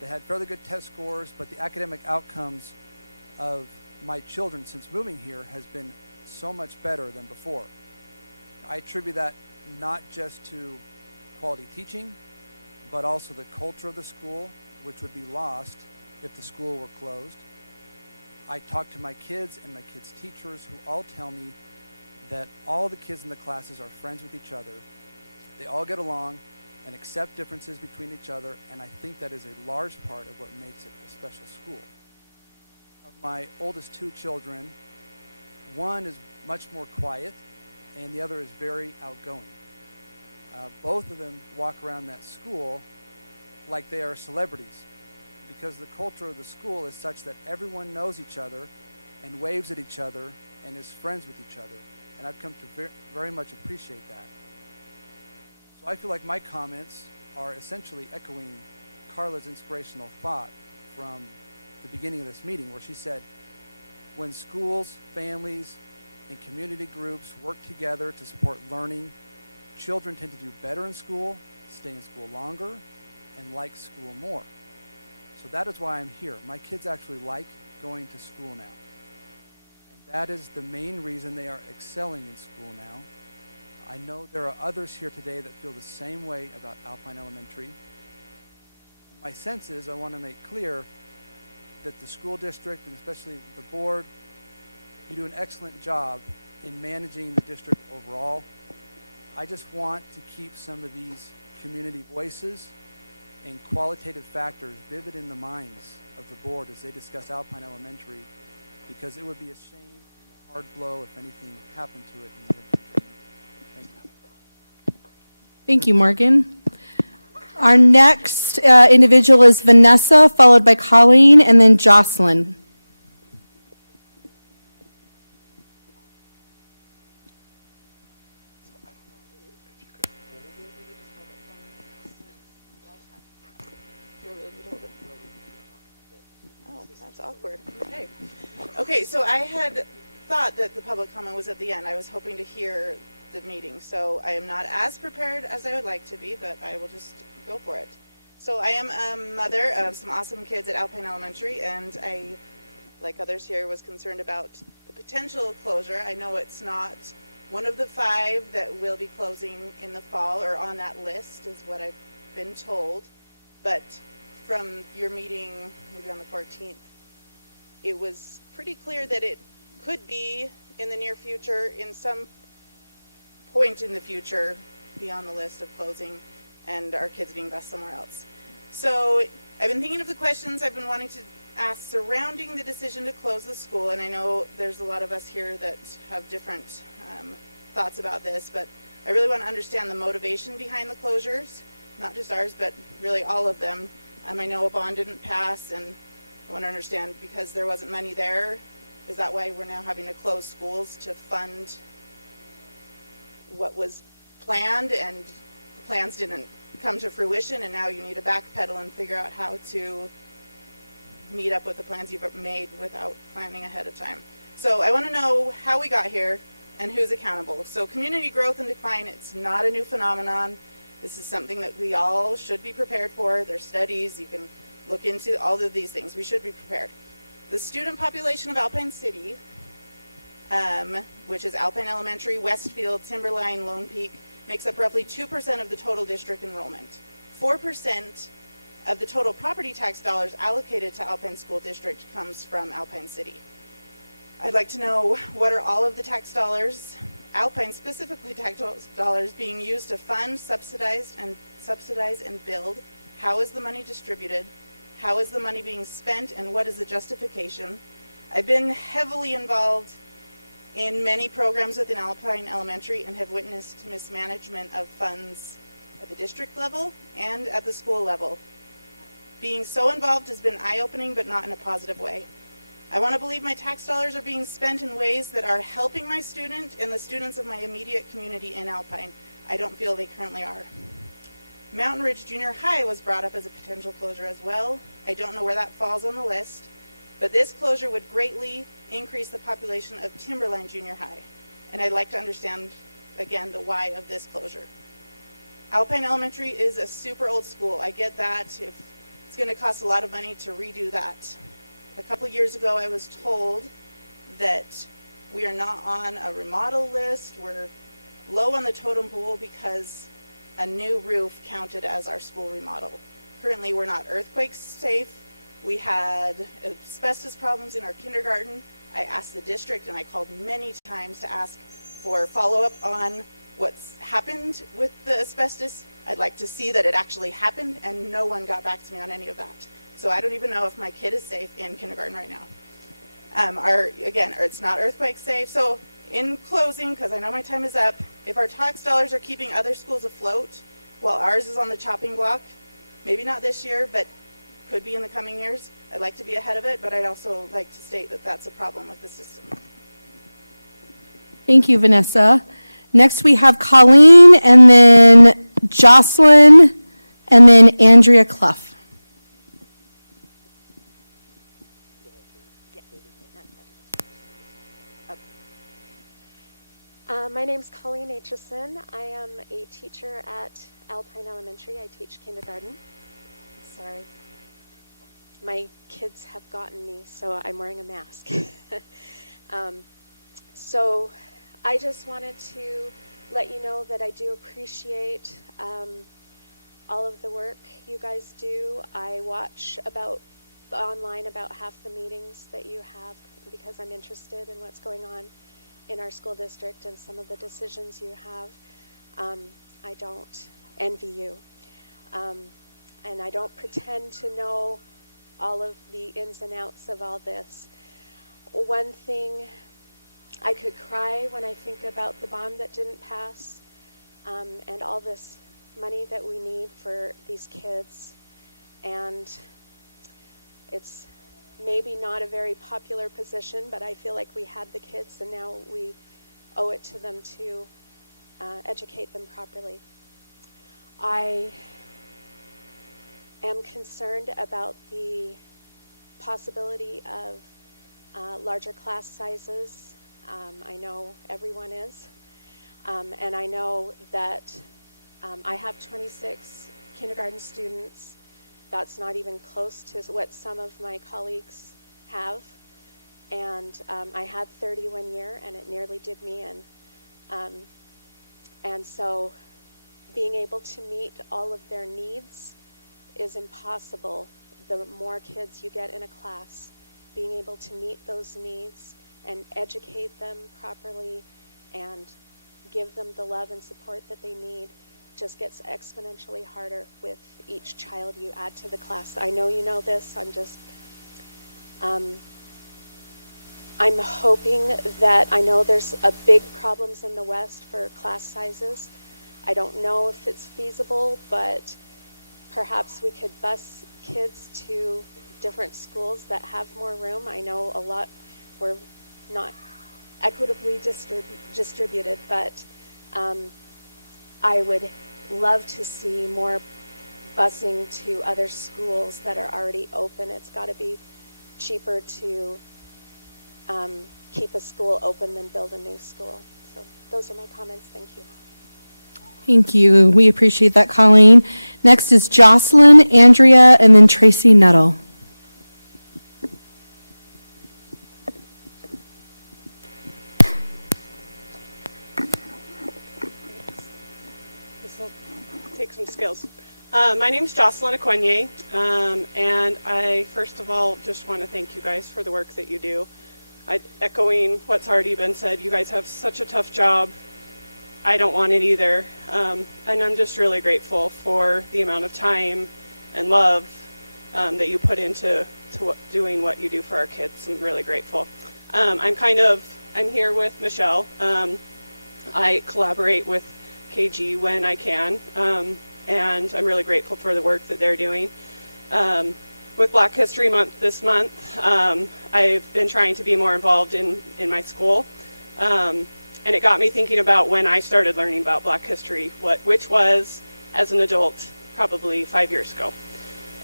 that had fairly good test scores, but the academic outcomes of my children since moving here has been so much better than before. I attribute that not just to quality teaching, but also the culture of the school, which would be lost if the school were closed. I talk to my kids and my kids' teachers who all tell me that all the kids in the classes are friends with each other. They all get along and accept differences between each other, and I think that is a large part of what makes it a special school. Of my oldest 2 children, one is much more quiet, and the other is very outgoing. Both of them walk around that school like they are celebrities, because the culture of the school is such that everyone knows each other and waves at each other and is friends with each other. And I've come to very much appreciate that. So I feel like my comments are essentially echoing Carla's inspirational thought from the beginning of this meeting, where she said, when schools, families, and community groups work together to support learning, children tend to do better in school, stay in school longer, and like school more. So that is why I'm here. My kids actually like going to school now. And that is the main reason they are excelling in school now. I know there are others here today that feel the same way about Alpine Elementary. And my sense is I want to make clear that the school district, and especially the board, you do an excellent job in managing the district overall. I just want to keep some of these community voices and qualitative factors vivid in the minds of the board as they discuss Alpine Elementary, because it would be a shame and a hard blow if anything happened to it in the near future. Thank you. Thank you, Morgan. Our next individual is Vanessa, followed by Colleen, and then Jocelyn. Oh, that's awkward. Okay. Okay, so I had thought that the public comment was at the end. I was hoping to hear the meeting, so I am not as prepared as I would like to be, but I will just go for it. So I am a mother of some awesome kids at Alpine Elementary, and I, like others here, was concerned about the potential closure. I know it's not one of the 5 that will be closing in the fall, or on that list is what I've been told, but from your meeting maybe on the 14th, it was pretty clear that it could be in the near future, in some point in the future, be on the list of closing and our kids being bused somewhere else. So I've been thinking of the questions I've been wanting to ask surrounding the decision to close the school, and I know there's a lot of us here that have different thoughts about this, but I really want to understand the motivation behind the closures, not just ours, but really all of them. I know a bond didn't pass, and I want to understand, because there wasn't money there, is that why we're now having to close schools to fund what was planned, and the plans didn't come to fruition, and now you need to backpedal and figure out how to meet up with the plans you've made without planning ahead of time. So I want to know how we got here and who's accountable. So community growth and decline, it's not a new phenomenon. This is something that we all should be prepared for. There's studies, you can look into all of these things. We should be prepared. The student population of Alpine City, which is Alpine Elementary, Westfield, Timberline, Lone Peak, makes up roughly 2% of the total district enrollment. 4% of the total property tax dollars allocated to Alpine School District comes from Alpine City. I'd like to know, what are all of the tax dollars, Alpine specifically tax dollars, being used to fund, subsidize and build? How is the money distributed? How is the money being spent, and what is the justification? I've been heavily involved in many programs within Alpine Elementary and have witnessed mismanagement of funds at the district level and at the school level. Being so involved has been eye-opening, but not in a positive way. I want to believe my tax dollars are being spent in ways that are helping my student and the students of my immediate community in Alpine. I don't feel they currently are. Mountain Ridge Junior High was brought up as a potential closure as well. I don't know where that falls on the list, but this closure would greatly increase the population of Timberline Junior High, and I'd like to understand, again, the why of this closure. Alpine Elementary is a super old school. I get that. If it's going to cost a lot of money to redo that. A couple years ago, I was told that we are not on a remodel list. We're low on the totem pole because a new roof counted as our school remodel. Currently, we're not earthquake safe. We had asbestos problems in our kindergarten. I asked the district, and I called many times to ask for follow-up on what's happened with the asbestos. I'd like to see that it actually happened, and no one got back to me on any of that. So I don't even know if my kid is safe in kindergarten right now. It's not earthquake safe. So in closing, because I know my time is up, if our tax dollars are keeping other schools afloat while ours is on the chopping block, maybe not this year, but could be in the coming years, I'd like to be ahead of it, but I'd also like to state that that's a problem with the system. Thank you, Vanessa. Next we have Colleen, and then Jocelyn, and then Andrea Clough. My name's Colleen Aitchison. I am a teacher at Alpine Elementary. I teach kindergarten. Sorry. My kids have gotten me, so I'm wearing a mask. So I just wanted to let you know that I do appreciate all of the work you guys do. I watch online about half the meetings that you have because I'm interested in what's going on in our school district and some of the decisions you have. I don't envy you. And I don't pretend to know all of the ins and outs of all this. One thing, I could cry when I think about the bond that didn't pass, and all this money that we need for these kids. And it's maybe not a very popular position, but I feel like we had the kids and now we owe it to them to educate them properly. I am concerned about the possibility of larger class sizes. I know everyone is. And I know that I have 26 kindergarten students. That's not even close to what some of my colleagues have. And I had 30 one year, and it nearly did me in. And so being able to meet all of their needs is impossible. The more kids you get in a class, being able to meet those needs and educate them properly and give them the love and support that they need just gets exponentially harder with each child you add to the class. I know you know this. I'm hoping that, I know there's a big problems in the West for class sizes. I don't know if it's feasible, but perhaps we could bus kids to different schools that have more room. I know a lot were not equitably distributed, but I would love to see more busing to other schools that are already open. It's got to be cheaper to keep a school open than build a new school. So those are my comments. Thank you. Thank you. We appreciate that, Colleen. Next is Jocelyn, Andrea, and then Tracy Nuttall. This will take some skills. My name is Jocelyn Aquenye, and I first of all just want to thank you guys for the work that you do. Echoing what's already been said, you guys have such a tough job. I don't want it either, and I'm just really grateful for the amount of time and love that you put into doing what you do for our kids. I'm really grateful. I'm here with Michelle. I collaborate with KG when I can, and I'm really grateful for the work that they're doing. With Black History Month this month, I've been trying to be more involved in my school. And it got me thinking about when I started learning about Black history, which was, as an adult, probably 5 years ago.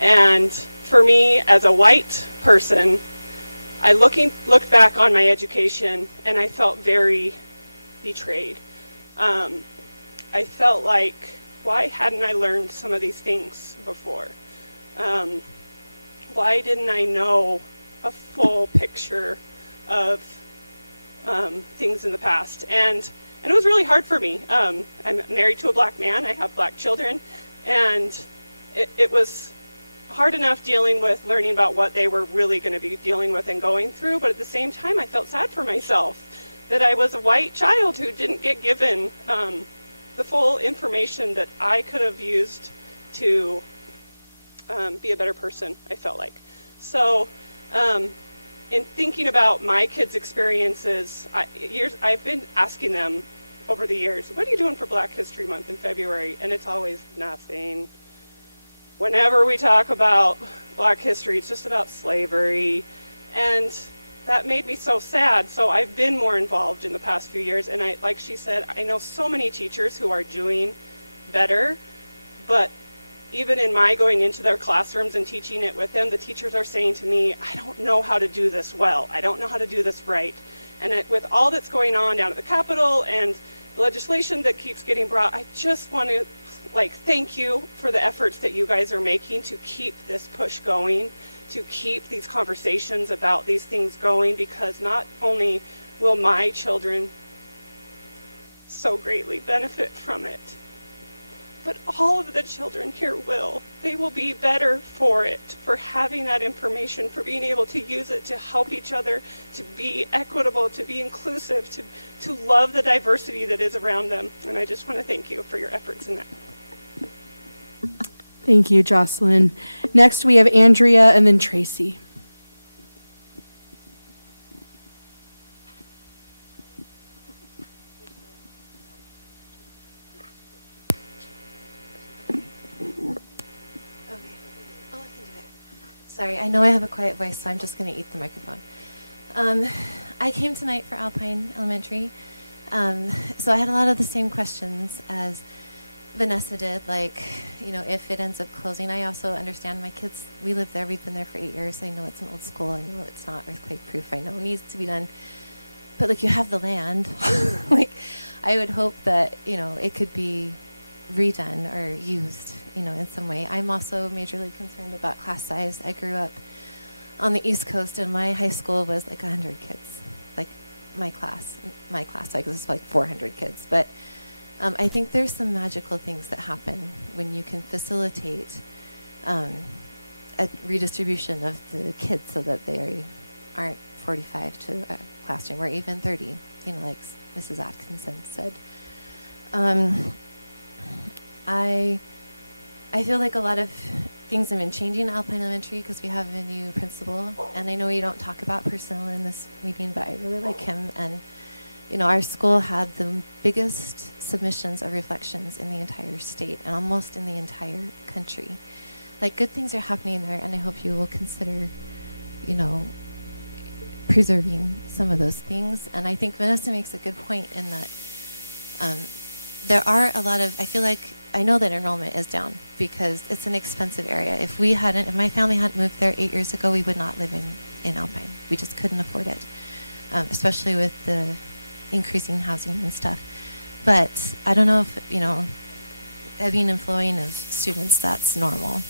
And for me, as a white person, I looked back on my education and I felt very betrayed. I felt like, why hadn't I learned some of these things before? Why didn't I know a full picture of things in the past? And it was really hard for me. I'm married to a black man. I have black children, and it was hard enough dealing with learning about what they were really going to be dealing with and going through, but at the same time I felt sad for myself that I was a white child who didn't get given the full information that I could have used to be a better person, I felt like. So in thinking about my kids' experiences, I've been asking them over the years, what are you doing for Black History Month in February? And it's always nothing. Whenever we talk about Black history, it's just about slavery. And that made me so sad. So I've been more involved in the past few years. And like she said, I know so many teachers who are doing better, but even in my going into their classrooms and teaching it with them, the teachers are saying to me, I don't know how to do this well. I don't know how to do this right. And with all that's going on down at the Capitol and legislation that keeps getting brought. I just want to thank you for the efforts that you guys are making to keep this push going, to keep these conversations about these things going, because not only will my children so greatly benefit from it, but all of the children here will. They will be better for it, for having that information, for being able to use it to help each other, to be equitable, to be inclusive, to love the diversity that is around them. And I just want to thank you for your efforts in that. Thank you, Jocelyn. Next, we have Andrea and then Tracy. Sorry, I know I have a quiet voice, so I'm just going to eat the microphone. I came tonight for Alpine Elementary, so I had a lot of the same questions as Vanessa did, like, if it ends up closing. I also understand my kids, we live there, we've been there for 8 years. I know it's an old school, I know it's not earthquake proof, I know it needs to be done. But you have the land. I would hope that, it could be redone or used, in some way. I'm also majorly concerned about class size. I grew up on the East Coast, and my high school was 100 kids. My class was 400 kids. But I think there's some magical things that happen when you can facilitate a redistribution of the kids so that they aren't 45 to a classroom, or even 30, like Mrs. Atkinson said. I feel like a lot of things have been changing at Alpine Elementary because we have a new principal, and I know you don't talk about personnel in this meeting, but I really like him. And our school had the biggest submissions of reflections in the entire state and almost in the entire country. Good things are happening there, and I hope you will consider, preserving some of those things. And I think Vanessa makes a good point in that there are a lot of, I know that enrollment is down because it's an expensive area. If my family hadn't moved there 8 years ago, we would not live in Alpine. We just couldn't afford it, especially with the increasing housing and stuff. But I don't know if, ebbing and flowing of students, that's normal.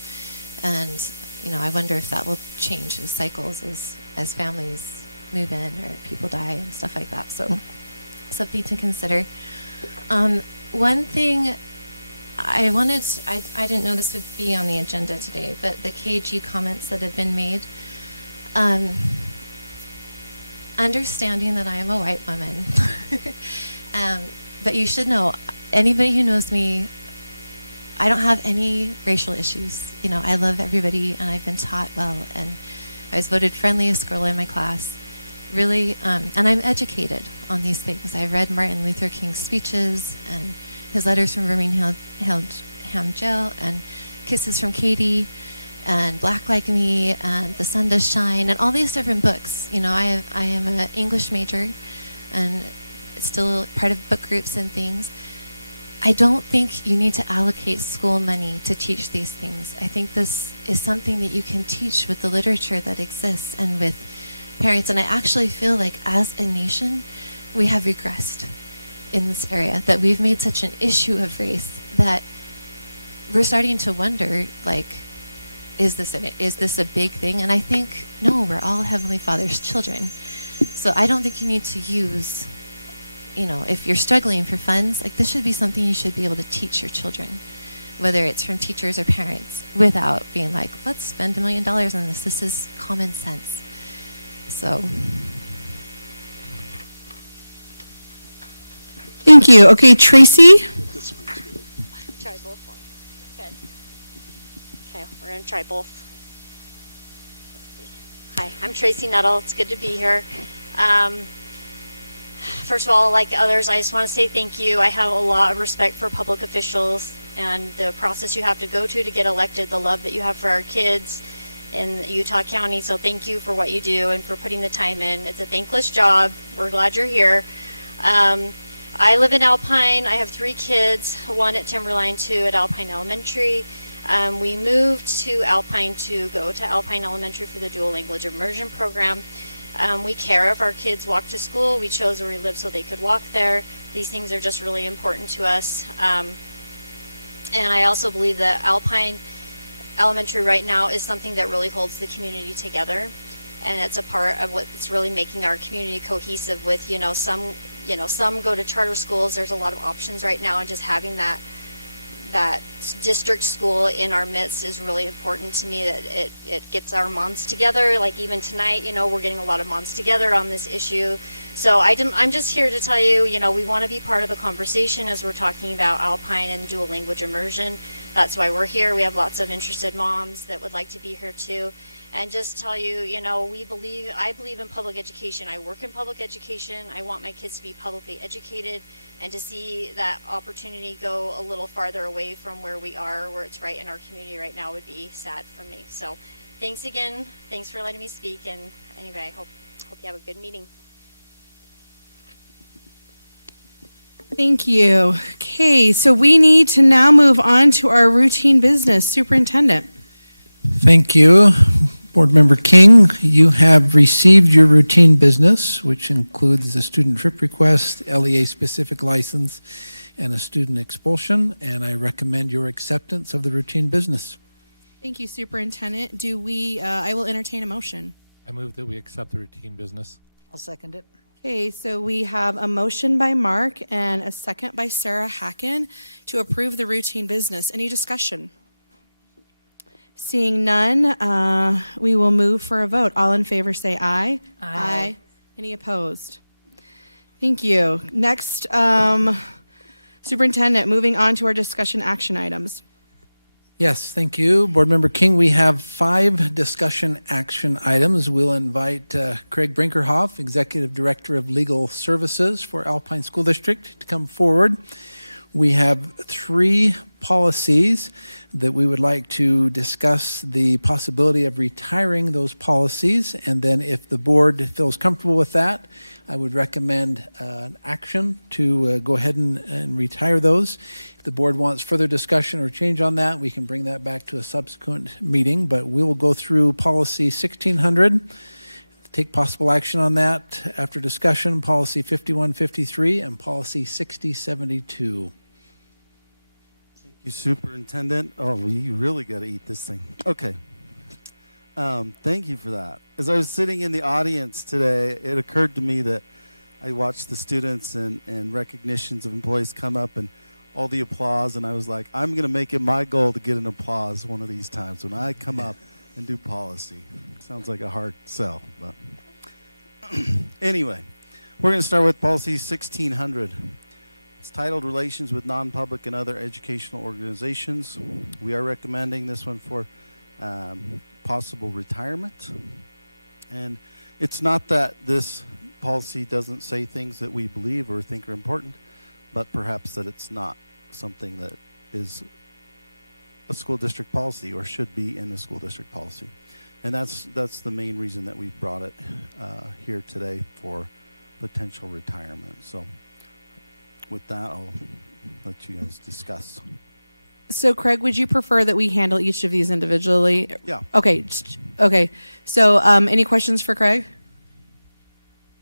And, I wonder if that will change the cycles as families move in or people die and stuff like that. So something to consider. One thing I didn't know this would be on the agenda today, but the KG comments that have been made, understanding that I am a white woman, but you should know, anybody who knows me, I don't have any racial issues. I love everybody, and I've been taught well, and I was voted friendliest girl in my class. Really, and I'm educated on these things. I read Martin Luther King's speeches and his letters from Birmingham Jail, and Kisses from Katie, and Black Like Me, and The Sun Does Shine, and all these different books. I am an English major, and still part of book groups and things. I don't think you need to allocate school money to teach these things. I think this is something that you can teach with the literature that exists and with parents. And I actually feel like as a nation, we have regressed in this area, that we've made such an issue of race that we're starting to wonder, is this a big thing? And I think, no, we're all Heavenly Father's children. So I don't think you need to use, if you're struggling for funds, this should be something you should be able to teach your children, whether it's from teachers or parents, without being let's spend $1 million on this. This is common sense. So. Thank you. Okay, Tracy. This one too. Try both ones. Okay, we're going to try both. Let's see. Hi, I'm Tracy Nuttall. It's good to be here. First of all, like others, I just want to say thank you. I have a lot of respect for public officials and the process you have to go to get elected, the love that you have for our kids in Utah County. So thank you for what you do and for putting the time in. It's a thankless job. We're glad you're here. I live in Alpine. I have 3 kids, 1 at Timberline, 2 at Alpine Elementary. We moved to Alpine to go to Alpine Elementary for the dual language immersion program. We care if our kids walk to school. We chose where we live so they could walk there. These things are just really important to us. And I also believe that Alpine Elementary right now is something that really holds the community together. And it's a part of what's really making our community cohesive with, some go to charter schools. There's a lot of options right now, and just having that district school in our midst is really important to me, that it gets our moms together. Like even tonight, we're getting a lot of moms together on this issue. So I'm just here to tell you, we want to be part of the conversation as we're talking about Alpine and dual language immersion. That's why we're here. We have lots of interested moms that would like to be here too. And just tell you, I believe in public education. I work in public education. I want my kids to be publicly educated, and to see that opportunity go a little farther away from where we are, where it's right in our community right now, would be sad for me. So thanks again. Thanks for letting me speak. And anyway, I hope you have a good meeting. Thank you. Okay, so we need to now move on to our routine business. Superintendent. Thank you. Board Member King, you have received your routine business, which includes a student trip request, LEA-specific license, and a student expulsion, and I recommend your acceptance of the routine business. Thank you, Superintendent. I will entertain a motion. I move that we accept the routine business. I'll second it. Okay, so we have a motion by Mark and a second by Sarah Hacken to approve the routine business. Any discussion? Seeing none, we will move for a vote. All in favor say aye. Aye. Any opposed? Thank you. Next, Superintendent, moving on to our discussion action items. Yes, thank you. Board Member King, we have 5 discussion action items. We'll invite Craig Brinkerhoff, Executive Director of Legal Services for Alpine School District, to come forward. We have 3 policies that we would like to discuss the possibility of retiring those policies, and then if the board feels comfortable with that, I would recommend an action to go ahead and retire those. If the board wants further discussion or change on that, we can bring that back to a subsequent meeting, but we will go through policy 1600, take possible action on that after discussion, policy 5153, and policy 6072. You Superintendent. Oh, well, you really got to eat this thing. Okay. Thank you for that. As I was sitting in the audience today, it occurred to me that I watched the students and recognitions of employees come up and all the applause, and I was like, I'm going to make it my goal to get an applause one of these times when I come up and do policy. Sounds like a hard sell, but anyway, we're going to start with policy 1600. It's titled Relations with Non-Public and Other Educational Organizations. We are recommending this one for possible retirement. And it's not that this policy doesn't say things that we believe or think are important, but perhaps that it's not something that is a school district policy or should be in the school district policy. And that's the main reason that we brought it here today for potential retirement. So with that, I'll let you guys discuss. So, Craig, would you prefer that we handle each of these individually? Yeah. Okay. Okay. So, any questions for Craig?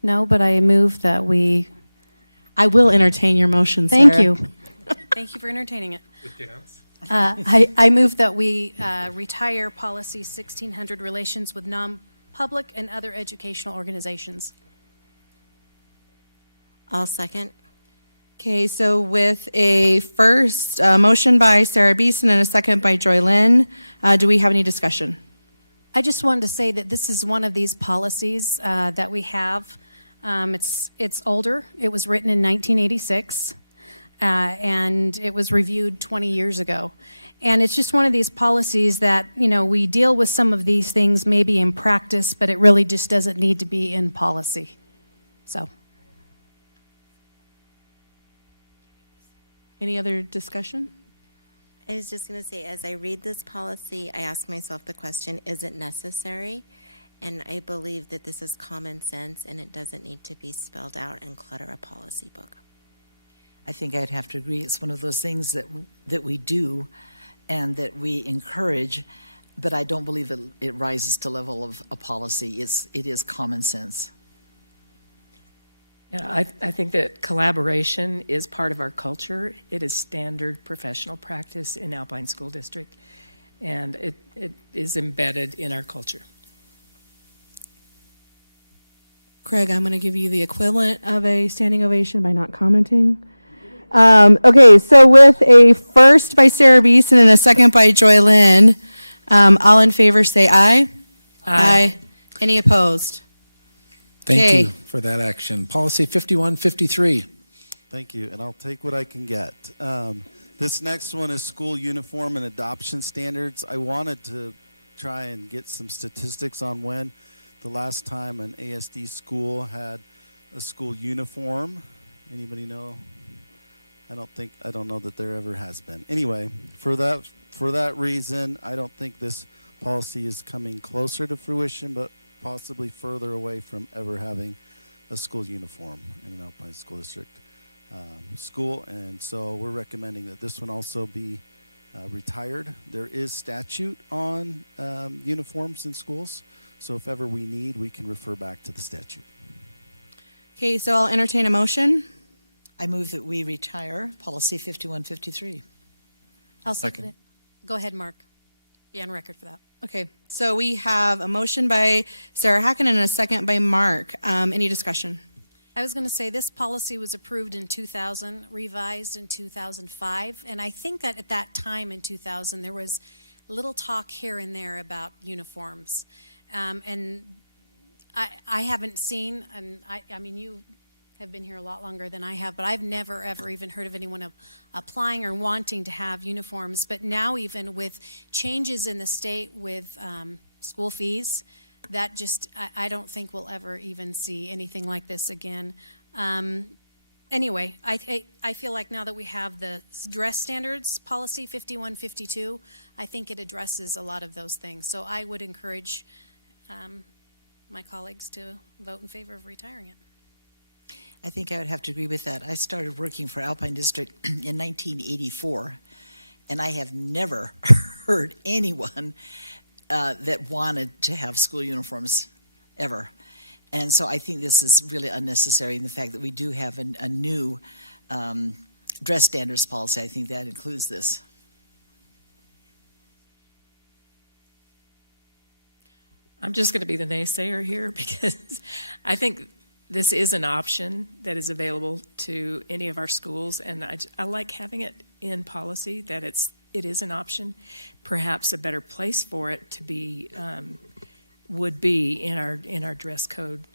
No, but I move that we... I will entertain your motion, Sarah. Thank you. Thank you for entertaining it. With dance. I move that we retire policy 1600, relations with non-public and other educational organizations. I'll second. Okay, so with a first motion by Sarah Beeson and a second by Joy Lynn, do we have any discussion? I just wanted to say that this is one of these policies that we have. It's older. It was written in 1986, and it was reviewed 20 years ago. And it's just one of these policies that, we deal with some of these things maybe in practice, but it really just doesn't need to be in policy. So. Any other discussion? I was just going to say, as I read this policy, I ask myself the question, is it necessary? And I believe that this is common sense and it doesn't need to be spelled out and clutter a policy book. I think I'd have to agree. It's one of those things that we do and that we encourage, but I don't believe it rises to level of a policy. It is common sense. Yeah, I think that collaboration is part of our culture. It is standard professional practice in Alpine School District, and it is embedded in our culture. Craig, I'm going to give you the equivalent of a standing ovation by not commenting. Okay, so with a first by Sarah Beeson and a second by Joy Lynn, all in favor say aye. Aye. Any opposed? Thank you for that action. Policy 5153. Thank you, and I'll take what I can get. This next one is school uniform and adoption standards. I wanted to try and get some statistics on when the last time an ASD school had a school uniform. Anybody know? I don't know that there ever has been. Anyway, for that reason, I don't think this policy is coming closer to fruition, but possibly further away from ever having a school uniform in an Alpine School District school. And so we're recommending that this one also be retired. There is statute on uniforms in schools, so if ever we need, we can refer back to the statute. Okay, so I'll entertain a motion. I move that we retire policy 5153. I'll second it. Go ahead, Mark. Be on record for that. Okay, so we have a motion by Sarah Hacken and a second by Mark. Any discussion? I was going to say this policy was approved in 2000, revised in 2005, and I think that at that time in 2000 there was little talk here and there about uniforms. And I haven't seen, and I mean, you have been here a lot longer than I have, but I've never, ever even heard of anyone applying or wanting to have uniforms. But now even with changes in the state with school fees, that just, I don't think we'll ever even see anything like this again. Anyway, I feel like now that we have the dress standards policy 5152, I think it addresses a lot of those things. So I would encourage my colleagues to vote in favor of retiring it. I think I would have to agree with that. I started working for Alpine District in 1984, and I have never heard anyone that wanted to have school uniforms ever. And so I think this is really unnecessary in the fact that we do have a new dress standards policy. I think that includes this. I'm just going to be the naysayer here because I think this is an option that is available to any of our schools, and I like having it in policy that it is an option. Perhaps a better place for it to be would be in our dress code.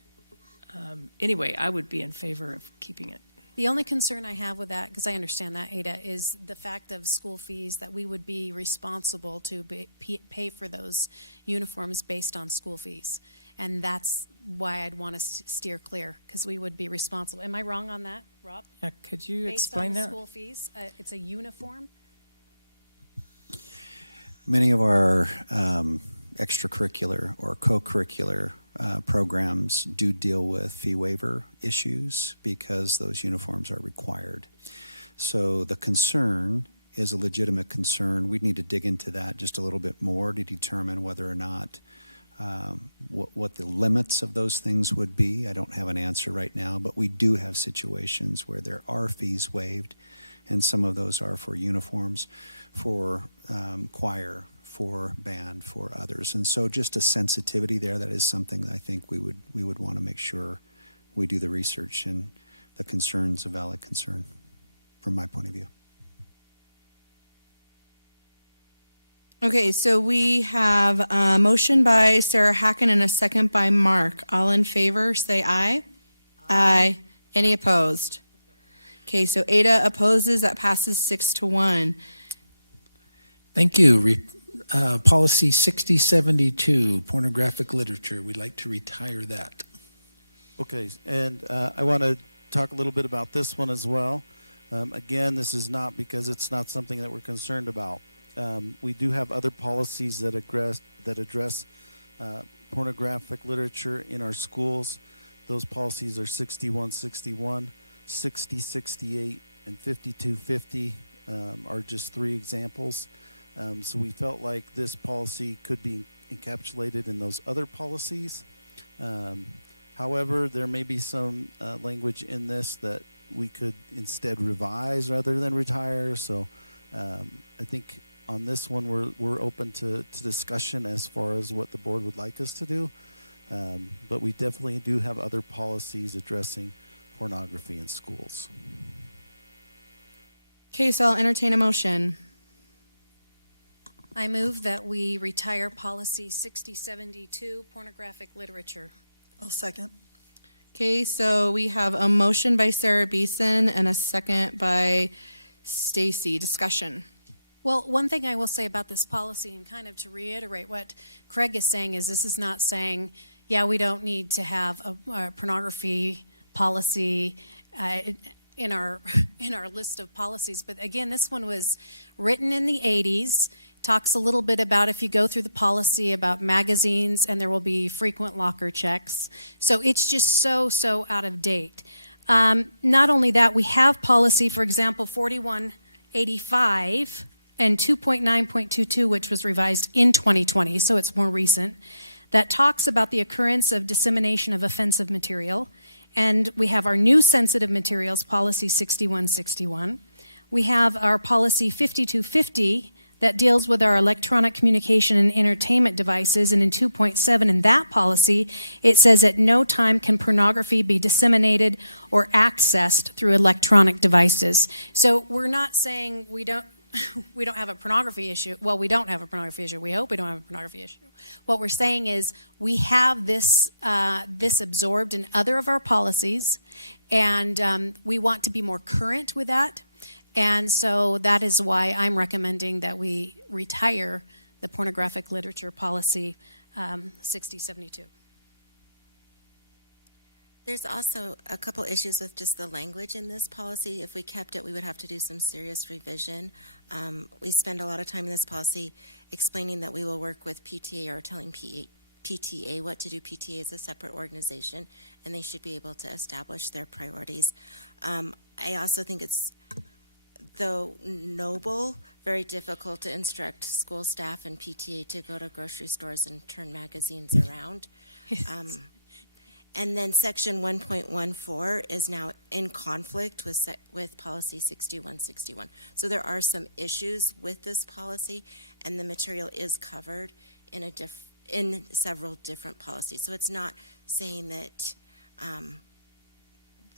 Anyway, I would be in favor of keeping it. The only concern I have with that, because I understand that, Ada, is the fact of school fees, that we would be responsible to pay for those uniforms based on school fees. And that's why I'd want to steer clear, because we would be responsible. Am I wrong on that, Rob? Yeah, could you Based explain on that? school fees, it's a uniform? Many of our extracurricular or co-curricular programs do deal with fee waiver issues because those uniforms are required. So the concern is a legitimate concern. We'd need to dig into that just a little bit more to determine whether or not what the limits of those things would be. I don't have an answer right now, but we do have situations where there are fees waived, and some of those are for uniforms, for choir, for band, for others. And so just a sensitivity there, that is something that I think we would want to make sure we do the research, and the concern's a valid concern from my point of view. Okay, so we have a motion by Sarah Hacken and a second by Mark. All in favor, say aye. Aye. Any opposed? Okay, so Ada opposes. That passes 6-1. Thank you. Policy 6072, pornographic literature. We'd like to retire that. Okay, and I want to talk a little bit about this one as well. Again, this is not because it's not something that we're concerned about. We do have other policies that address pornographic literature in our schools. Those policies are 6161, 6068, and 5250 are just three examples. So we felt like this policy could be encapsulated in those other policies. However, there may be some language in this that we could instead revise rather than retire. So I think on this one, we're open to discussion as far as what the board would like us to do. But we definitely do have other policies addressing pornography in schools. Okay, so I'll entertain a motion. I move that we retire policy 6072, pornographic literature. I'll second. Okay, so we have a motion by Sarah Beeson and a second by Stacy. Discussion. Well, one thing I will say about this policy, and kind of to reiterate what Craig is saying, is this is not saying, yeah, we don't need to have a pornography policy in our list of policies. But again, this one was written in the 80s. Talks a little bit about, if you go through the policy, about magazines, and there will be frequent locker checks. So it's just so out of date. Not only that, we have policy, for example, 4185 and 2.9.22, which was revised in 2020, so it's more recent, that talks about the occurrence of dissemination of offensive material. And we have our new sensitive materials policy 6161. We have our policy 5250, that deals with our electronic communication and entertainment devices. And in 2.7 in that policy, it says at no time can pornography be disseminated or accessed through electronic devices. So we're not saying we don't have a pornography issue. Well, we don't have a pornography issue. We hope we don't have a pornography issue. What we're saying is we have this absorbed in other of our policies, and we want to be more current with that. And so that is why I'm recommending that we retire the pornographic literature policy 6072. There's also a couple issues with just the language in this policy. If we kept it, we would have to do some serious revision. We spend a lot of time in this policy explaining that we will work with PTA or telling PTA what to do. PTA is a separate organization, and they should be able to establish their priorities. I also think it's, though noble, very difficult to instruct school staff and PTA to go to grocery stores and turn magazines around. And then section 1.14 is now in conflict with policy 6161. So there are some issues with this policy, and the material is covered in several different policies. So it's not saying that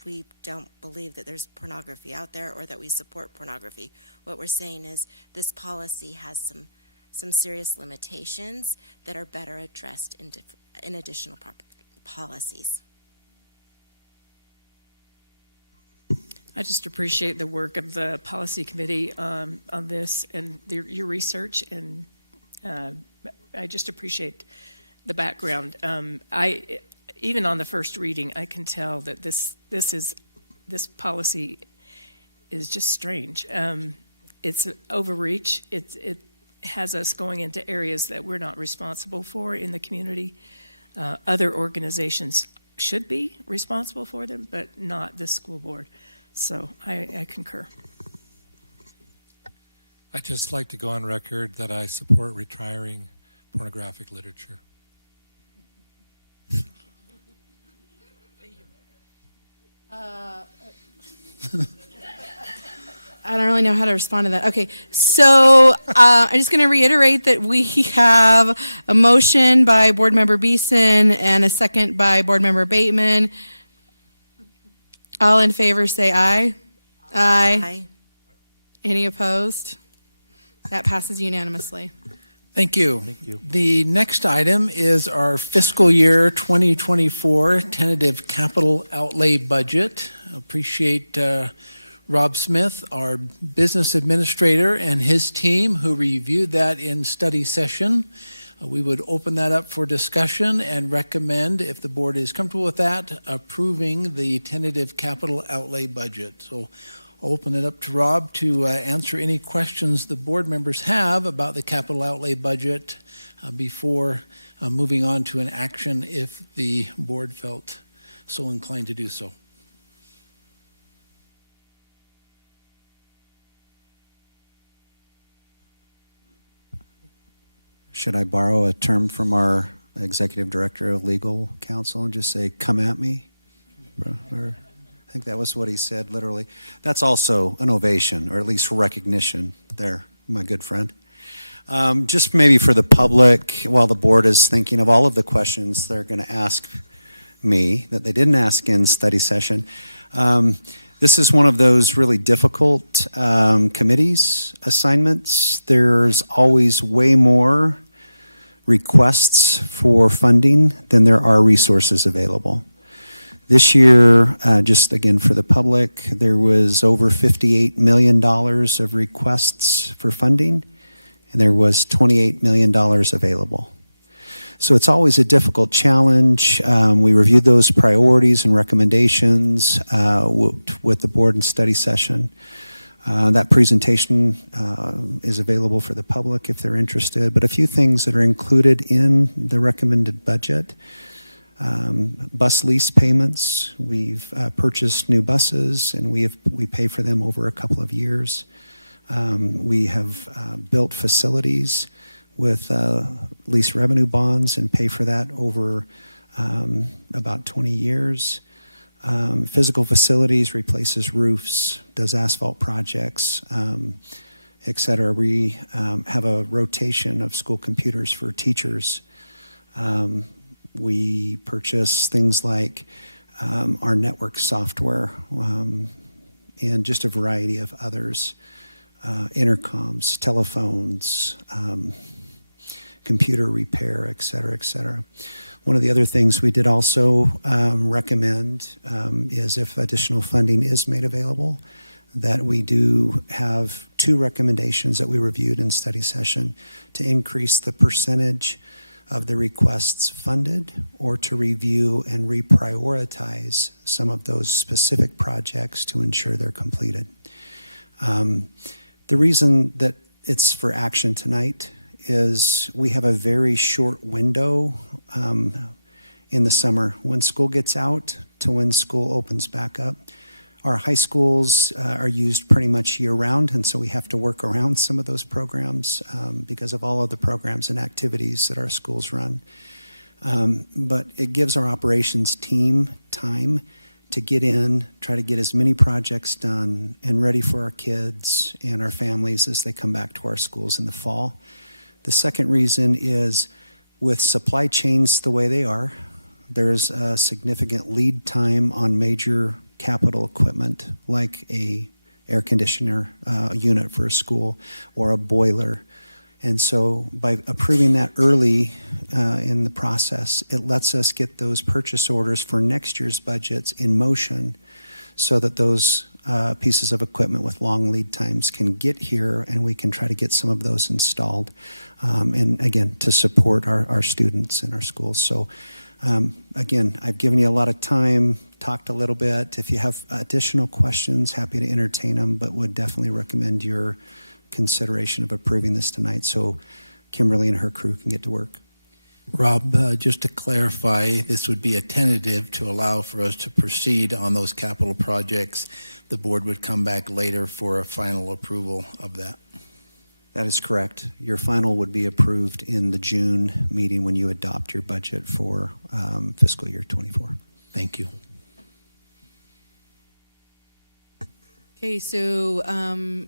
we don't believe that there's pornography out there or that we support pornography. What we're saying is this policy has some serious limitations that are better addressed in additional policies. I just appreciate the work of the policy committee on this and your research, and I just appreciate the background. Even on the first reading, I can tell that this policy is just strange. It's overreach. It has us going into areas that we're not responsible for in the community. Other organizations should be responsible for them, but not this school board. So I concur. I'd just like to go on record that I support retiring pornographic literature. I don't really know how to respond to that. Okay, so I'm just going to reiterate that we have a motion by Board Member Beeson and a second by Board Member Bateman. All in favor say aye. Aye. Any opposed? That passes unanimously. Thank you. Thank you. The next item is our fiscal year 2024 tentative capital outlay budget. Appreciate Rob Smith, our business administrator, and his team who reviewed that in study session. We would open that up for discussion and recommend, if the board is comfortable with that, approving the tentative capital outlay budget. So I'll open it up to Rob to answer any questions the board members have about the capital outlay budget before moving on to an action if the board felt so inclined to do so. Should I borrow a term from our executive director of legal counsel, and just say, "Come at me"? Or, I think that was what he said, literally. That's also an ovation, or at least recognition there, my good friend. Just maybe for the public, while the board is thinking of all of the questions they're going to ask me that they didn't ask in study session, this is one of those really difficult committees assignments. There's always way more requests for funding than there are resources available. This year, just again for the public, there was over $58 million of requests for funding, and there was $28 million available. So it's always a difficult challenge. We reviewed those priorities and recommendations with the board in study session. That presentation is available for the public if they're interested, but a few things that are included in the recommended budget. Bus lease payments. We've purchased new buses, and we pay for them over a couple of years. We have built facilities with lease revenue bonds and pay for that over about 20 years. Physical facilities, replaces roofs, does asphalt projects, et cetera. We have a rotation of school computers for teachers. We purchase things like our network software and just a variety of others, intercoms, telephones, computer repair, et cetera, et cetera. One of the other things we did also recommend is if additional funding is made available, that we do have 2 recommendations that we reviewed in study session to increase the percentage of the requests funded, or to review and reprioritize some of those specific projects to ensure they're completed. The reason that it's for action tonight is we have a very short window in the summer when school gets out to when school opens back up. Our high schools are used pretty much year-round, and so we have to work around some of those programs because of all of the programs and activities that our schools run. But it gives our operations team time to get in, try to get as many projects done and ready for our kids and our families as they come back to our schools in the fall. The second reason is with supply chains the way they are, there's a significant lead time on major capital equipment like a air conditioner unit for a school or a boiler. And so by approving that early in the process, it lets us get those purchase orders for next year's budgets in motion so that those pieces of equipment with long lead times can get here, and we can try to get some of those installed. And again, to support our students in our schools. So again, I've given you a lot of time, talked a little bit. If you have additional questions, happy to entertain them, but would definitely recommend your consideration of approving this tonight so Kimberly and her crew can get to work. Rob, just to clarify, this would be a tentative to allow for us to proceed on those capital projects. The board would come back later for a final approval of that. That is correct. Your final would be approved in the June meeting when you adopt your budget for fiscal year 24. Thank you. Okay, so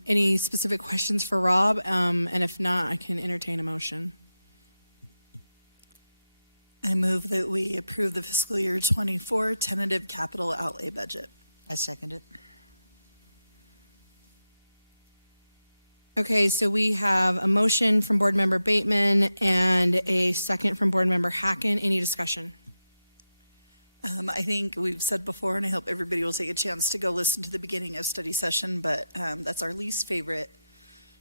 any specific questions for Rob? And if not, I can entertain a motion. I move that we approve the fiscal year 24 tentative capital outlay budget. I second it. Okay, so we have a motion from Board Member Bateman and a second from Board Member Hacken. Any discussion? I think we've said before, and I hope everybody will take a chance to go listen to the beginning of study session, but that's our least favorite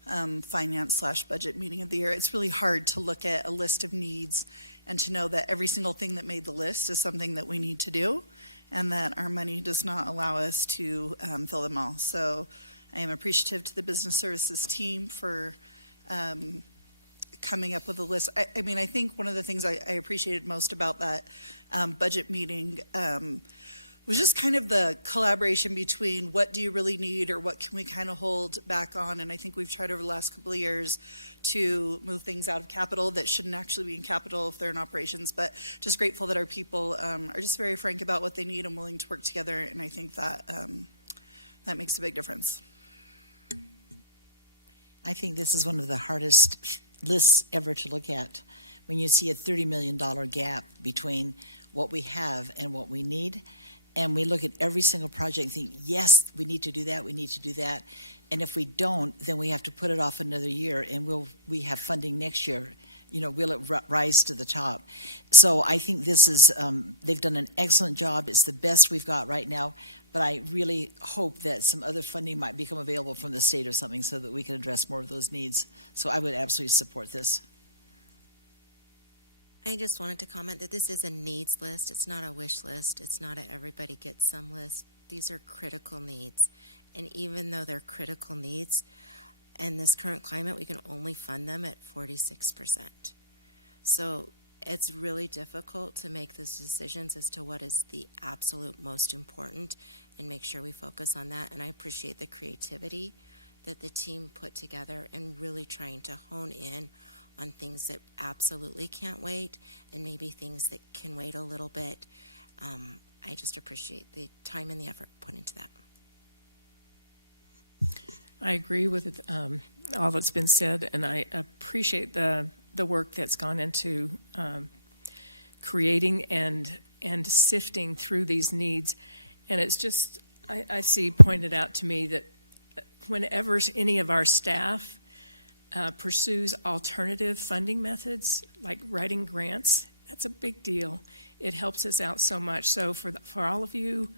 finance/budget meeting of the year. It's really hard to look at a list of needs and to know that every single thing that made the list is something that we need to do, and that our money does not allow us to fill them all. So I am appreciative to the business services team for coming up with a list. I mean, I think one of the things I appreciated most about that budget meeting was just kind of the collaboration between what do you really need or what can we kind of hold back on. And I think we've tried over the last couple of years to move things out of capital that shouldn't actually be in capital if they're in operations. But just grateful that our people are just very frank about what they need and willing to work together. And I think that that makes a big difference. I think this is one of the hardest lists ever to look at. When you see a $30 million gap between what we have and what we need, and we look at every single project and think, yes, we need to do that, we need to do that. And if we don't, then we have to put it off another year, and we have funding next year. You know, will it rise to the top? So I think this is, they've done an excellent job. It's the best we've got right now. But I really hope that some other funding might become available from the state or something so that we can address more of those needs. So I would absolutely support this. I just wanted to comment that this is a needs list. It's not a wish list. It's not a everybody gets some list. These are critical needs. And even though they're critical needs, in this current climate, we can only fund them at 46%. So it's really difficult to make those decisions as to what is the absolute most important and make sure we focus on that. And I appreciate the creativity that the team put together and really trying to hone in on things that absolutely can't wait and maybe things that can wait a little bit. I just appreciate the time and the effort put into that. I agree with all that's been said, and I appreciate the work that's gone into creating and sifting through these needs. And it's just, I see pointed out to me that whenever any of our staff pursues alternative funding methods, like writing grants, that's a big deal. It helps us out so much. So for all of you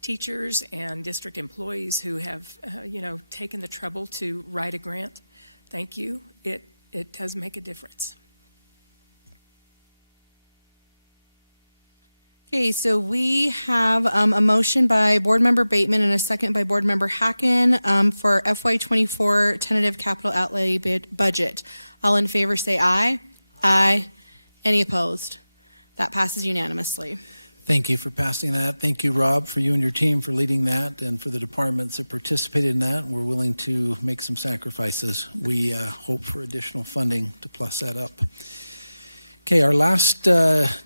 teachers and district employees who have, taken the trouble to write a grant, thank you. It does make a difference. Okay, so we have a motion by Board Member Bateman and a second by Board Member Hacken for FY24 tentative capital outlay budget. All in favor say aye. Aye. Any opposed? That passes unanimously. Thank you for passing that. Thank you, Rob, for you and your team for leading that, and for the departments that participated in that. We're willing to make some sacrifices. We hope for additional funding to plus that up. Okay, our last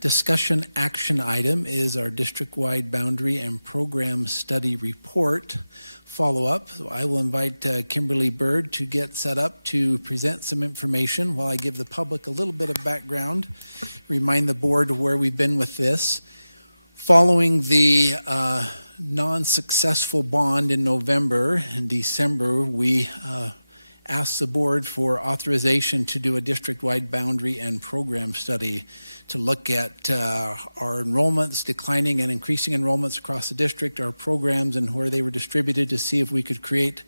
discussion action item is our district-wide boundary and program study report follow-up. So I will invite Kimberly Bird to get set up to present some information while I give the public a little bit of background, remind the board where we've been with this. Following the non-successful bond in November and December, we asked the board for authorization to do a district-wide boundary and program study to look at our enrollments, declining and increasing enrollments across the district, our programs and where they were distributed, to see if we could create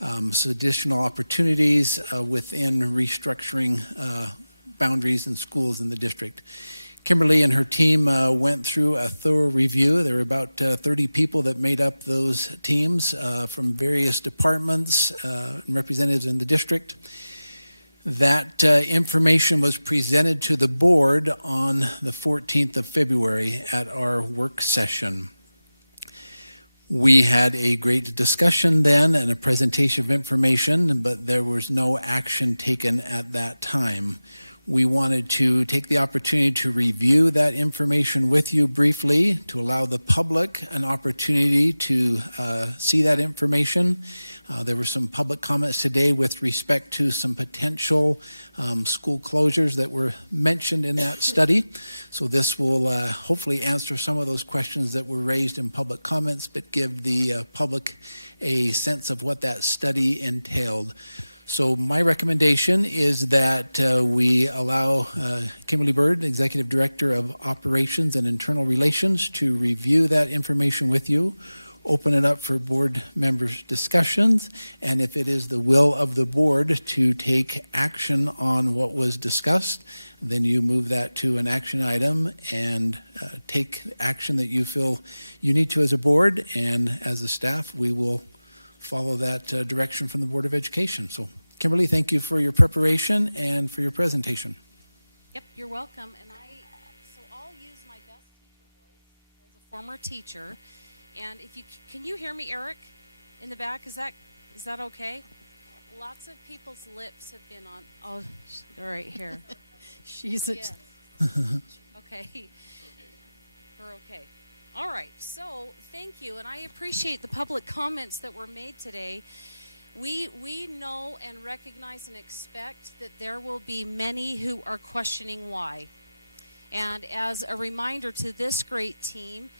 some additional opportunities within restructuring boundaries and schools in the district. Kimberly and her team went through a thorough review. There were about 30 people that made up those teams from various departments and representatives in the district. That information was presented to the board on the 14th of February at our work session. We had a great discussion then and a presentation of information, but there was no action taken at that time. We wanted to take the opportunity to review that information with you briefly, to allow the public an opportunity to see that information. There were some public comments today with respect to some potential school closures that were mentioned in that study. So this will hopefully answer some of those questions that were raised in public comments, but give the public a sense of what that study entailed. So my recommendation is that we allow Kimberly Bird, Executive Director of Operations and Internal Relations, to review that information with you, open it up for board members' discussions, and if it is the will of the board to take action on what was discussed, then you move that to an action item and take action that you feel you need to as a board, and as a staff, we will follow that direction from the Board of Education. So, Kimberly, thank you for your preparation and for your presentation. Yep, you're welcome. And I'll use my best teacher voice as a former teacher. And if you can you hear me, Eric, in the back? Is that okay? Lots of people's lips have been on. Oh, right here. She's Yes. Okay. We're okay. All right. So thank you, and I appreciate the public comments that were made today. We know and recognize and expect that there will be many who are questioning why. And as a reminder to this great team,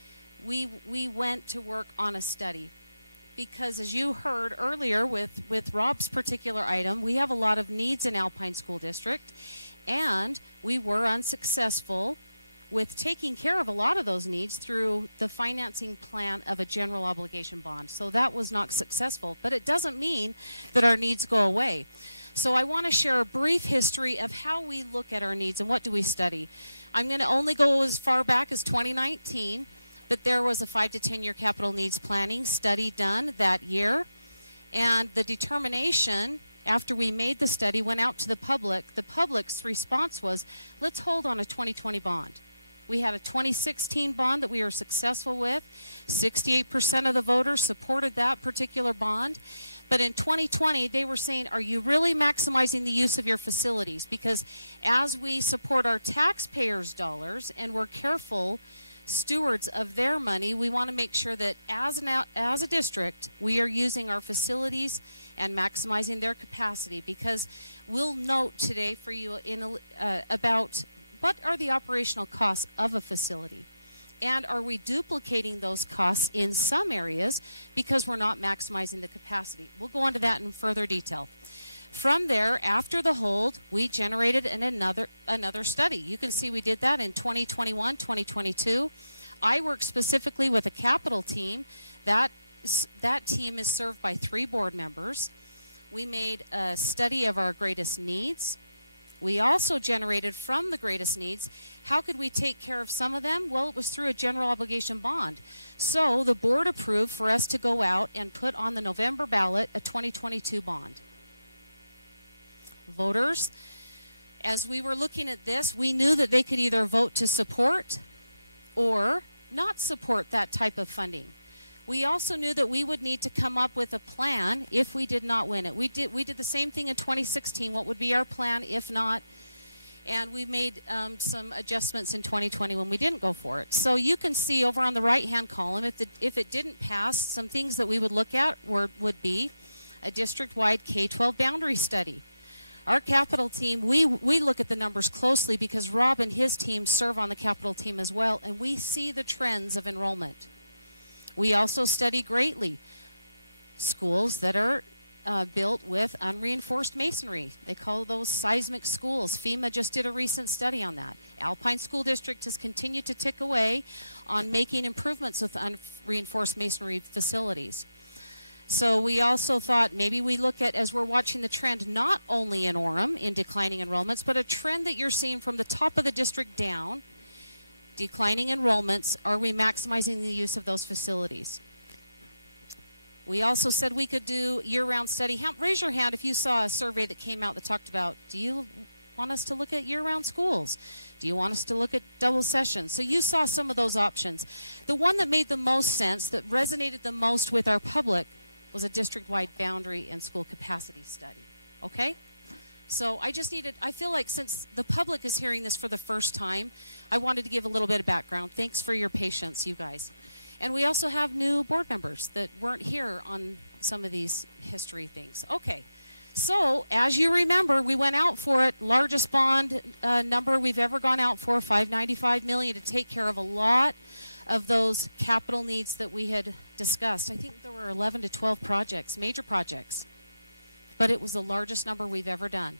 we went to work on a study. Because as you heard earlier with Rob's particular item, we have a lot of needs in Alpine School District, and we were unsuccessful with taking care of a lot of those needs through the financing plan of a general obligation bond. So that was not successful, but it doesn't mean that our needs go away. So I want to share a brief history of how we look at our needs and what do we study. I'm going to only go as far back as 2019, but there was a 5 to 10 year capital needs planning study done that year. And the determination after we made the study went out to the public. The public's response was, let's hold on a 2020 bond. We had a 2016 bond that we were successful with. 68% of the voters supported that particular bond. But in 2020, they were saying, are you really maximizing the use of your facilities? Because as we support our taxpayers' dollars and we're careful stewards of their money, we want to make sure that as a district, we are using our facilities and maximizing their capacity. Because we'll note today for you about what are the operational costs of a facility? And are we duplicating those costs in some areas because we're not maximizing the capacity? We'll go into that in further detail. From there, after the hold, we generated another study. You can see we did that in 2021, 2022. I work specifically with a capital team. That team is served by 3 board members. We made a study of our greatest needs. We also generated from the greatest needs, how could we take care of some of them? Well, it was through a general obligation bond. So the board approved for us to go out and put on the November ballot a 2022 bond. Voters, as we were looking at this, we knew that they could either vote to support or not support that type of funding. We also knew that we would need to come up with a plan if we did not win it. We did the same thing in 2016. What would be our plan if not? And we made some adjustments in 2020 when we didn't go for it. So you can see over on the right-hand column, if it didn't pass, some things that we would look at would be a district-wide K-12 boundary study. Our capital team, we look at the numbers closely because Rob and his team serve on the capital team as well, and we see the trends of enrollment. We also study greatly schools that are built with unreinforced masonry. They call those seismic schools. FEMA just did a recent study on that. Alpine School District has continued to tick away on making improvements with unreinforced masonry facilities. So we also thought maybe we look at, as we're watching the trend, not only in Orem in declining enrollments, but a trend that you're seeing from the top of the district down, declining enrollments, are we maximizing the use of those facilities? We also said we could do year-round study. Raise your hand if you saw a survey that came out that talked about, do you want us to look at year-round schools? Do you want us to look at double sessions? So you saw some of those options. The one that made the most sense, that resonated the most with our public, was a district-wide boundary and school capacity study. Okay? So I feel like since the public is hearing this for the first time, I wanted to give a little bit of background. Thanks for your patience, you guys. And we also have new board members that weren't here on some of these history things. Okay, so as you remember, we went out for it, largest bond number we've ever gone out for, $595 million, to take care of a lot of those capital needs that we had discussed. I think there were 11 to 12 projects, major projects. But it was the largest number we've ever done.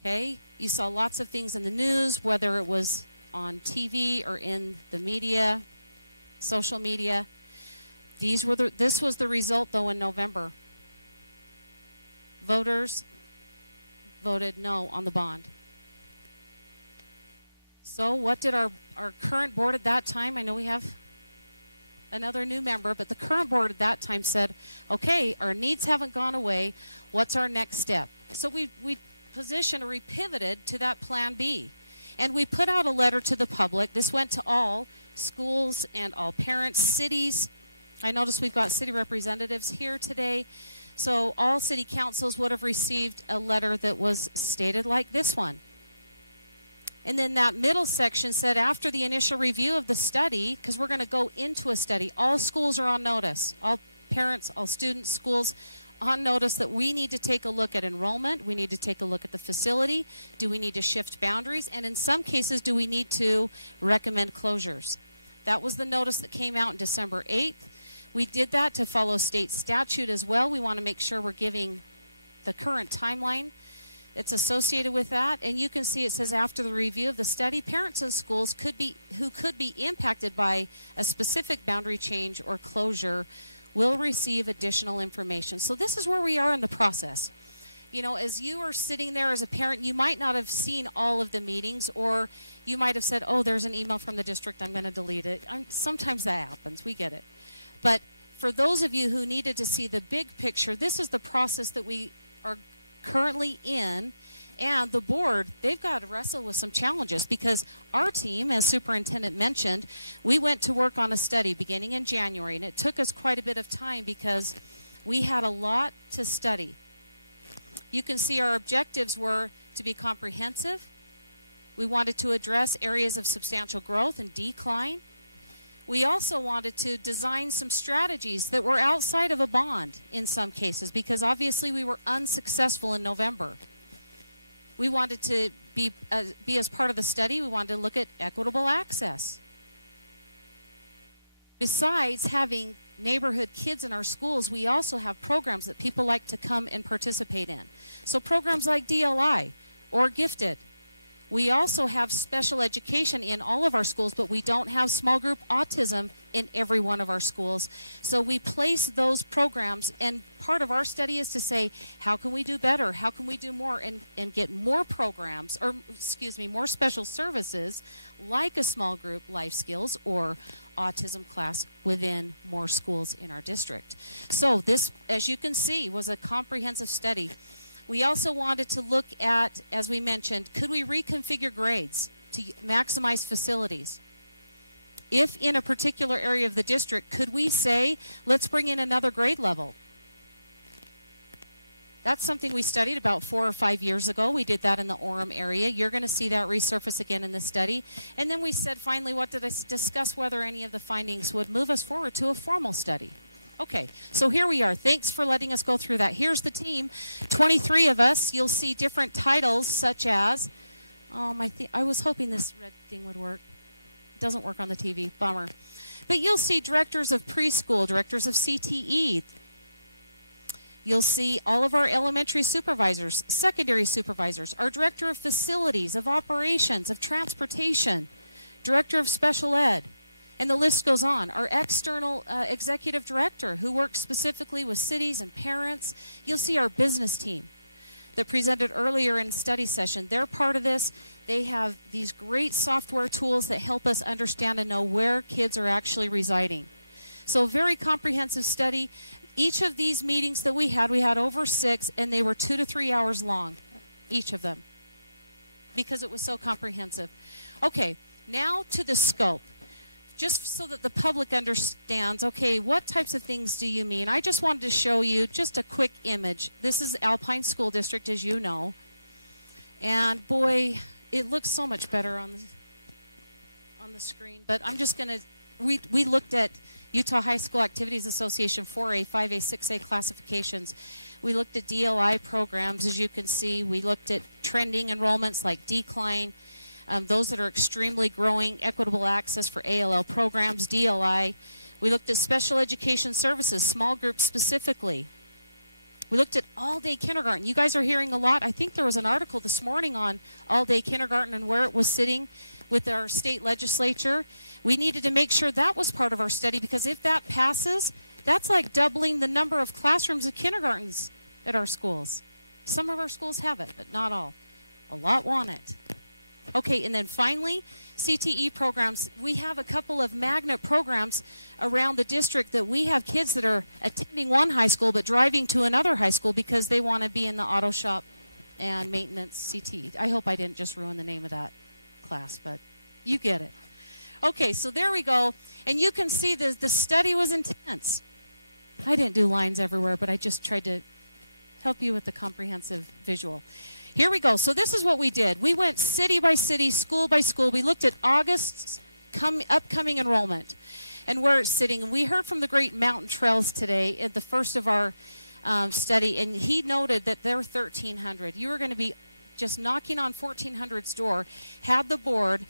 Okay, you saw lots of things in the news, whether it was on TV or in the media, social media. This was the result, though, in November. Voters voted no on the bond. So what did our current board at that time, I know we have another new member, but the current board at that time said, okay, our needs haven't gone away. What's our next step? So we positioned or we pivoted to that plan B. And we put out a letter to the public. This went to all schools and all parents, cities. I notice we've got city representatives here today. So all city councils would have received a letter that was stated like this one. And then that middle section said, after the initial review of the study, because we're going to go into a study, all schools are on notice, all parents, all students, schools on notice that we need to take a look at enrollment, we need to take a look at the facility, do we need to shift boundaries, and in some cases, do we need to recommend closures? That was the notice that came out on December 8th. We did that to follow state statute as well. We want to make sure we're giving the current timeline that's associated with that. And you can see it says after the review of the study, parents in schools who could be impacted by a specific boundary change or closure will receive additional information. So this is where we are in the process. You know, as you are sitting there as a parent, you might not have seen all of the meetings, or you might have said, oh, there's an email from the district, I'm going to delete it. Sometimes that happens, we get it. But for those of you who needed to see the big picture, this is the process that we are currently in. And the board, they've got to wrestle with some challenges because our team, as superintendent mentioned, we went to work on a study beginning in January, and it took us quite a bit of time because we had a lot to study. You can see our objectives were to be comprehensive. We wanted to address areas of substantial growth and decline. We also wanted to design some strategies that were outside of a bond in some cases because obviously we were unsuccessful in November. We wanted to be as part of the study, we wanted to look at equitable access. Besides having neighborhood kids in our schools, we also have programs that people like to come and participate in. So programs like DLI or Gifted. We also have special education in all of our schools, but we don't have small group autism in every one of our schools. So we place those programs, and part of our study is to say, how can we do better? How can we do more and get more programs, or excuse me, more special services like a small group life skills or autism class within more schools in our district. So this, as you can see, was a comprehensive study. We also wanted to look at, as we mentioned, could we reconfigure grades to maximize facilities? If in a particular area of the district, could we say, let's bring in another grade level? That's something we studied about 4 or 5 years ago. We did that in the Orem area. You're going to see that resurface again in the study. And then we said, finally, what did I discuss whether any of the findings would move us forward to a formal study? Okay, so here we are. Thanks for letting us go through that. Here's the team, 23 of us. You'll see different titles such as, I was hoping this red thing would work. It doesn't work on the TV, bummer. But you'll see directors of preschool, directors of CTE. You'll see all of our elementary supervisors, secondary supervisors, our director of facilities, of operations, of transportation, director of special ed. And the list goes on. Our external executive director who works specifically with cities and parents. You'll see our business team that presented earlier in study session. They're part of this. They have these great software tools that help us understand and know where kids are actually residing. So a very comprehensive study. Each of these meetings that we had over 6, and they were 2 to 3 hours long, each of them, because it was so comprehensive. Okay, now to the scope. Just so that the public understands, okay, what types of things do you mean? I just wanted to show you just a quick image. This is Alpine School District, as you know. And boy, it looks so much better on the screen. But I'm just going to, we looked at Utah High School Activities Association 4A, 5A, 6A classifications. We looked at DLI programs, as you can see. We looked at trending enrollments like decline. Those that are extremely growing, equitable access for ALL programs, DLI. We looked at special education services, small groups specifically. We looked at all-day kindergarten. You guys are hearing a lot. I think there was an article this morning on all-day kindergarten and where it was sitting with our state legislature. We needed to make sure that was part of our study because if that passes, that's like doubling the number of classrooms and kindergartens at our schools. Some of our schools have it, but not all. A lot want it. Okay, and then finally, CTE programs. We have a couple of magnet programs around the district that we have kids that are attending one high school but driving to another high school because they want to be in the auto shop and maintenance CTE. I hope I didn't just ruin the name of that class, but you get it. Okay, so there we go. And you can see the study was intense. I didn't do lines everywhere, but I just tried to help you with the comprehensive visual. Here we go. So this is what we did. We went city by city, school by school. We looked at August's upcoming enrollment and where it's sitting. And we heard from the Great Mountain Trails today at the first of our study, and he noted that there were 1,300. You were going to be just knocking on 1,400's door had the board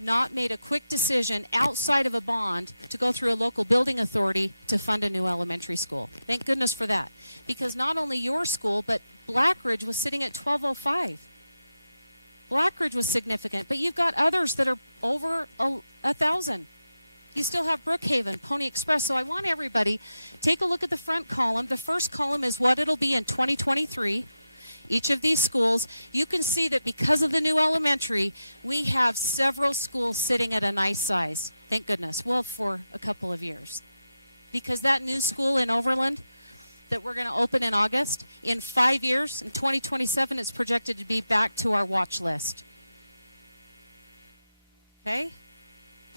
not made a quick decision outside of a bond to go through a local building authority to fund a new elementary school. Thank goodness for that. Because not only your school, but Blackridge was sitting at 1,205. Blackridge was significant, but you've got others that are over 1,000. You still have Brookhaven, Pony Express. So I want everybody, take a look at the front column. The first column is what it'll be in 2023. Each of these schools, you can see that because of the new elementary, we have several schools sitting at a nice size. Thank goodness. Well, for a couple of years. Because that new school in Overland that we're going to open in August, in 5 years, in 2027, it's projected to be back to our watch list. Okay?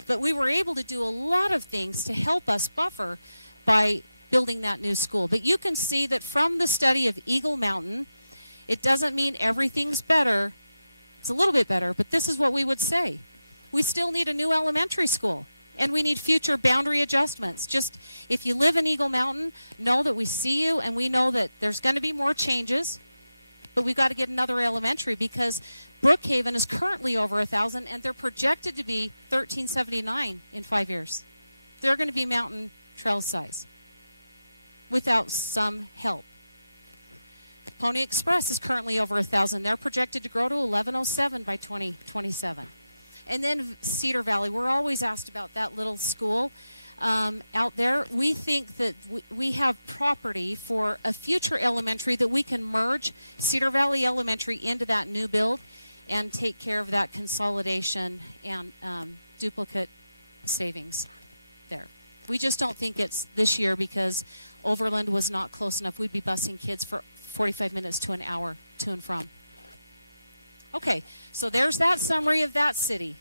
But we were able to do a lot of things to help us buffer by building that new school. But you can see that from the study of Eagle Mountain, it doesn't mean everything's better. It's a little bit better, but this is what we would say. We still need a new elementary school, and we need future boundary adjustments. Just if you live in Eagle Mountain, know that we see you, and we know that there's going to be more changes, but we've got to get another elementary because Brookhaven is currently over 1,000, and they're projected to be 1,379 in 5 years. They're going to be mountain trail size without some help. Pony Express is currently over 1,000. They're projected to grow to 1,107 by 2027. And then Cedar Valley, we're always asked about that little school out there. We think that we have property for a future elementary that we can merge Cedar Valley Elementary into that new build and take care of that consolidation and duplicate savings there. We just don't think it's this year because Overland was not close enough. We'd be busing kids for 45 minutes to an hour to and from. Okay, so there's that summary of that city.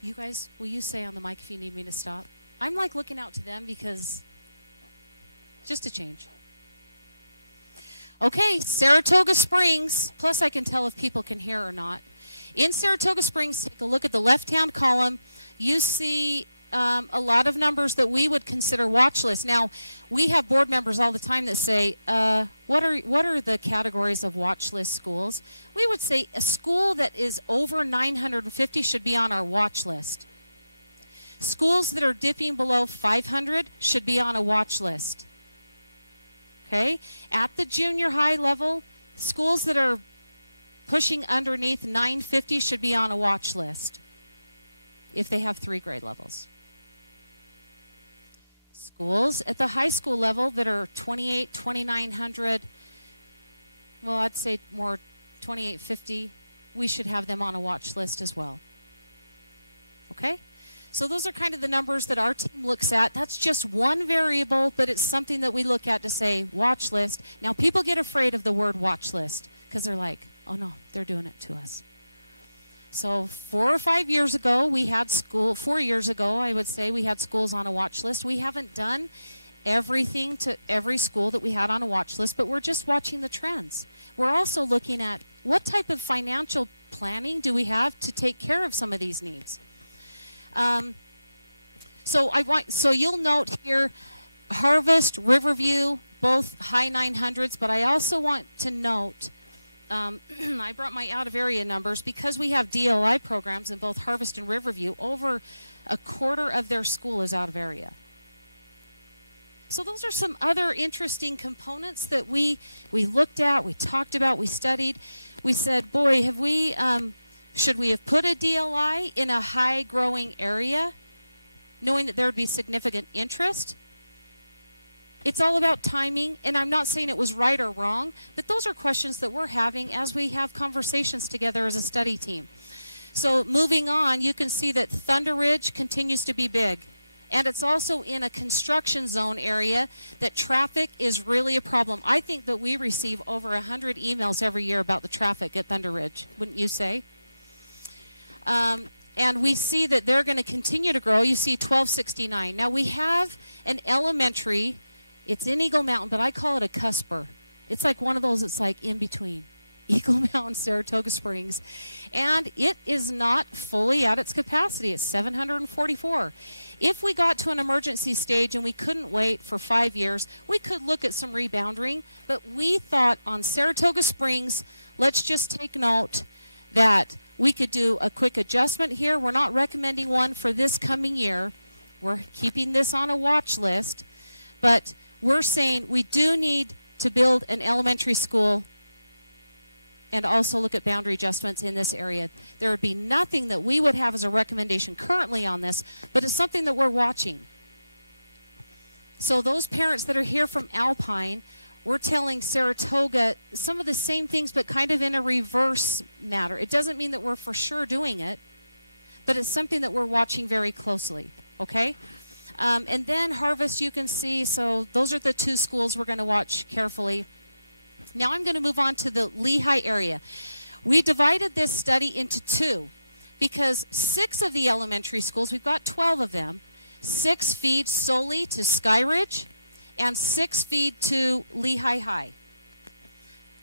You guys, will you say on the mic if you need me to stop? I'm like looking out to them because just a change. Okay, Saratoga Springs, plus I can tell if people can hear or not. In Saratoga Springs, take a look at the left-hand column. You see a lot of numbers that we would consider watch lists. Now, we have board members all the time that say, what are the categories of watch list schools? We would say a school that is over 950 should be on our watch list. Schools that are dipping below 500 should be on a watch list. Okay? At the junior high level, schools that are pushing underneath 950 should be on a watch list if they have 3 grade levels. Schools at the high school level that are 28, 2900, well, I'd say more 2850, we should have them on a watch list as well. Okay? So those are kind of the numbers that our team looks at. That's just one variable, but it's something that we look at to say watch list. Now, people get afraid of the word watch list because they're like, oh no, they're doing it to us. So 4 or 5 years ago, we had 4 years ago, I would say, we had schools on a watch list. We haven't done everything to every school that we had on a watch list, but we're just watching the trends. We're also looking at what type of financial planning do we have to take care of some of these needs. So you'll note here, Harvest, Riverview, both high 900s, but I also want to note, I brought my out-of-area numbers because we have DLI programs in both Harvest and Riverview. Over a quarter of their school is out of area. So those are some other interesting components that we looked at, we talked about, we studied. We said, boy, should we have put a DLI in a high-growing area, knowing that there would be significant interest? It's all about timing, and I'm not saying it was right or wrong, but those are questions that we're having as we have conversations together as a study team. So moving on, you can see that Thunder Ridge continues to be big. And it's also in a construction zone area that traffic is really a problem. I think that we receive over 100 emails every year about the traffic at Thunder Ridge, wouldn't you say? And we see that they're going to continue to grow. You see 1269. Now we have an elementary. It's in Eagle Mountain, but I call it a cusper. It's like one of those that's like in between Eagle Mountain, Saratoga Springs. And it is not fully at its capacity. It's 744. If we got to an emergency stage and we couldn't wait for 5 years, we could look at some rebounding. But we thought on Saratoga Springs, let's just take note that we could do a quick adjustment here. We're not recommending one for this coming year. We're keeping this on a watch list. But we're saying we do need to build an elementary school and also look at boundary adjustments in this area. There would be nothing that we would have as a recommendation currently on this, but it's something that we're watching. So those parents that are here from Alpine, we're telling Saratoga some of the same things, but kind of in a reverse matter. It doesn't mean that we're for sure doing it, but it's something that we're watching very closely, okay? And then Harvest, you can see, so those are the two schools we're going to watch carefully. Now I'm going to move on to the Lehigh area. We divided this study into two because 6 of the elementary schools, we've got 12 of them, 6 feed solely to Skyridge and 6 feed to Lehigh High.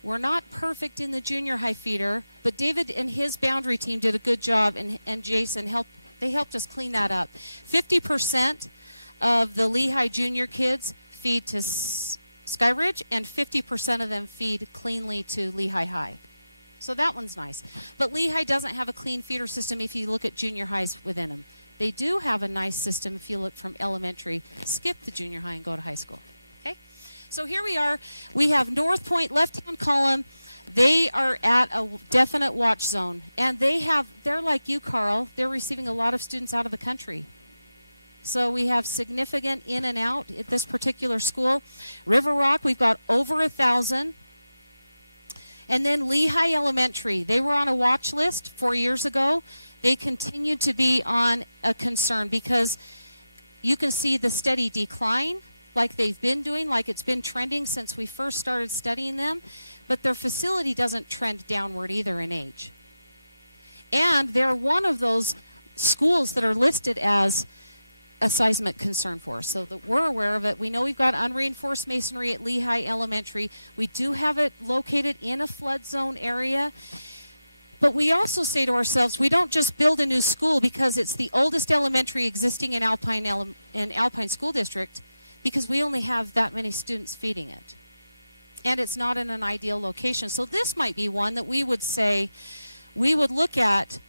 We're not perfect in the junior high feeder, but David and his boundary team did a good job, and Jason helped us clean that up. 50% of the Lehigh junior kids feed to Skyridge, and 50% of them feed cleanly to Lehigh High. So that one's nice. But Lehigh doesn't have a clean feeder system if you look at junior highs within them. They do have a nice system if you look from elementary, skip the junior high and go to high school. Okay? So here we are. We have North Point, left-hand column. They are at a definite watch zone. And they're like you, Carl. They're receiving a lot of students out of the country. So we have significant in and out at this particular school. River Rock, we've got over 1,000. And then Lehigh Elementary, they were on a watch list 4 years ago. They continue to be on a concern because you can see the steady decline like they've been doing, like it's been trending since we first started studying them. But their facility doesn't trend downward either in age. And they're one of those schools that are listed as a seismic concern for us, so that we're aware of it. We know we've got unreinforced masonry at Lehigh Elementary. We do have it located in a flood zone area. But we also say to ourselves, we don't just build a new school because it's the oldest elementary existing in Alpine School District, because we only have that many students feeding it. And it's not in an ideal location. So this might be one that we would say, we would look at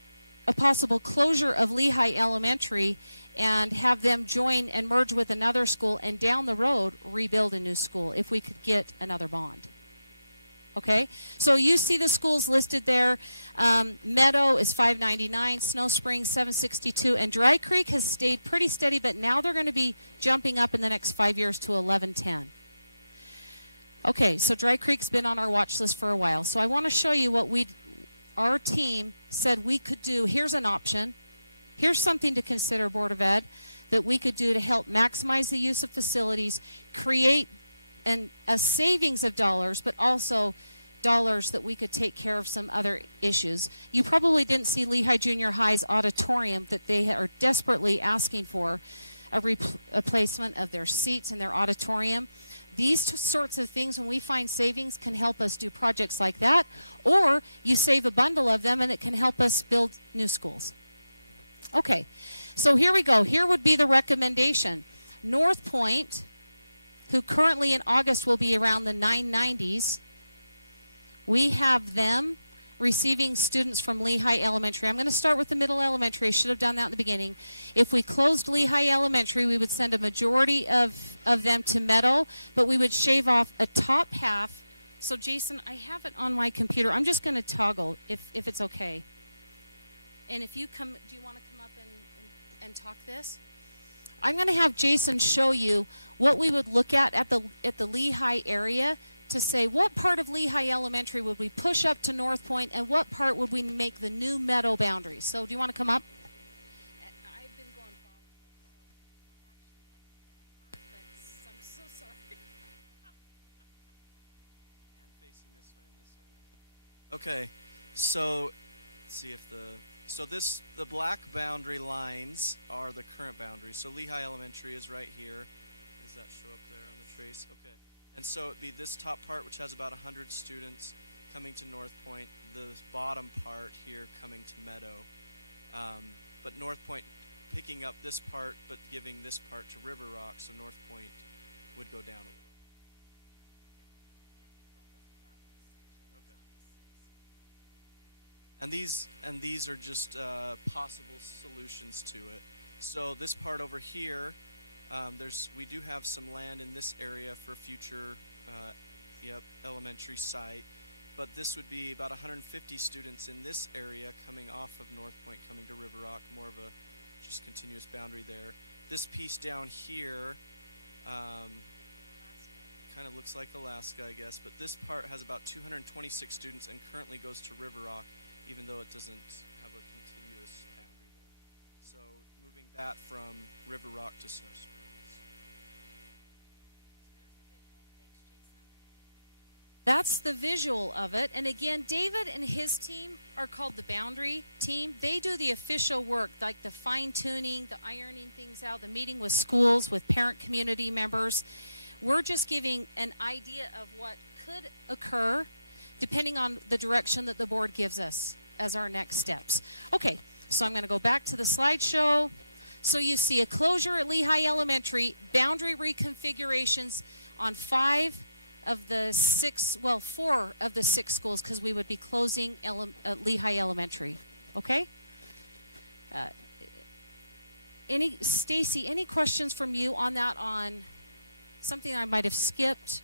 a possible closure of Lehigh Elementary and have them join and merge with another school, and down the road rebuild a new school if we could get another bond. Okay, so you see the schools listed there. Meadow is $599, Snow Springs $762, and Dry Creek has stayed pretty steady, but now they're going to be jumping up in the next 5 years to $1110. Okay, so Dry Creek's been on our watch list for a while. So I want to show you what our team said we could do. Here's an option. Here's something to consider, Board of Ed, that we could do to help maximize the use of facilities, create a savings of dollars, but also dollars that we could take care of some other issues. You probably didn't see Lehigh Junior High's auditorium that they are desperately asking for a replacement of their seats in their auditorium. These sorts of things, when we find savings, can help us do projects like that, or you save a bundle of them and it can help us build new schools. Okay, so here we go. Here would be the recommendation. North Point, who currently in August will be around the 990s, we have them receiving students from Lehigh Elementary. I'm going to start with the middle elementary. I should have done that in the beginning. If we closed Lehigh Elementary, we would send a majority of them to Meadow, but we would shave off a top half. So Jason, I have it on my computer. I'm just going to toggle if it's okay. And if you come, do you want to come up and talk this? I'm going to have Jason show you what we would look at the Lehigh area to say what part of Lehigh Elementary would we push up to North Point and what part would we make the new Meadow boundaries. So do you want to come up? I've been going bottom, so I actually like that part, but I'm so sorry. And facing this way and this way. Okay, so let's see if the So the black boundary lines are the current boundaries. So Lehigh Elementary is right here. Does that show up there on the trace? Okay. And so it'd be this top part, which has about 100 students coming to North Point, the bottom part here coming to Meadow. But North Point picking up this part, but giving this part to River Rock, so North Point would go down a little. And these are just possible solutions to it. So this part over here, we do have some land in this area for future elementary site, but this would be about 150 students in this area coming off of North Point, coming to River Rock, more of a just continuous boundary there. This piece down here kind of looks like Alaska, I guess, but this part has about 226 students and currently goes to River Rock, even though it doesn't have a continuous boundary there. So moving that from River Rock to Snow Springs. That's the visual of it. And again, David and his team are called the boundary team. They do the official work, like the fine-tuning, the ironing things out, the meeting with schools, with parent community members. We're just giving an idea of what could occur depending on the direction that the board gives us as our next steps. Okay, so I'm going to go back to the slideshow. So you see a closure at Lehigh Elementary, boundary reconfigurations on 4 of the 6 schools, because we would be closing Lehigh Elementary. Okay? Stacy, any questions from you on that, on something I might have skipped?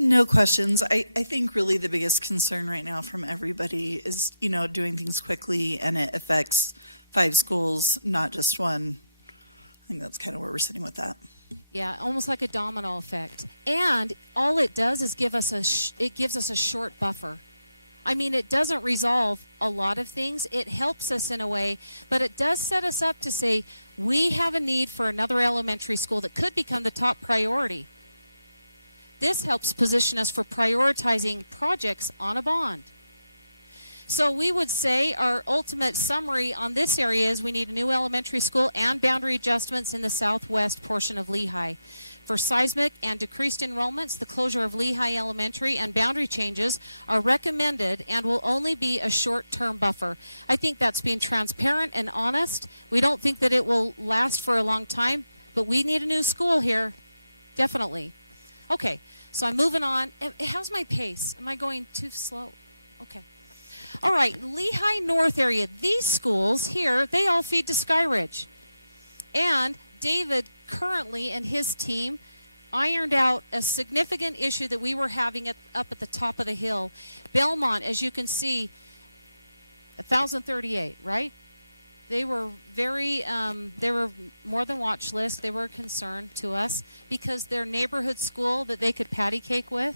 No questions. I think really the biggest concern right now from everybody is, doing things quickly, and it affects 5 schools, not just one. I think that's kind of where we're sitting with that. Yeah, almost like a domino effect. And all it does is gives us a short buffer. I mean, it doesn't resolve a lot of things. It helps us in a way, but it does set us up to say we have a need for another elementary school that could become the top priority. This helps position us for prioritizing projects on a bond. So we would say our ultimate summary on this area is we need a new elementary school and boundary adjustments in the southwest portion of Lehigh. For seismic and decreased enrollments, the closure of Lehigh Elementary and boundary changes are recommended and will only be a short-term buffer. I think that's being transparent and honest. We don't think that it will last for a long time, but we need a new school here, definitely. Okay, so I'm moving on. How's my pace? Am I going too slow? Okay. All right, Lehigh North area. These schools here, they all feed to Sky Ridge. And David currently and his team ironed out a significant issue that we were having up at the top of the hill. Belmont, as you can see, 1,038, right? They were they were more than watch list. They were a concern to us because their neighborhood school that they could patty cake with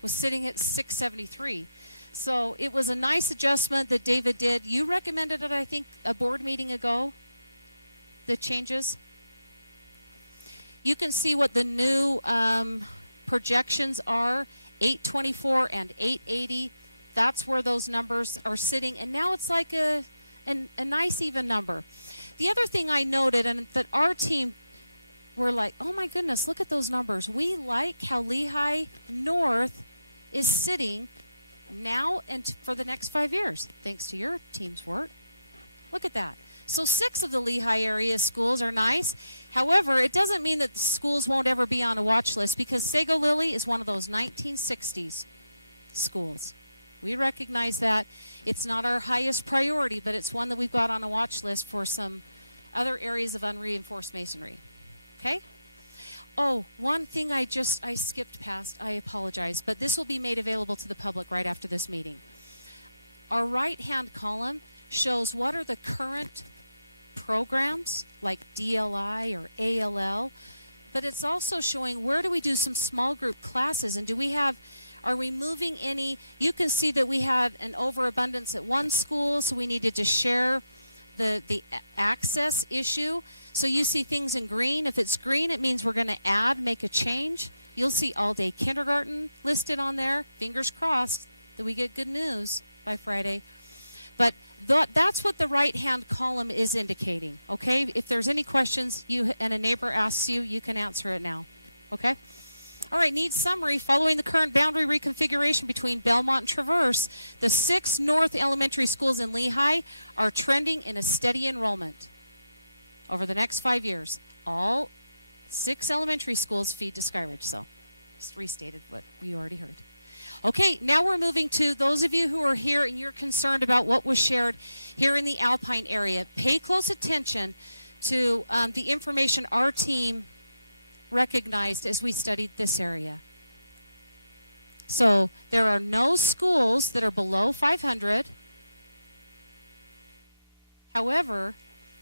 was sitting at 673. So it was a nice adjustment that David did. You recommended it, I think, a board meeting ago, the changes. You can see what the new projections are, 824 and 880. That's where those numbers are sitting. And now it's like a nice even number. The other thing I noted, and that our team were like, oh my goodness, look at those numbers. We like how Lehigh North is sitting now and for the next 5 years, thanks to your team's work. Look at that. So 6 of the Lehigh area schools are nice. However, it doesn't mean that the schools won't ever be on a watch list, because Sago Lily is one of those 1960s schools. We recognize that. It's not our highest priority, but it's one that we've got on a watch list for some other areas of unreinforced masonry. Okay? Oh, one thing I skipped past, I apologize, but this will be made available to the public right after this meeting. Our right-hand column shows what are the current programs like DLI or ALL, but it's also showing where do we do some small group classes, and are we moving any? You can see that we had an overabundance at one school, so we needed to share the access issue. So you see things in green. If it's green, it means we're going to make a change. You'll see all-day kindergarten listed on there. Fingers crossed that we get good news by by Friday. But that's what the right-hand column is indicating, okay? If there's any questions and a neighbor asks you, you can answer it now, okay? All right, needs summary. Following the current boundary reconfiguration between Belmont and Traverse, the 6 North elementary schools in Lehigh are trending in a steady enrollment over the next 5 years. All 6 elementary schools feed to Skyridge, so just restated what we already heard. Okay, now we're moving to those of you who are here and you're concerned about what was shared here in the Alpine area. Pay close attention to the information our team recognized as we studied this area. So there are no schools that are below 500. However,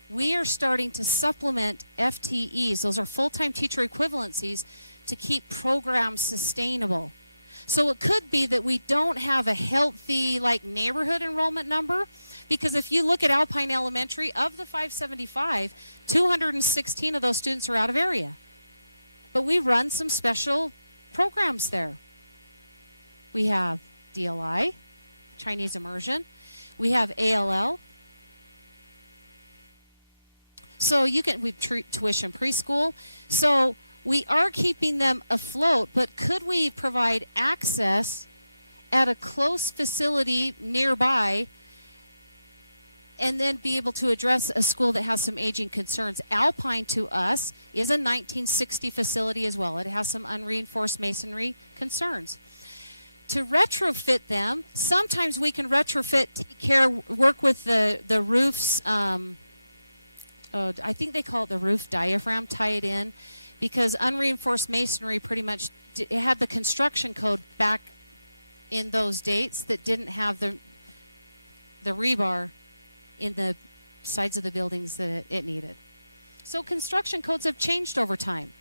we are starting to supplement FTEs. Those are full-time teacher equivalencies to keep programs sustainable. So it could be that we don't have a healthy neighborhood enrollment number, because if you look at Alpine Elementary, of the 575, 216 of those students are out of area. But we run some special programs there. We have DLI, Chinese immersion. We have ALL. So we've tuition preschool. So we are keeping them afloat, but could we provide access at a close facility nearby and then be able to address a school that has some aging concerns? Alpine to us is a 1960 facility as well. It has some unreinforced masonry concerns. To retrofit them, sometimes we can retrofit, take care, work with the roofs. I think they call it the roof diaphragm, tie it in, because unreinforced masonry pretty much it had the construction code back in those dates that didn't have the rebar in the sides of the buildings that it needed. So construction codes have changed over time.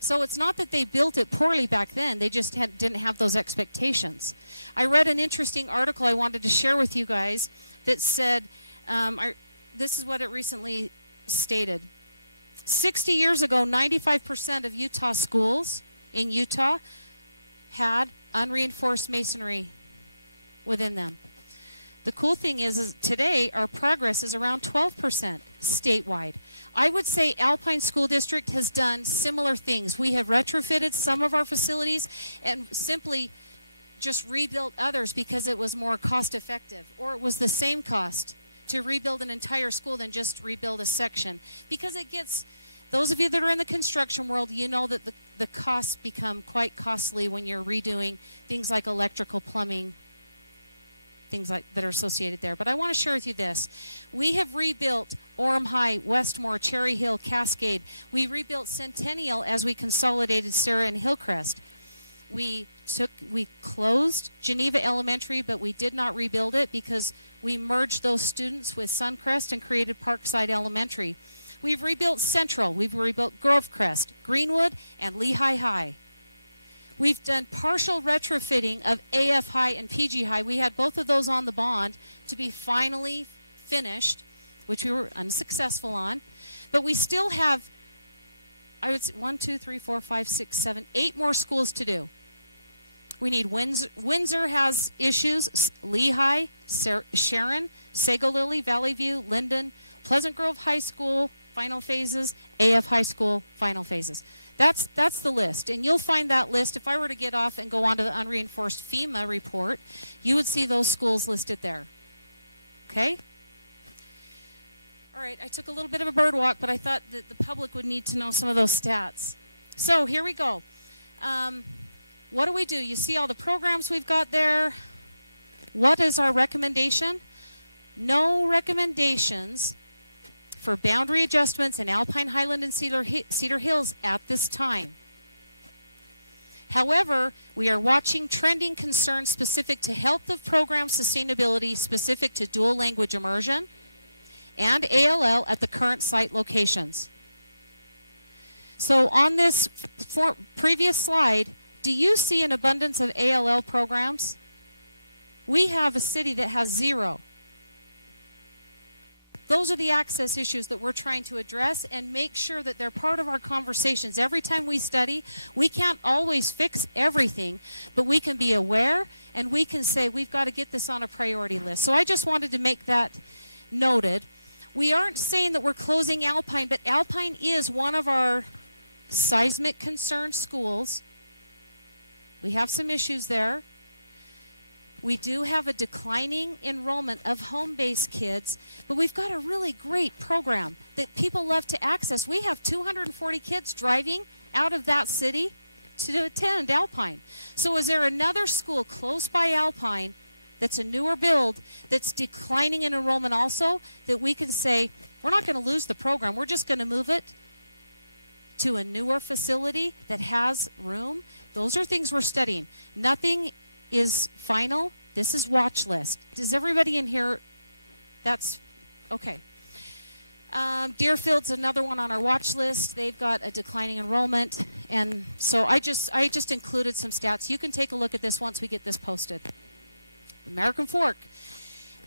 So it's not that they built it poorly back then, they just didn't have those expectations. I read an interesting article I wanted to share with you guys that said, this is what it recently stated. 60 years ago, 95% of Utah schools in Utah had unreinforced masonry within them. The cool thing is today our progress is around 12% statewide. I would say Alpine School District has done similar things. We have retrofitted some of our facilities and simply just rebuilt others because it was more cost effective, or it was the same cost to rebuild an entire school than just rebuild a section, because it gets, those of you that are in the construction world, you know that the costs become quite costly when you're redoing things like electrical, plumbing, things like that are associated there. But I want to share with you this. We have rebuilt Orem High, Westmore, Cherry Hill, Cascade. We rebuilt Centennial as we consolidated Sarah and Hillcrest. We closed Geneva Elementary, but we did not rebuild it because we merged those students with Suncrest and created Parkside Elementary. We've rebuilt Central. We've rebuilt Grovecrest, Greenwood, and Lehigh High. We've done partial retrofitting of AF High and PG High. We had both of those on the bond to be finally finished, which we were unsuccessful on. But we still have, I would say, 1, 2, 3, 4, 5, 6, 7, 8 more schools to do. We need Windsor. Windsor has issues. Lehigh, Sharon, Sago Lily, Valley View, Linden, Pleasant Grove High School, final phases, AF High School, final phases. That's the list. And you'll find that list. If I were to get off and go on to the unreinforced FEMA report, you would see those schools listed there. Okay? All right, I took a little bit of a bird walk, but I thought that the public would need to know some of those stats. So here we go. What do? You see all the programs we've got there. What is our recommendation? No recommendations for boundary adjustments in Alpine, Highland, and Cedar Hills at this time. However, we are watching trending concerns specific to health of program sustainability, specific to dual language immersion and ALL at the current site locations. So on this previous slide, do you see an abundance of ALL programs? We have a city that has 0. Those are the access issues that we're trying to address and make sure that they're part of our conversations. Every time we study, we can't always fix everything, but we can be aware and we can say we've got to get this on a priority list. So I just wanted to make that noted. We aren't saying that we're closing Alpine, but Alpine is one of our seismic concerned schools. We have some issues there. We do have a declining enrollment of home-based kids, but we've got a really great program that people love to access. We have 240 kids driving out of that city to attend Alpine. So is there another school close by Alpine that's a newer build that's declining in enrollment also that we can say, we're not going to lose the program, we're just going to move it to a newer facility that has room? Those are things we're studying. Nothing is final. This is watch list. Does everybody in here, that's okay. Deerfield's another one on our watch list. They've got a declining enrollment, and so I just included some stats. You can take a look at this once we get this posted. American Fork.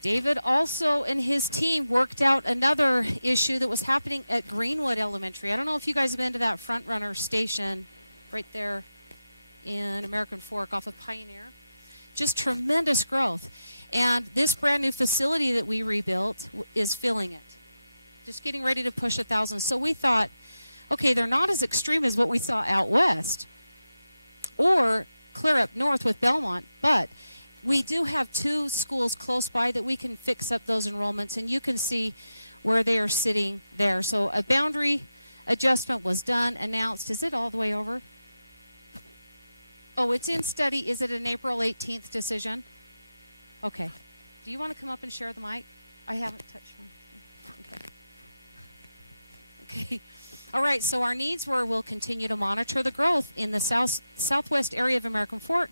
David also and his team worked out another issue that was happening at Greenwood Elementary. I don't know if you guys have been to that front runner station right there in American Fork off of Pioneer. Just tremendous growth. And this brand new facility that we rebuilt is filling it. Just getting ready to push 1,000. So we thought, okay, they're not as extreme as what we saw out west or clear up north with Belmont, but we do have 2 schools close by that we can fix up those enrollments, and you can see where they are sitting there. So a boundary adjustment was done, announced. Is it all the way over? Oh, it's in study. Is it an April 18th decision? Okay. Do you want to come up and share the mic? I haven't touched mine. Okay. Okay. All right, so our needs were we'll continue to monitor the growth in the southwest area of American Fork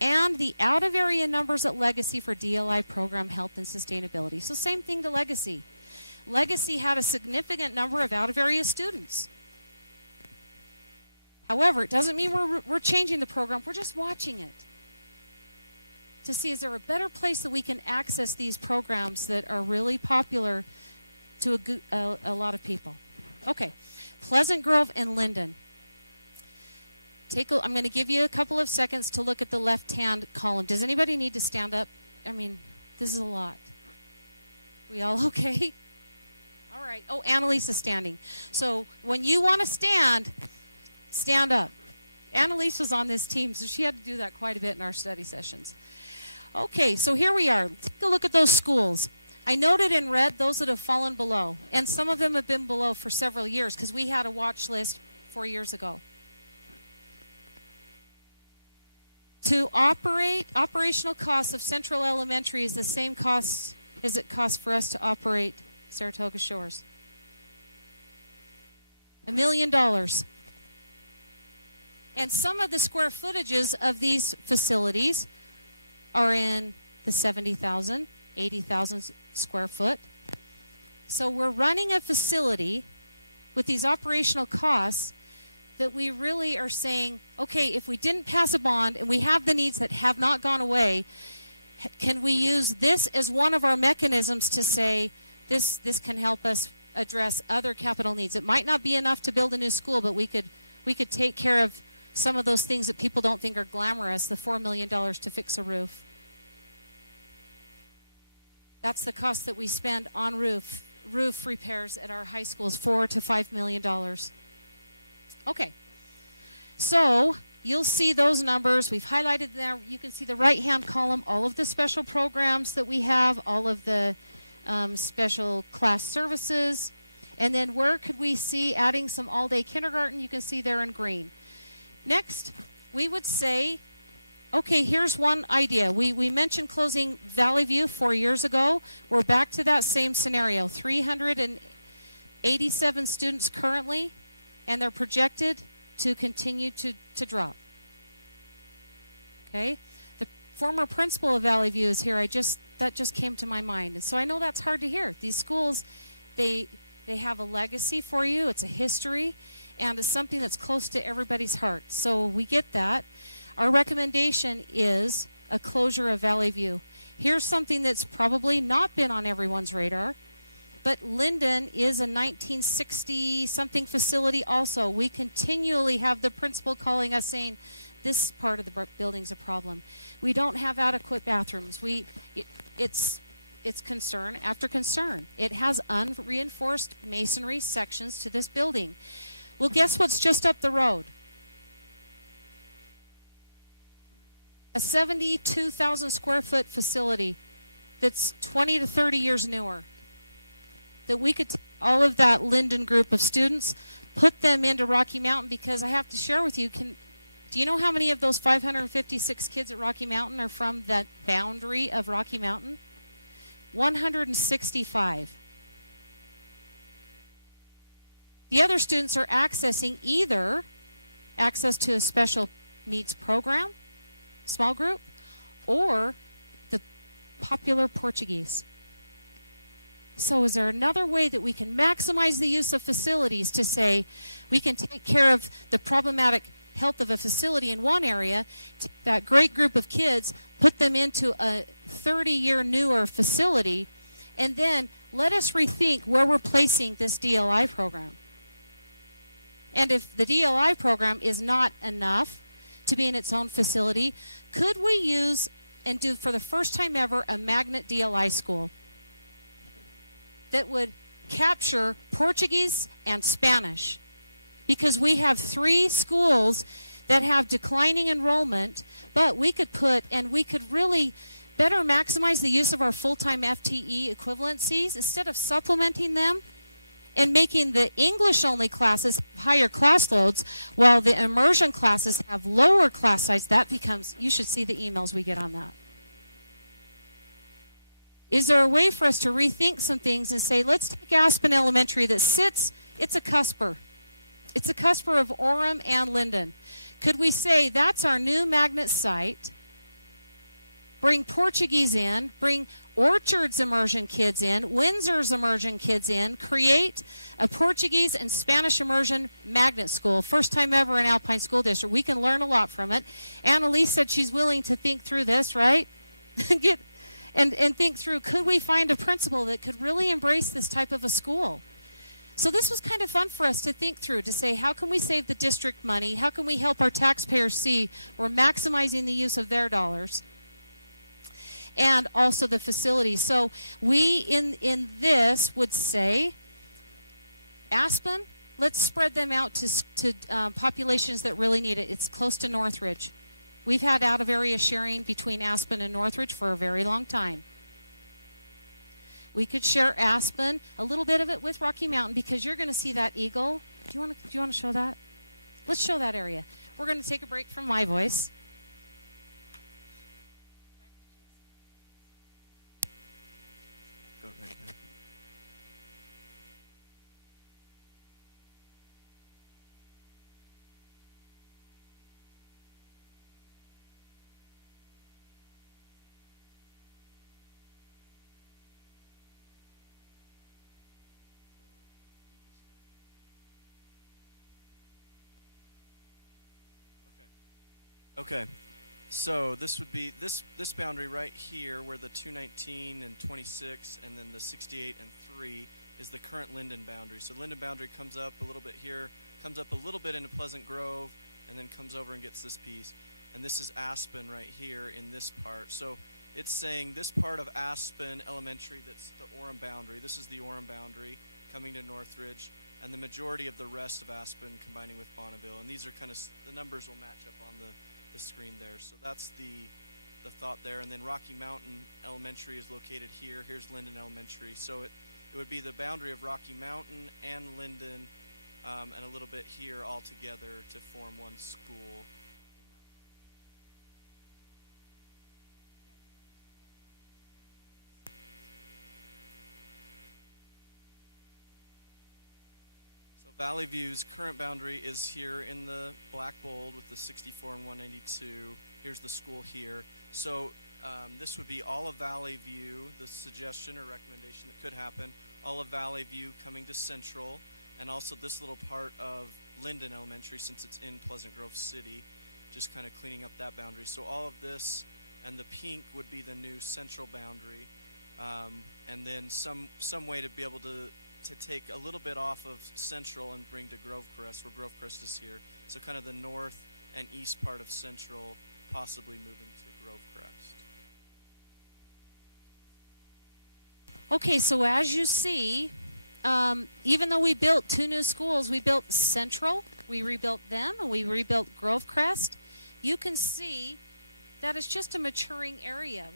and the out-of-area numbers at Legacy for DLI program health and sustainability. So same thing to Legacy. Legacy had a significant number of out-of-area students. However, it doesn't mean we're changing the program. We're just watching it to see, is there a better place that we can access these programs that are really popular to a lot of people. Okay. Pleasant Grove and Linden. I'm going to give you a couple of seconds to look at the left-hand column. Does anybody need to stand up? I mean, this is a lot. We all okay? All right. Oh, Annalise is standing. So when you want to stand up. Annalise was on this team, so she had to do that quite a bit in our study sessions. Okay, so here we are. Take a look at those schools. I noted in red those that have fallen below, and some of them have been below for several years because we had a watch list 4 years ago. To operational costs of Central Elementary is the same cost as it costs for us to operate Saratoga Shores. $1 million. And some of the square footages of these facilities are in the 70,000, 80,000 square foot. So we're running a facility with these operational costs that we really are saying, okay, if we didn't pass a bond and we have the needs that have not gone away, can we use this as one of our mechanisms to say this can help us address other capital needs? It might not be enough to build a new school, but we could take care of some of those things that people don't think are glamorous, the $4 million to fix a roof. That's the cost that we spend on roof repairs at our high schools, $4 to $5 million. Okay, so you'll see those numbers. We've highlighted them. You can see the right-hand column, all of the special programs that we have, all of the special class services. And then where could we see adding some all-day kindergarten? You can see there in green. Next, we would say, okay, here's one idea. We mentioned closing Valley View 4 years ago. We're back to that same scenario. 387 students currently, and they're projected to continue to drop. Okay? The former principal of Valley View is here. That just came to my mind. And so I know that's hard to hear. These schools, they have a legacy for you. It's a history. And it's something that's close to everybody's heart. So we get that. Our recommendation is a closure of Valley View. Here's something that's probably not been on everyone's radar. But Linden is a 1960-something facility also. We continually have the principal calling us saying, this part of the building's a problem. We don't have adequate bathrooms. It's concern after concern. It has unreinforced masonry sections to this building. Well, guess what's just up the road? A 72,000 square foot facility that's 20 to 30 years newer. That we could take all of that Linden group of students, put them into Rocky Mountain, because I have to share with you, do you know how many of those 556 kids at Rocky Mountain are from that boundary of Rocky Mountain? 165. The other students are accessing either access to a special needs program, small group, or the popular Portuguese. So is there another way that we can maximize the use of facilities to say we can take care of the problematic health of a facility in one area, that great group of kids, put them into a 30-year newer facility, and then let us rethink where we're placing this DLI program. And if the DLI program is not enough to be in its own facility, could we use and do for the first time ever a magnet DLI school that would capture Portuguese and Spanish? Because we have 3 schools that have declining enrollment, but we could really better maximize the use of our full-time FTE equivalencies instead of supplementing them and making the English-only classes higher class loads while the immersion classes have lower class size. That becomes, you should see the emails we get on that. Is there a way for us to rethink some things and say, let's take Aspen Elementary that sits, it's a cusper. It's a cusper of Orem and Linden. Could we say that's our new magnet site, bring Portuguese in, bring Orchard's immersion kids in, Windsor's immersion kids in, create a Portuguese and Spanish immersion magnet school, first time ever in Alpine School District. We can learn a lot from it. Annalise said she's willing to think through this, right? And think through, could we find a principal that could really embrace this type of a school? So this was kind of fun for us to think through, to say, how can we save the district money? How can we help our taxpayers see we're maximizing the use of their dollars? And also the facilities. So we, in this, would say, Aspen, let's spread them out to populations that really need it. It's close to Northridge. We've had out-of-area sharing between Aspen and Northridge for a very long time. We could share Aspen, a little bit of it with Rocky Mountain, because you're going to see that eagle. Do you want to show that? Let's show that area. We're going to take a break from my voice. Go right now. Okay, so this would be this boundary right here, where the 219 and 26 and then the 68 and 3 is the current Linden boundary. So Linden boundary comes up a little bit here, comes up a little bit into Pleasant Grove, and then comes over and gets this piece. And this is Aspen right here in this part. So it's saying this part of Aspen Elementary, that's the Orem boundary. This is the Orem boundary coming to Northridge, and the majority of the rest of Aspen combining with Bonneville. And these are kind of, the numbers will match up on the screen there. So that's the thought there. And then Rocky Mountain Elementary is located here. Here's Linden Elementary. So it would be the boundary of Rocky Mountain and Linden and a little bit here all together to form one school. Valley View's current boundary is here in the black bold with the 64 and 192. Here's the school here. So this would be all of Valley View, the suggestion or recommendation that could happen, all of Valley View coming to Central, and also this little part of Linden Elementary, since it's in Pleasant Grove City, just kind of cleaning up that boundary. So all of this and the pink would be the new central boundary. and then some way to be able to take a little bit off of Central and bring to Grovecrest, where Grovecrest is here. So kind of the north and east part of Central, possibly moving to Grovecrest. Okay, so as you see, even though we built 2 new schools, we built Central, we rebuilt them, and we rebuilt Grovecrest. You can see that it's just a maturing area.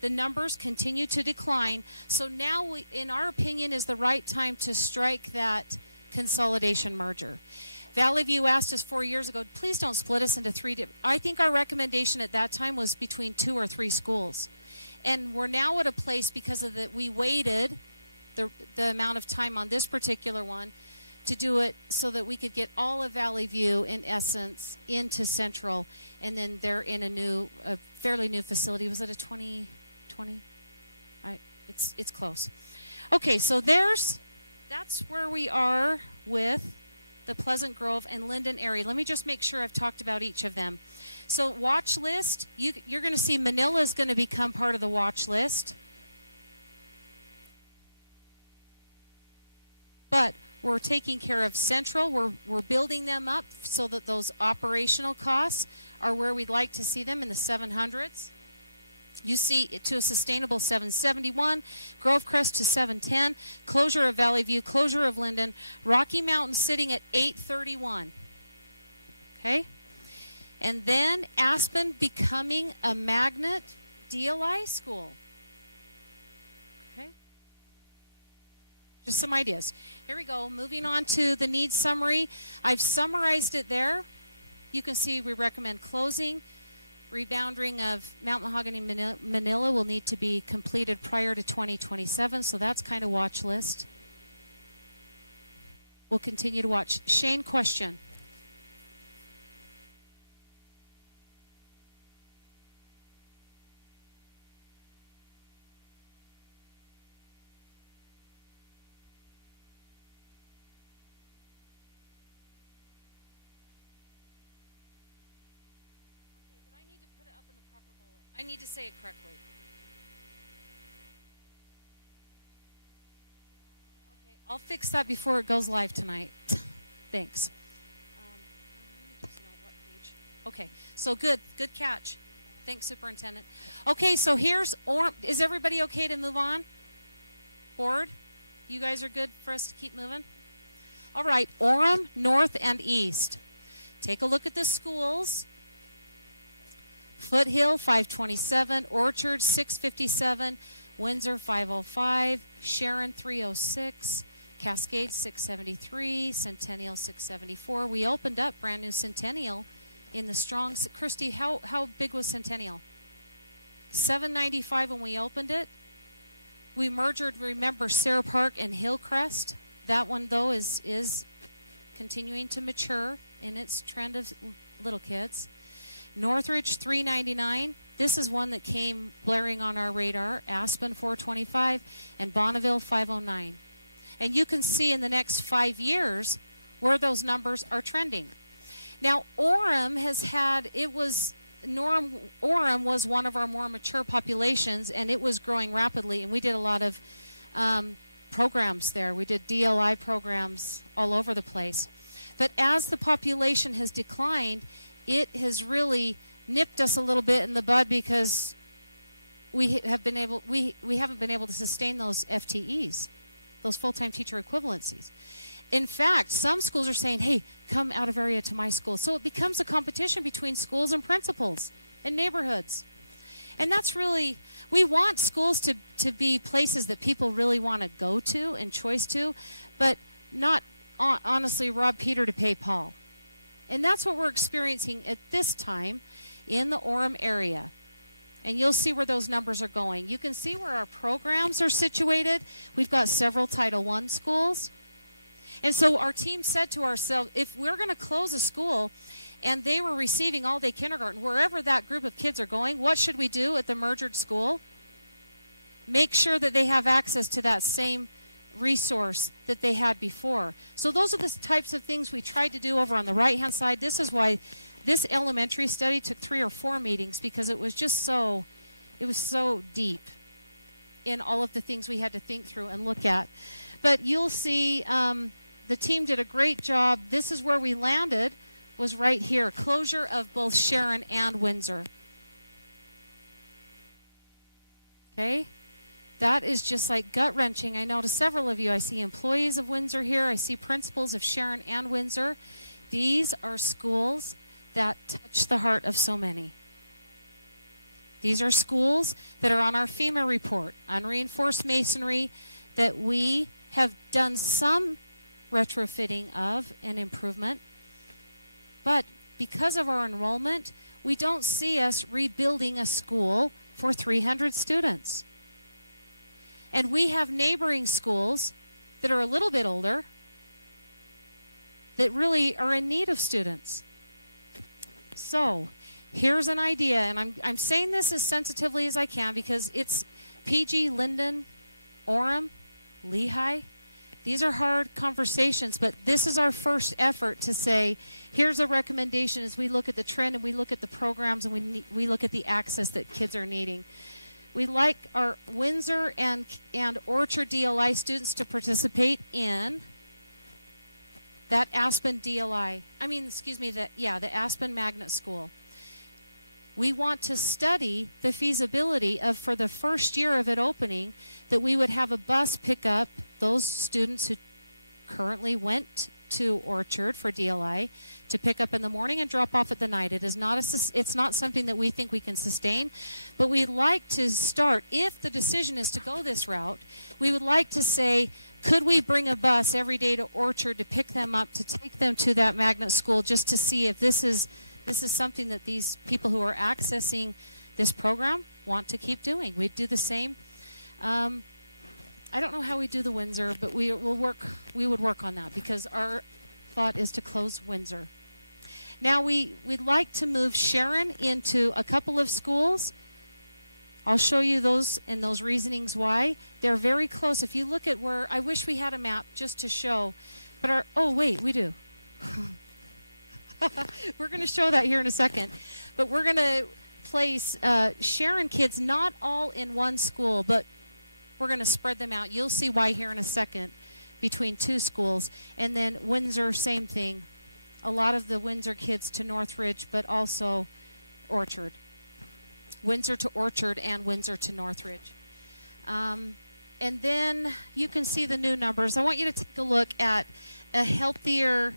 The numbers continue to decline. So now, in our opinion, is the right time to strike that consolidation merger. Valley View asked us 4 years ago, please don't split us into 3. I think our recommendation at that time was between 2 or 3 schools. And we're now at a place, because of that we waited the amount of time on this particular one to do it so that we could get all of Valley View, in essence, into Central. And then they're in a fairly new facility. Was it a 2020? It's close. Okay, so that's where we are with the Pleasant Grove and Linden area. Let me just make sure I've talked about each of them. So watch list, you're going to see Manila is going to become part of the watch list. But we're taking care of Central. We're building them up so that those operational costs are where we'd like to see them, in the 700s. You see it to a sustainable 771, Grovecrest to 710, closure of Valley View, closure of Linden, Rocky Mountain sitting at 831. Okay? And then Aspen becoming a magnet DLI school. Okay? Just some ideas. Here we go. Moving on to the needs summary. I've summarized it there. You can see we recommend closing. Rebounding of Mount Mahogany Manila will need to be completed prior to 2027, so that's kind of watch list. We'll continue to watch. Shane, question. I need to say it correctly. Okay, I'll fix that before it goes live tonight. Thanks. Okay, so good catch. Thanks, Superintendent. Okay, so here's Orem. Is everybody okay to move on? Board? You guys are good for us to keep moving? All right, Orem, North and East. Take a look at the schools. Foothill, 527, Orchard, 657, Windsor, 505, Sharon, 306, Cascade, 673, Centennial, 674. We opened up brand new Centennial in the strong. Christy, how big was Centennial? 795 when we opened it. We merged, remember, Sarah Park and Hillcrest. That one, though, is continuing to mature in its trend of little kids. Northridge, 399. This is one that came blaring on our radar. Aspen, 425, and Bonneville, 509. And you can see in the next 5 years where those numbers are trending. Now, Orem Orem was one of our more mature populations, and it was growing rapidly, and we did a lot of programs there. We did DLI programs all over the place. But as the population has declined, it has really nipped us a little bit in the bud, because we haven't been able to sustain those FTEs, those full-time teacher equivalencies. In fact, some schools are saying, hey, come out of area to my school. So it becomes a competition between schools and principals and neighborhoods. And that's really, we want schools to be places that people really want to go to and choice to, but not honestly rob Peter to pay Paul. And that's what we're experiencing at this time in the Orem area. And you'll see where those numbers are going. You can see where our programs are situated. We've got several Title I schools. And so our team said to ourselves, if we're going to close a school and they were receiving all-day kindergarten, wherever that group of kids are going, what should we do at the merged school? Make sure that they have access to that same resource that they had before. So those are the types of things we tried to do over on the right-hand side. This is why this elementary study took 3 or 4 meetings, because it was so deep. in all of the things we had to think through and look at. But you'll see the team did a great job. This is where we landed, was right here, closure of both Sharon and Windsor. Okay? That is just like gut-wrenching. I know to several of you, I see employees of Windsor here. I see principals of Sharon and Windsor. These are schools that touch the heart of so many. These are schools that are on our FEMA report, unreinforced masonry, that we have done some retrofitting of and improvement. But because of our enrollment, we don't see us rebuilding a school for 300 students. And we have neighboring schools that are a little bit older that really are in need of students. So here's an idea, and I'm saying this as sensitively as I can because it's PG, Linden, Orem, Lehigh. These are hard conversations, but this is our first effort to say, here's a recommendation as we look at the trend and we look at the programs and we look at the access that kids are needing. We'd like our Windsor and Orchard DLI students to participate in that Aspen DLI. The Aspen Magnet School. We want to study the feasibility of, for the first year of it opening, that we would have a bus pick up those students who currently went to Orchard for DLI to pick up in the morning and drop off at the night. It is not it's not something that we think we can sustain, but we'd like to start, if the decision is to go this route, we would like to say, could we bring a bus every day to Orchard to pick them up, to take them to that magnet school, just to see if this is something that these people who are accessing this program want to keep doing. We'd do the same. I don't know how we do the Windsor, but we would work on that because our thought is to close Windsor. Now we'd like to move Sharon into a couple of schools. I'll show you those and those reasonings why. They're very close. If you look at where, I wish we had a map just to show, but we do. We're going to show that here in a second. But we're going to place Sharon kids not all in one school, but we're going to spread them out. You'll see why here in a second, between two schools. And then Windsor, same thing. A lot of the Windsor kids to Northridge, but also Orchard. Windsor to Orchard and Windsor to Northridge. And then you can see the new numbers. I want you to take a look at a healthier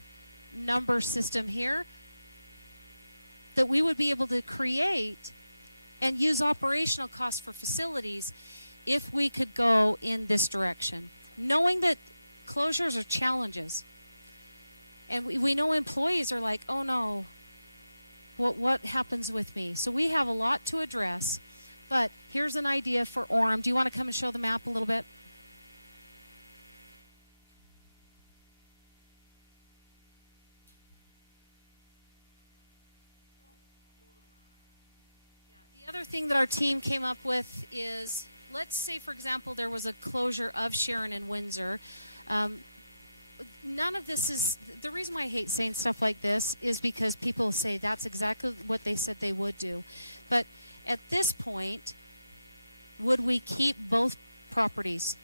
number system here that we would be able to create and use operational costs for facilities if we could go in this direction. Knowing that closures are challenges. And we know employees are like, oh no, what happens with me? So we have a lot to address. But here's an idea for Orem. Do you want to come and show the map a little bit? The other thing that our team came up with is, let's say, for example, there was a closure of Sharon and Windsor. None of this is, the reason why I hate saying stuff like this is because people say that's exactly what they said they would do. But at this point, would we keep both properties?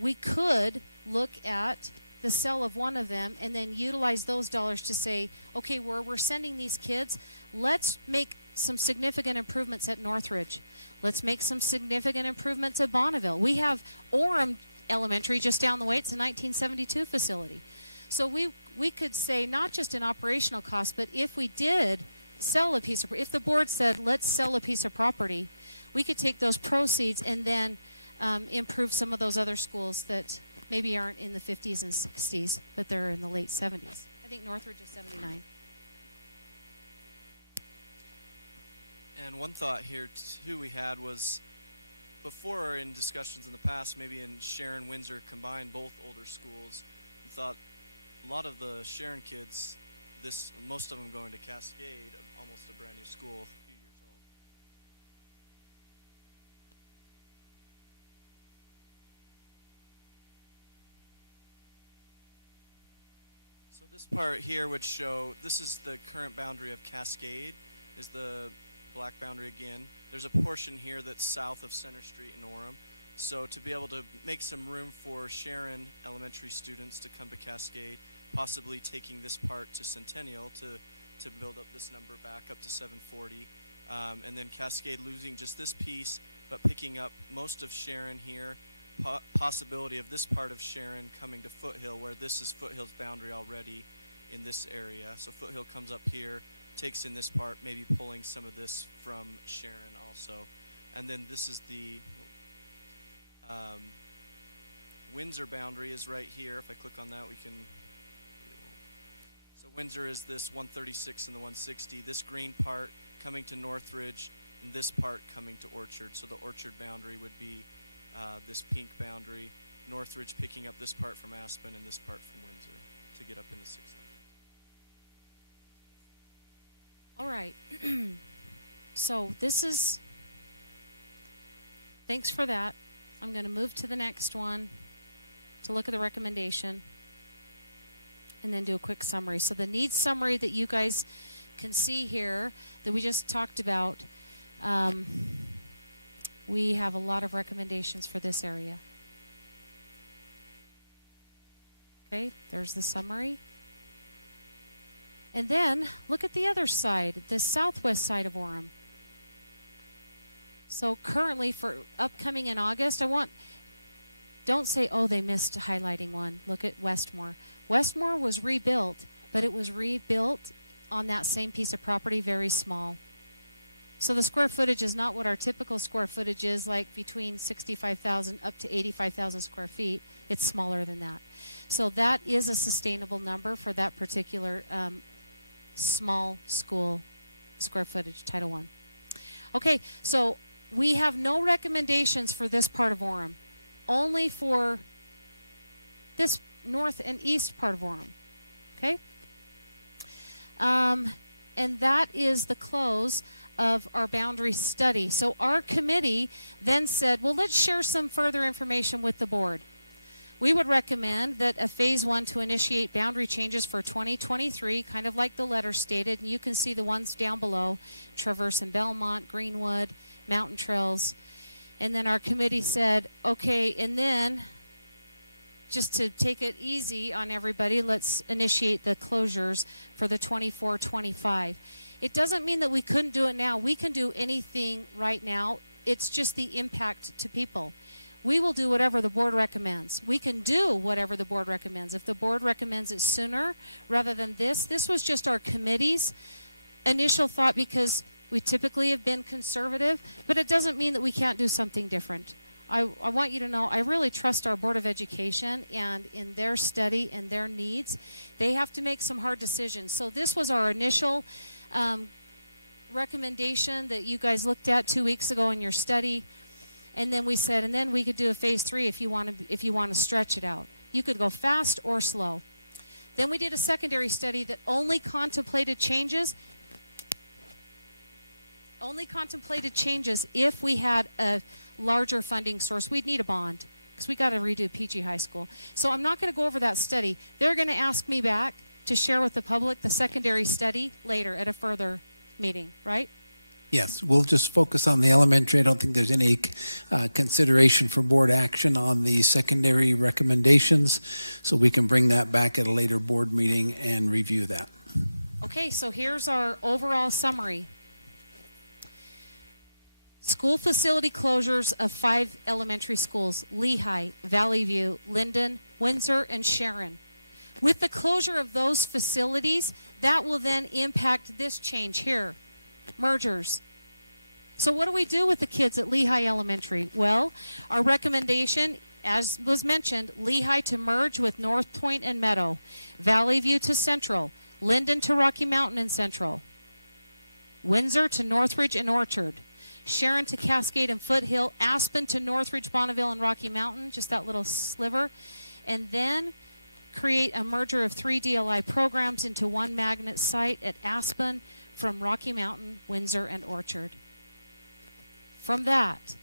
We could look at the sale of one of them and then utilize those dollars to say, okay, we're sending these kids, let's make some significant improvements at Northridge. Let's make some significant improvements at Bonneville. We have Orem Elementary just down the way. It's a 1972 facility. So we could say not just an operational cost, but if we did sell a piece of, if the board said, let's sell a piece of property, we could take those proceeds and then improve some of those other schools that maybe aren't in the 50s and 60s, but they're in the late 70s. I think Northridge is 79. And one thought here too we had was, before in discussions in the past, maybe in Sharon, Windsor combined both older schools, we thought a lot of the Sharon kids, most of them going to Cascade, almost a brand new school, a few years old. So this part here would show, this is the current boundary of Cascade, is the black boundary again. There's a portion here that's south of Center Street in Orem. So to be able to make some room for Sharon elementary students to come to Cascade, possibly taking this part to Centennial to build up this number back up to 740. And then Cascade losing just this piece, but picking up most of Sharon here. Possibility of this part of Sharon coming to Foothill, where this is Foothill's boundary already in this area. So Foothill comes up here, takes in this part, maybe pulling some of this from Sharon also. And then this is the Windsor boundary is right here. If I click on that, we can. So Windsor is this 136 and the 160. This green part coming to Northridge, and this part coming to Orchard. So the Orchard boundary would be this pink boundary. Northridge picking up this part from Aspen and this part from Windsor to get up into 600. All right. So this is, thanks for that. I'm going to move to the next one to look at the recommendation and then do a quick summary. So the needs summary that you guys can see here that we just talked about, we have a lot of recommendations for this area. Okay, there's the summary. And then look at the other side, the southwest side of Orem. So currently for upcoming in August, don't say, oh, they missed highlighting one. Look at Westmore. Westmore was rebuilt, but it was rebuilt on that same piece of property, very small. So the square footage is not what our typical square footage is, like between 65,000 up to 85,000 square feet. It's smaller than that. So that is a sustainable number for that particular small school square footage, Title I. Okay, so we have no recommendations for this part of Orem, only for this north and east part of Orem. Okay? And that is the close of our boundary study. So our committee then said, well, let's share some further information with the board. We would recommend that a phase 1 to initiate boundary changes for 2023, kind of like the letter stated, and you can see the ones down below, Traverse and Belmont, Greenwood, Mountain Trails. And then our committee said, okay, and then just to take it easy on everybody, let's initiate the closures for the 24-25. It doesn't mean that we couldn't do it now. We can do anything right now. It's just the impact to people. We will do whatever the board recommends. We can do whatever the board recommends. If the board recommends it sooner rather than this was just our committee's initial thought because we typically have been conservative, but it doesn't mean that we can't do something different. I want you to know I really trust our Board of Education and in their study and their needs. They have to make some hard decisions. So this was our initial recommendation that you guys looked at 2 weeks ago in your study. And then we said, and then we could do a phase 3 if you want to stretch it out. You could go fast or slow. Then we did a secondary study that only contemplated changes if we had a larger funding source. We'd need a bond because we got to redo PG High School. So I'm not going to go over that study. They're going to ask me back to share with the public the secondary study later at a further meeting, right? Yes, we'll just focus on the elementary. I don't think there's any consideration for board action on the secondary recommendations, so we can bring that back at a later board meeting and review that. Okay, so here's our overall summary. School facility closures of 5 elementary schools: Lehigh, Valley View, Linden, Windsor, and Sharon. With the closure of those facilities, that will then impact this change here. Mergers. So what do we do with the kids at Lehigh Elementary? Well, our recommendation, as was mentioned, Lehigh to merge with North Point and Meadow, Valley View to Central, Linden to Rocky Mountain and Central, Windsor to Northridge and Orchard, Sharon to Cascade and Foothill, Aspen to Northridge, Bonneville, and Rocky Mountain, just that little sliver, and then create a merger of 3 DLI programs into one magnet site at Aspen from Rocky Mountain, Windsor, and Orchard. From that,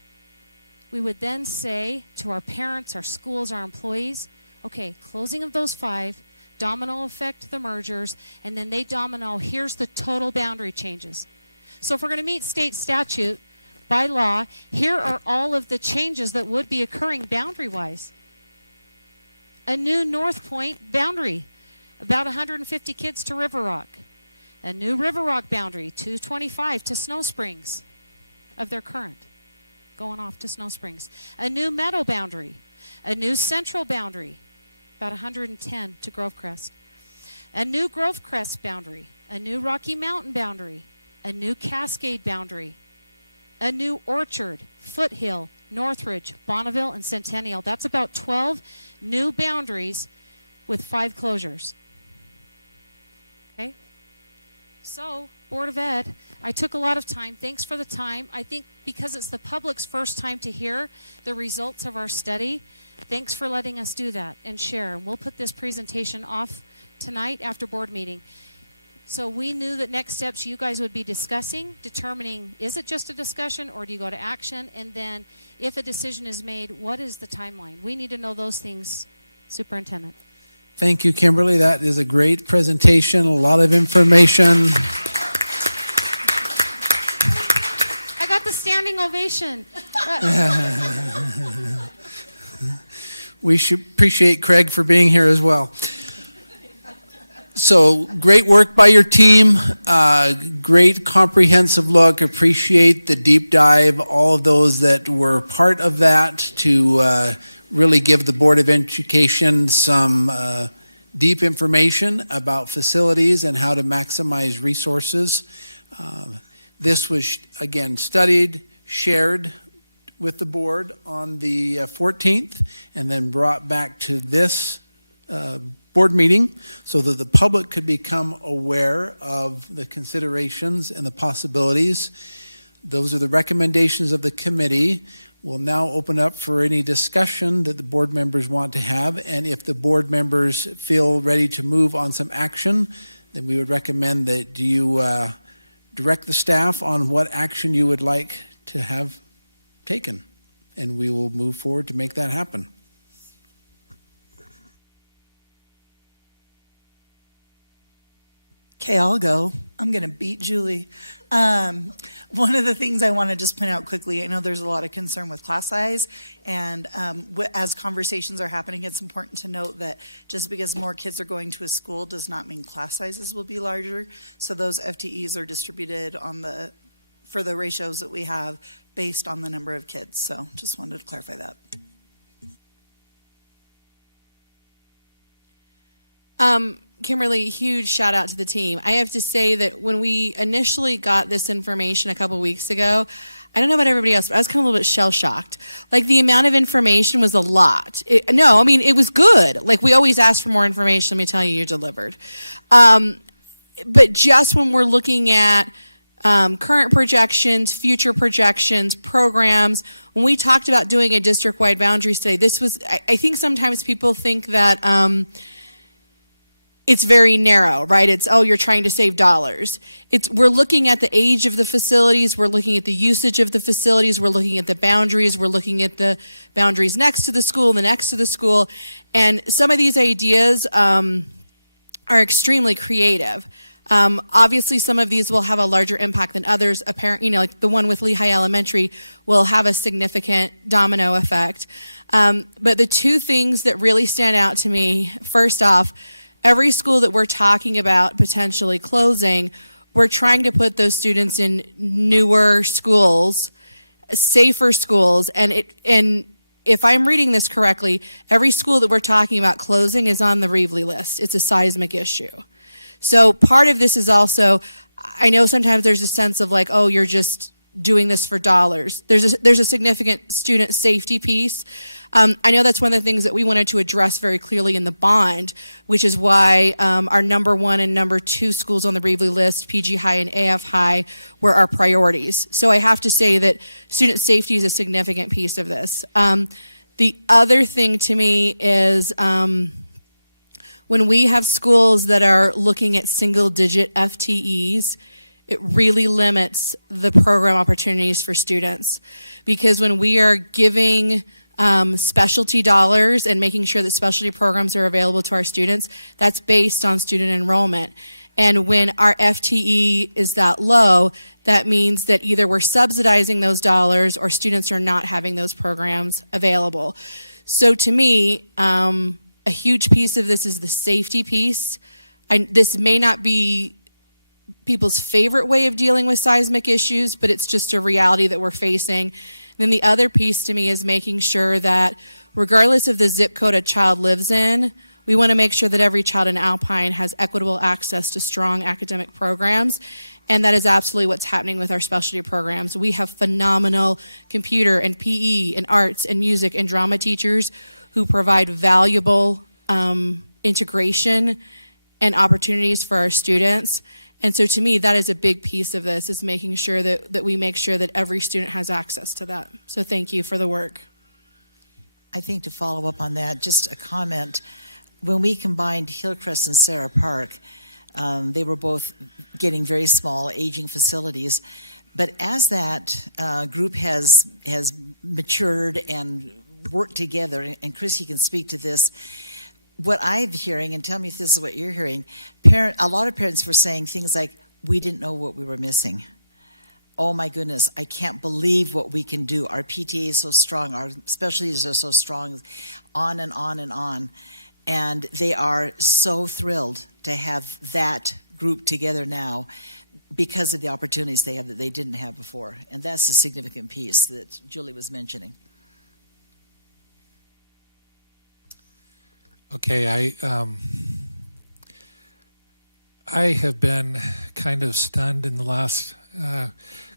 we would then say to our parents, our schools, our employees, okay, closing of those 5, domino effect the mergers, and then they domino, here's the total boundary changes. So if we're going to meet state statute by law, here are all of the changes that would be occurring boundary-wise. A new North Point boundary, about 150 kids to River Rock. A new River Rock boundary, 225 to Snow Springs of their current, going off to Snow Springs. A new Meadow boundary. A new Central boundary, about 110 to Grovecrest. A new Grovecrest boundary. A new Rocky Mountain boundary. A new Cascade boundary. A new Orchard, Foothill, Northridge, Bonneville, and Centennial. That's about 12 new boundaries with 5 closures. Okay? So, Board of Ed, I took a lot of time. Thanks for the time. I think because it's the public's first time to hear the results of our study, thanks for letting us do that and share. And we'll put this presentation off tonight after board meeting. So we knew that next steps you guys would be discussing, determining, is it just a discussion or do you go to action? And then if a decision is made, what is the timeline? We need to know those things, Superintendent. Thank you, Kimberly. That is a great presentation, a lot of information. I got the standing ovation. We should appreciate Craig for being here as well. So great work by your team, great comprehensive look, appreciate the deep dive, all of those that were part of that to really give the Board of Education some deep information about facilities and how to maximize resources. This was, again, studied, shared with the board on the 14th, and then brought back to this board meeting so that the public could become aware of the considerations and the possibilities. Those are the recommendations of the committee. We'll now open up for any discussion that the board members want to have, and if the board members feel ready to move on some action, then we would recommend that you direct the staff on what action you would like to have taken, and we will move forward to make that happen. Okay, I'll go. I'm going to beat Julie. One of the things I want to just point out quickly, I know there's a lot of concern with class size, and as conversations are happening, it's important to note that just because more kids are going to a school does not mean class sizes will be larger. So those FTEs are distributed for the ratios that we have based on the number of kids. So just wanted to clarify that. Kimberly, huge shout out to the team. I have to say that when we initially got this information a couple weeks ago, I don't know about everybody else, but I was kind of a little bit shell-shocked. Like, the amount of information was a lot. It was good. Like, we always ask for more information. Let me tell you, you delivered. But just when we're looking at current projections, future projections, programs, when we talked about doing a district-wide boundary study, this was, I think sometimes people think that it's very narrow, right? It's, oh, you're trying to save dollars. We're looking at the age of the facilities, we're looking at the usage of the facilities, we're looking at the boundaries, we're looking at the boundaries next to the school and the next to the school. And some of these ideas are extremely creative. Obviously, some of these will have a larger impact than others. Like the one with Lehigh Elementary will have a significant domino effect. But the two things that really stand out to me, first off, every school that we're talking about potentially closing, we're trying to put those students in newer schools, safer schools, and if I'm reading this correctly, every school that we're talking about closing is on the Reevely list. It's a seismic issue. So part of this is also, I know sometimes there's a sense of like, oh, you're just doing this for dollars. There's a significant student safety piece. I know that's one of the things that we wanted to address very clearly in the bond, which is why our number 1 and number 2 schools on the Reevely list, PG High and AF High, were our priorities. So I have to say that student safety is a significant piece of this. The other thing to me is when we have schools that are looking at single-digit FTEs, it really limits the program opportunities for students. Because when we are giving specialty dollars and making sure that specialty programs are available to our students, that's based on student enrollment. And when our FTE is that low, that means that either we're subsidizing those dollars or students are not having those programs available. So to me, a huge piece of this is the safety piece. This may not be people's favorite way of dealing with seismic issues, but it's just a reality that we're facing. Then the other piece to me is making sure that regardless of the zip code a child lives in, we want to make sure that every child in Alpine has equitable access to strong academic programs. And that is absolutely what's happening with our specialty programs. We have phenomenal computer and PE and arts and music and drama teachers who provide valuable integration and opportunities for our students. And so to me, that is a big piece of this, is making sure that we make sure that every student has access to that. So thank you for the work. I think to follow up on that, just a comment. When we combined Hillcrest and Sarah Park, they were both getting very small, aging facilities. But as that group has matured and worked together, and Chris, you can speak to this, what I'm hearing, and tell me if this is what you're hearing, a lot of parents were saying things like, we didn't know what we were missing. Oh my goodness, I can't believe what we can do. Our PTA is so strong, our specialties are so strong, on and on and on. And they are so thrilled to have that group together now because of the opportunities they have that they didn't have before. And that's a significant piece that Julie was mentioning. Okay, I have been kind of stunned in the last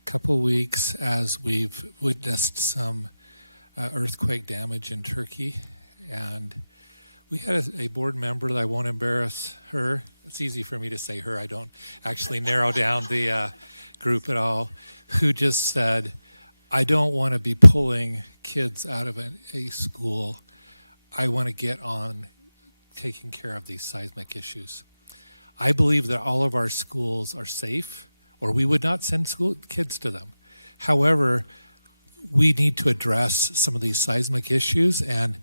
couple weeks as we've witnessed some earthquake damage in Turkey, and we had a board member that I won't embarrass her. It's easy for me to say her. I don't actually narrow down the group at all, who just said, I don't want to be pulling kids out of a school. I want to get on taking care of these seismic issues. I believe that all of our schools are safe, or we would not send kids to them. However, we need to address some of these seismic issues, and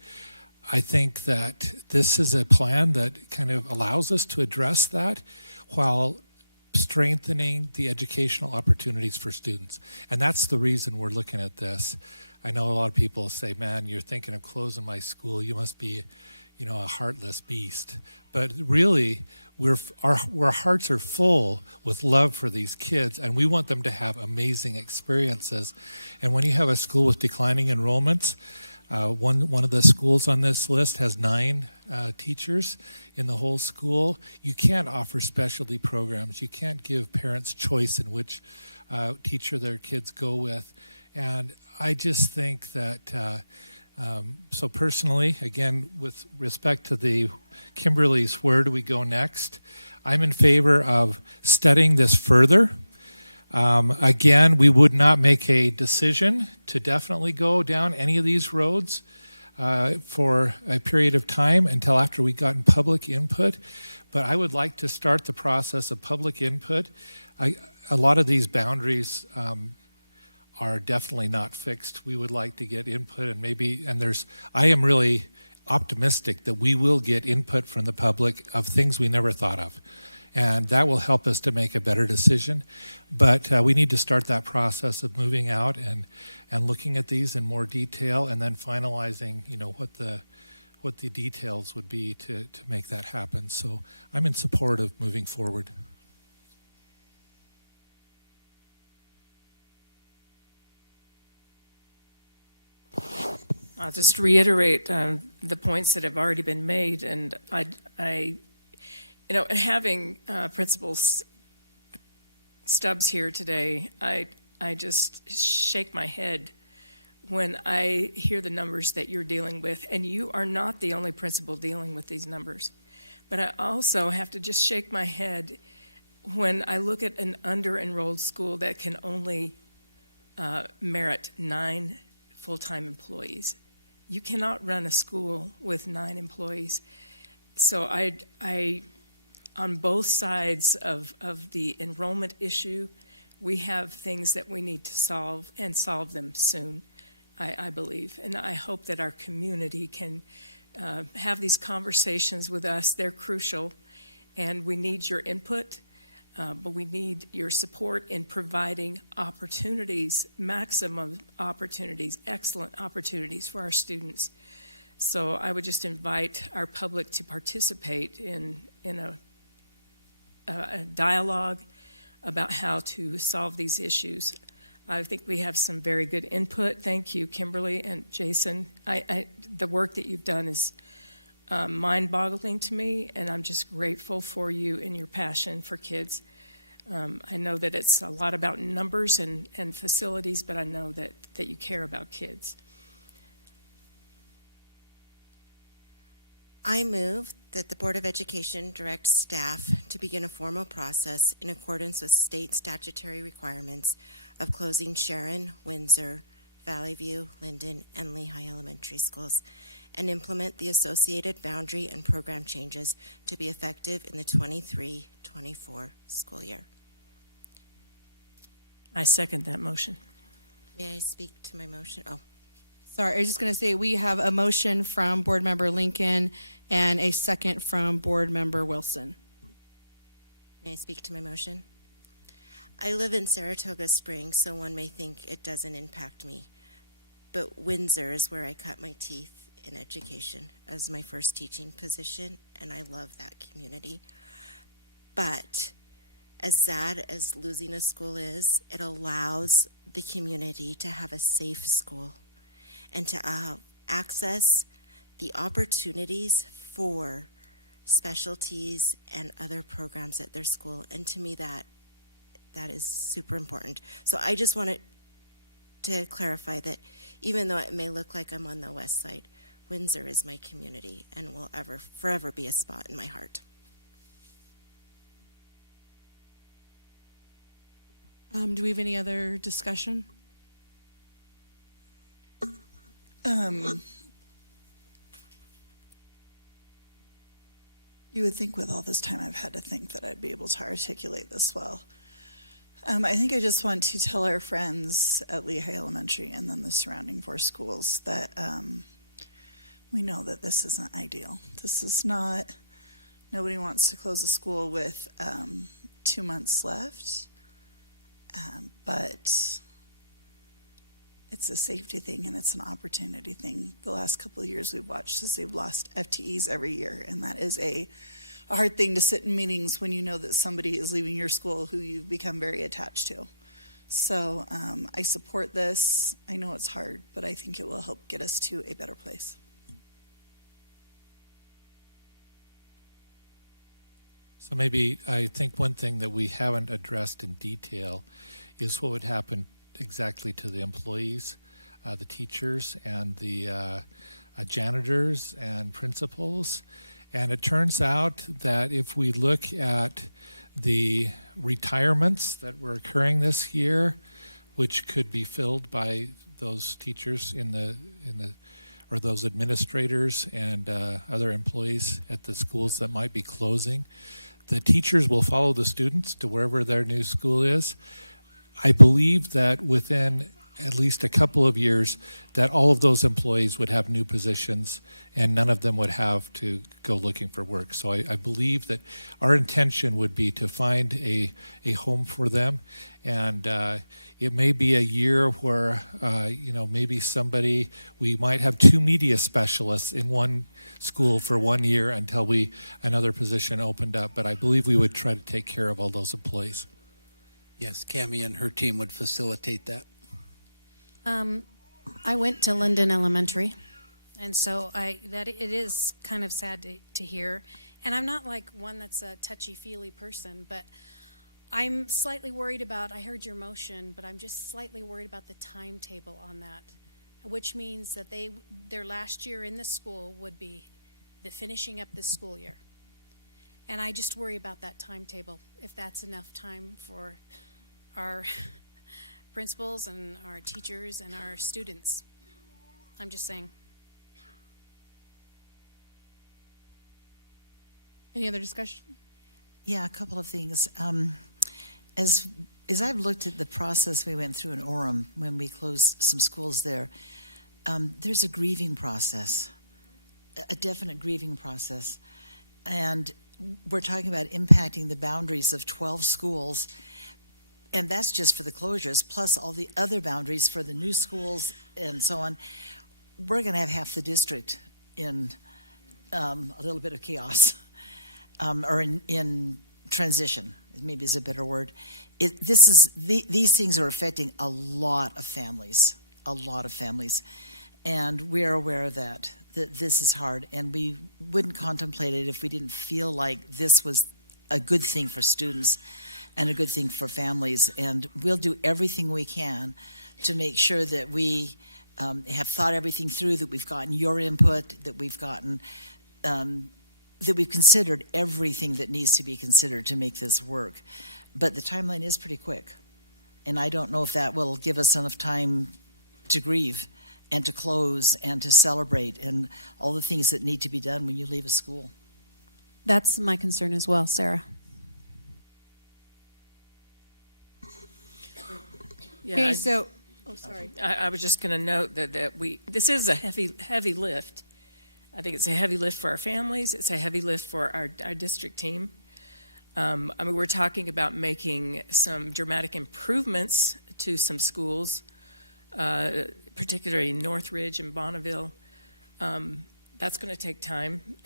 I think that this is a plan that kind of allows us to address that while strengthening the educational opportunities for students. And that's the reason we're looking at this. I know a lot of people say, man, you're thinking of closing my school. You must be, a heartless beast. But really, our hearts are full with love for these kids, and we want them to have amazing experiences. And when you have a school with declining enrollments, one of the schools on this list has 9 teachers in the whole school. You can't offer specialty programs. You can't give parents choice in which teacher their kids go with. And I just think that, so personally, again, with respect to the Kimberly's, where do we go next? I'm in favor of studying this further. Again, we would not make a decision to definitely go down any of these roads for a period of time until after we gotten public input. But I would like to start the process of public input. A lot of these boundaries are definitely not fixed. We would like to get input, and I am really optimistic that we will get input from the public of things we never thought of. And that will help us to make a better decision. But we need to start that process of moving out and looking at these in more detail, and then finalizing, what the details would be to make that happen. So I'm in support of moving forward. I'll just reiterate the points that have already been made, and having Principal Stubbs here today, I just shake my head when I hear the numbers that you're dealing with, and you are not the only principal dealing with these numbers. But I also have to just shake my head when I look at an under-enrolled school that can only merit 9 full-time employees. You cannot run a school with 9 employees. So I on both sides of the enrollment issue, we have things that we need to solve, and solve them soon, I believe. And I hope that our community can have these conversations with us. They're crucial, and we need your input. but we need your support in providing opportunities, maximum opportunities, excellent opportunities for our students. So I would just invite our public to participate in a dialogue about how to solve these issues. I think we have some very good input. Thank you, Kimberly and Jason. The work that you've done is mind-boggling to me, and I'm just grateful for you and your passion for kids. I know that it's a lot about numbers and facilities, but I know that you care about kids. I move that the Board of Education direct staff to begin a formal process in accordance with state statutory requirements of closing Sharon, Windsor, Valley View, Linden, and Lehigh Elementary Schools, and implement the associated boundary and program changes to be effective in the 23-24 school year. I second that motion. May I speak to my motion? Oh. Sorry, I was just going to say we have a motion from Board Member Lincoln and a second from Board Member Wilson. May I speak to my motion? I live in Saratoga Springs, so one may think it doesn't impact me. But Windsor is where I cut my teeth in education as my first teaching position, and I love that community. But as sad as losing a school is, it allows the community to have a safe school and to access the opportunities for specialties and other programs at their school. And to me, that is super important. So I just wanted to clarify that even though it may look like I'm on the west side, Windsor is my community and will forever be a spot in my heart. Do we have any other discussion? You would think with all this time I've had to think that I'd be able to articulate this well. I think I just want to tell our friends at Lehigh Elementary and then the surrounding 4 schools that we know that this isn't ideal. This is not, nobody wants to close a school with 2 months left, but it's a safety thing and it's an opportunity thing. The last couple of years we've watched as they've lost FTEs every year, and that is a hard thing to sit in meetings when you know that somebody is leaving your school who you've become very attached to. So I support this. I know it's hard, but I think it will help get us to a better place. So maybe I think one thing that we haven't addressed in detail is what would happen exactly to the employees, the teachers and the janitors and principals. And it turns out that if we look at the retirements that were occurring this year, which could be filled by those teachers or those administrators and other employees at the schools that might be closing, the teachers will follow the students to wherever their new school is. I believe that within at least a couple of years that all of those employees would have new positions and none of them would have to go looking for work. So I believe that our intention would be to find a home for them. And it may be a year where, maybe we might have 2 media specialists in one school for 1 year until another position opened up. But I believe we would try to take care of all those employees. Yes, Cammie and her team would facilitate that. I went to Linden Elementary, and so it is kind of sad to hear. And I'm not like one that's a touchy-feely person, but I'm slightly worried about, I heard your motion, but I'm just slightly worried about the timetable on that, which means that their last year in the school would be the finishing up this school year. And I just worry about that timetable, if that's enough time for our principals and our teachers and our students. I'm just saying. Any other discussion? Yeah, a couple of things. As I've looked at the process we went through in Orem when we closed some schools there, there's a grieving process, a definite grieving process. And we're talking about impacting the boundaries of 12 schools, and that's just for the closures, plus all the other boundaries for the new schools and so on. We're going to have half the district in a little bit of chaos, or in transition, maybe is a better word. These things are affecting a lot of families, and we are aware of that this is hard, and we wouldn't contemplate it if we didn't feel like this was a good thing for students and a good thing for families. And we'll do everything we can to make sure that we have thought everything through, that we've gotten your input, that we've gotten that we've considered everything that needs to be considered to make this work. But the timeline is pretty quick, and I don't know if that will give us enough time to grieve and to close and to celebrate and all the things that need to be done when you leave a school. That's my concern as well, Sarah. Yeah, Okay, so, oh, sorry. I was just going to note that this is a heavy lift. I think it's a heavy lift for our families. It's a heavy lift for our district team. I mean, we're talking about making some dramatic improvements to some schools, particularly in Northridge and Bonneville. That's going to take time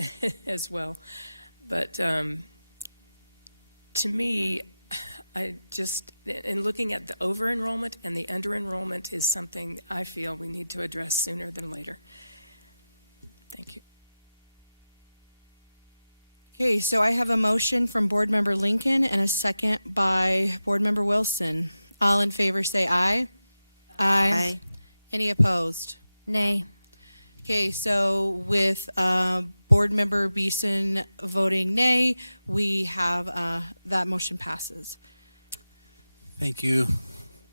as well. But to me, I just, in looking at the over-enrollment and the under-enrollment is something I feel we need to address sooner than later. Thank you. Okay, so I have a motion from Board Member Lincoln and a second by Board Member Wilson. All in favor say aye. Aye. Any opposed? Nay. Okay, so with Board Member Beeson voting nay, we have that motion passes. Thank you,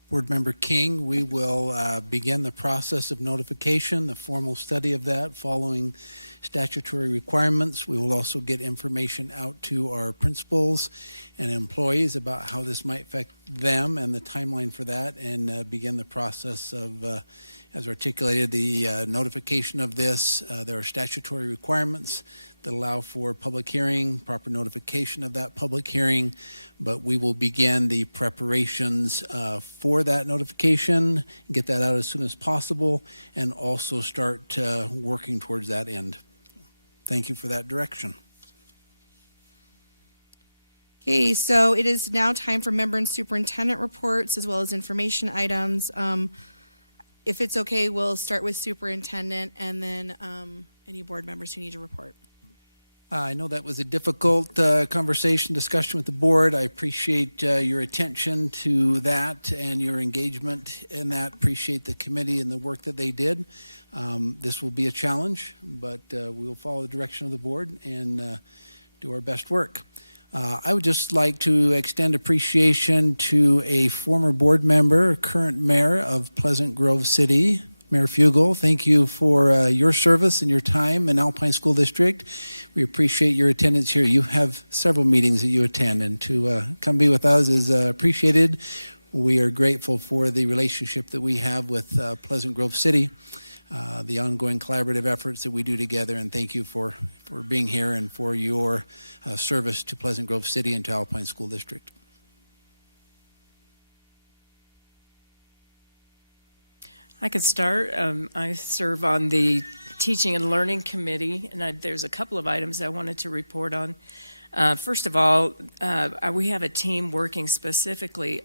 Board Member King. We will begin the process of notification, the formal study of that following statutory requirements. We will also get information out to our principals and employees about how this might affect them and the timeline for that, and begin the process of, as articulated, the notification of this. There are statutory requirements that allow for public hearing, proper notification of that public hearing, but we will begin the preparations for that notification, get that out as soon as possible, and also start working towards that end. Thank you for that direction. Okay, so it is now time for member and superintendent reports as well as information items. If it's okay, we'll start with superintendent and then any board members who need to report. I know that was a difficult discussion with the board. I appreciate your attention to that and your engagement in that. Appreciate the committee and the work that they did. This will be a challenge, but we will follow the direction of the board and do our best work. I would just like to extend appreciation to a former board member, current mayor of Pleasant Grove City, Mayor Fugel. Thank you for your service and your time in Alpine School District. We appreciate your attendance here. You have several meetings that you attend, and to come be with us is appreciated. We are grateful for the relationship that we have with Pleasant Grove City, the ongoing collaborative efforts that we do together, and thank you for being here and for your service to Pleasant Grove City and to Alpine School District. I could start. I serve on the Teaching and Learning Committee, and there's a couple of items I wanted to report on. First of all, we have a team working specifically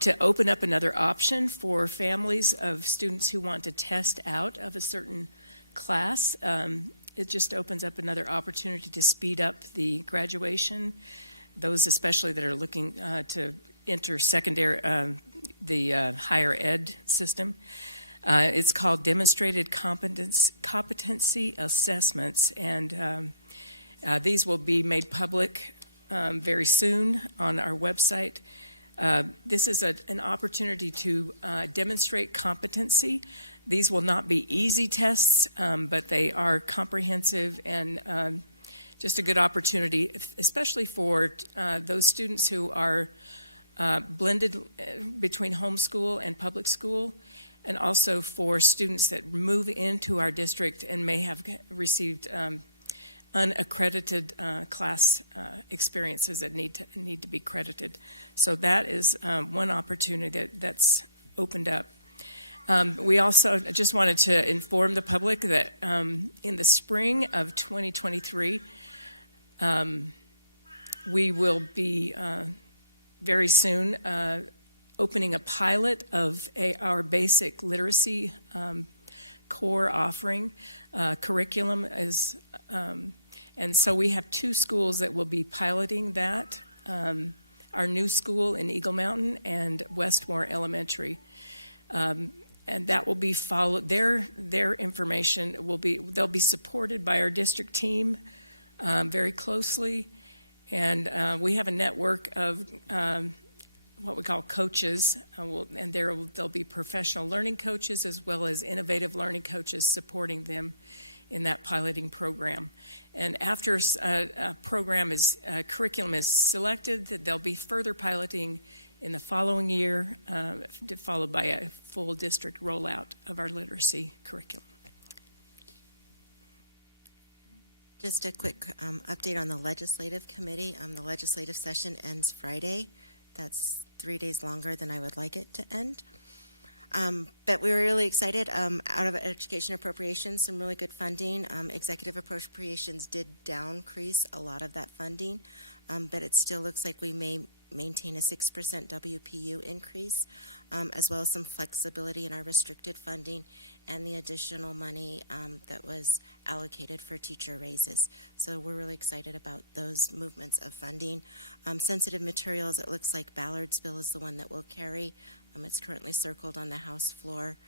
to open up another option for families of students who want to test out of a certain class. It just opens up another opportunity to speed up the graduation, those especially that are looking to enter secondary, the higher ed system. It's called Demonstrated Competency Assessments, and these will be made public very soon on our website. This is an opportunity to demonstrate competency. These will not be easy tests, but they are comprehensive and just a good opportunity, especially for those students who are blended between homeschool and public school, and also for students that move into our district and may have received unaccredited class experiences that need to be credited. So that is one opportunity that's opened up. We also just wanted to inform the public that in the spring of 2023, we will be very soon opening a pilot of our basic literacy core offering. Curriculum is, and so we have 2 schools that will be piloting that, our new school in Eagle Mountain and Westmore Elementary. And that will be followed, their information they'll be supported by our district team very closely. And we have a network of what we call coaches, and there'll be professional learning coaches as well as innovative learning coaches supporting them in that piloting program. And after a curriculum is selected, that there'll be further piloting in the following year, followed by a full district rollout of our literacy curriculum. Just a quick update on the legislative committee. The legislative session ends Friday. That's 3 days longer than I would like it to end. But we were really excited. Out of education appropriations, some really good funding. Executive appropriations did downcrease a lot of that funding, but it still looks like we may maintain a 6% WPU increase, as well as some flexibility in our restricted funding and the additional money that was allocated for teacher raises. So we're really excited about those movements of funding. Sensitive materials, it looks like Ballard's bill is the one that will carry. It's currently circled on the House floor.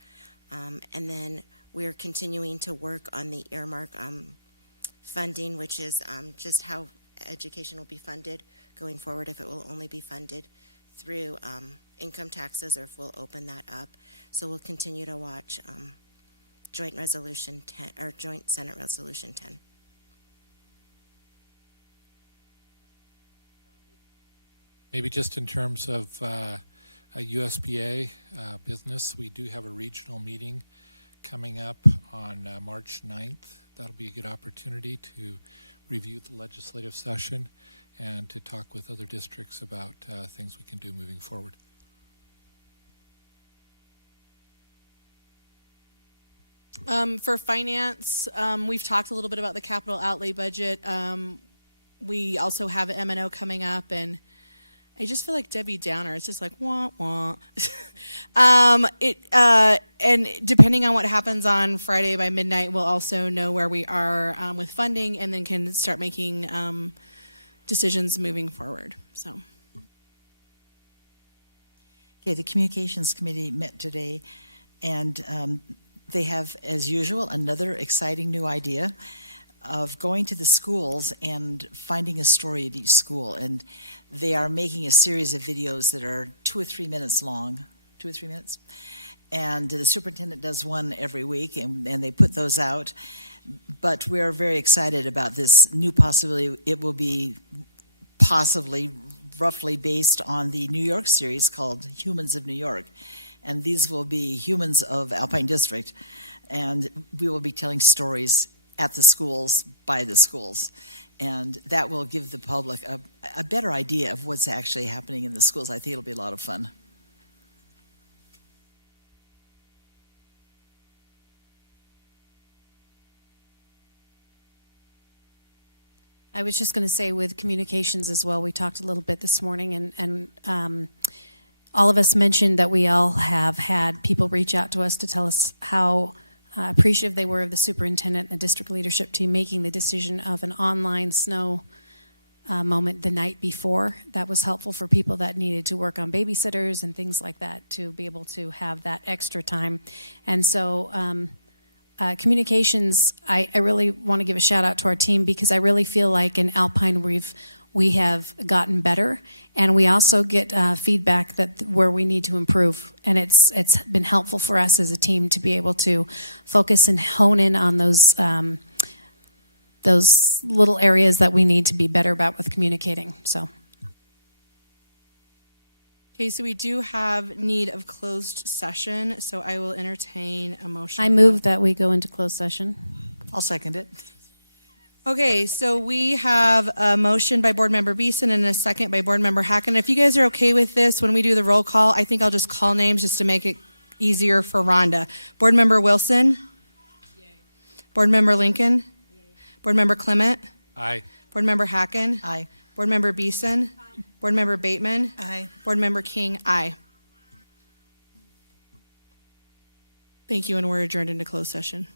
And then we're continuing to work on the earmark funding, which is just how education will be funded going forward, if it will only be funded through income taxes or if we'll open that up. So we'll continue to watch Joint Resolution 10 or Joint Senate Resolution 10. Maybe just in terms of a USBA business, we do have a regional meeting coming up on March 9th. That'll be a good opportunity to review the legislative session and to talk with other districts about things we can do moving forward. For finance, we've talked a little bit about the capital outlay budget. We also have M&O coming up, and I just feel like Debbie Downer. It's just like, wah, wah. And depending on what happens on Friday by midnight, we'll also know where we are with funding and then can start making decisions moving forward. So. Okay, the Communications Committee met today, and they have, as usual, another exciting new idea of going to the schools and finding a story at each school. And they are making a series of videos that are 2 or 3 minutes long, 2 or 3 minutes. And the superintendent does one every week, and they put those out. But we're very excited about this new possibility. It will be possibly roughly based on the New York series called Humans of New York. And these will be humans of Alpine District. And we will be telling stories at the schools, by the schools. And that will give the public a better idea of what's actually happening in the schools. I think it'll be a lot of fun. I was just going to say with communications as well, we talked a little bit this morning, and all of us mentioned that we all have had people reach out to us to tell us how appreciative they were of the superintendent and the district leadership team making the decision of an online snow moment the night before. That was helpful for people that needed to work on babysitters and things like that to be able to have that extra time. And so communications, I really want to give a shout out to our team, because I really feel like in Alpine we have gotten better, and we also get feedback that where we need to improve, and it's been helpful for us as a team to be able to focus and hone in on those little areas that we need to be better about with communicating. So. Okay, so we do have need of closed session, so I will entertain a motion. I move that we go into closed session. I'll second it. Okay, so we have a motion by Board Member Beeson and a second by Board Member Hacken. If you guys are okay with this, when we do the roll call, I think I'll just call names just to make it easier for Rhonda. Board Member Wilson? Yay. Board Member Lincoln? Yay. Board Member Clement? Aye. Board Member Hacken? Aye. Board Member Beeson? Aye. Board Member Bateman? Aye. Board Member King? Aye. Thank you, and we're adjourned into closed session.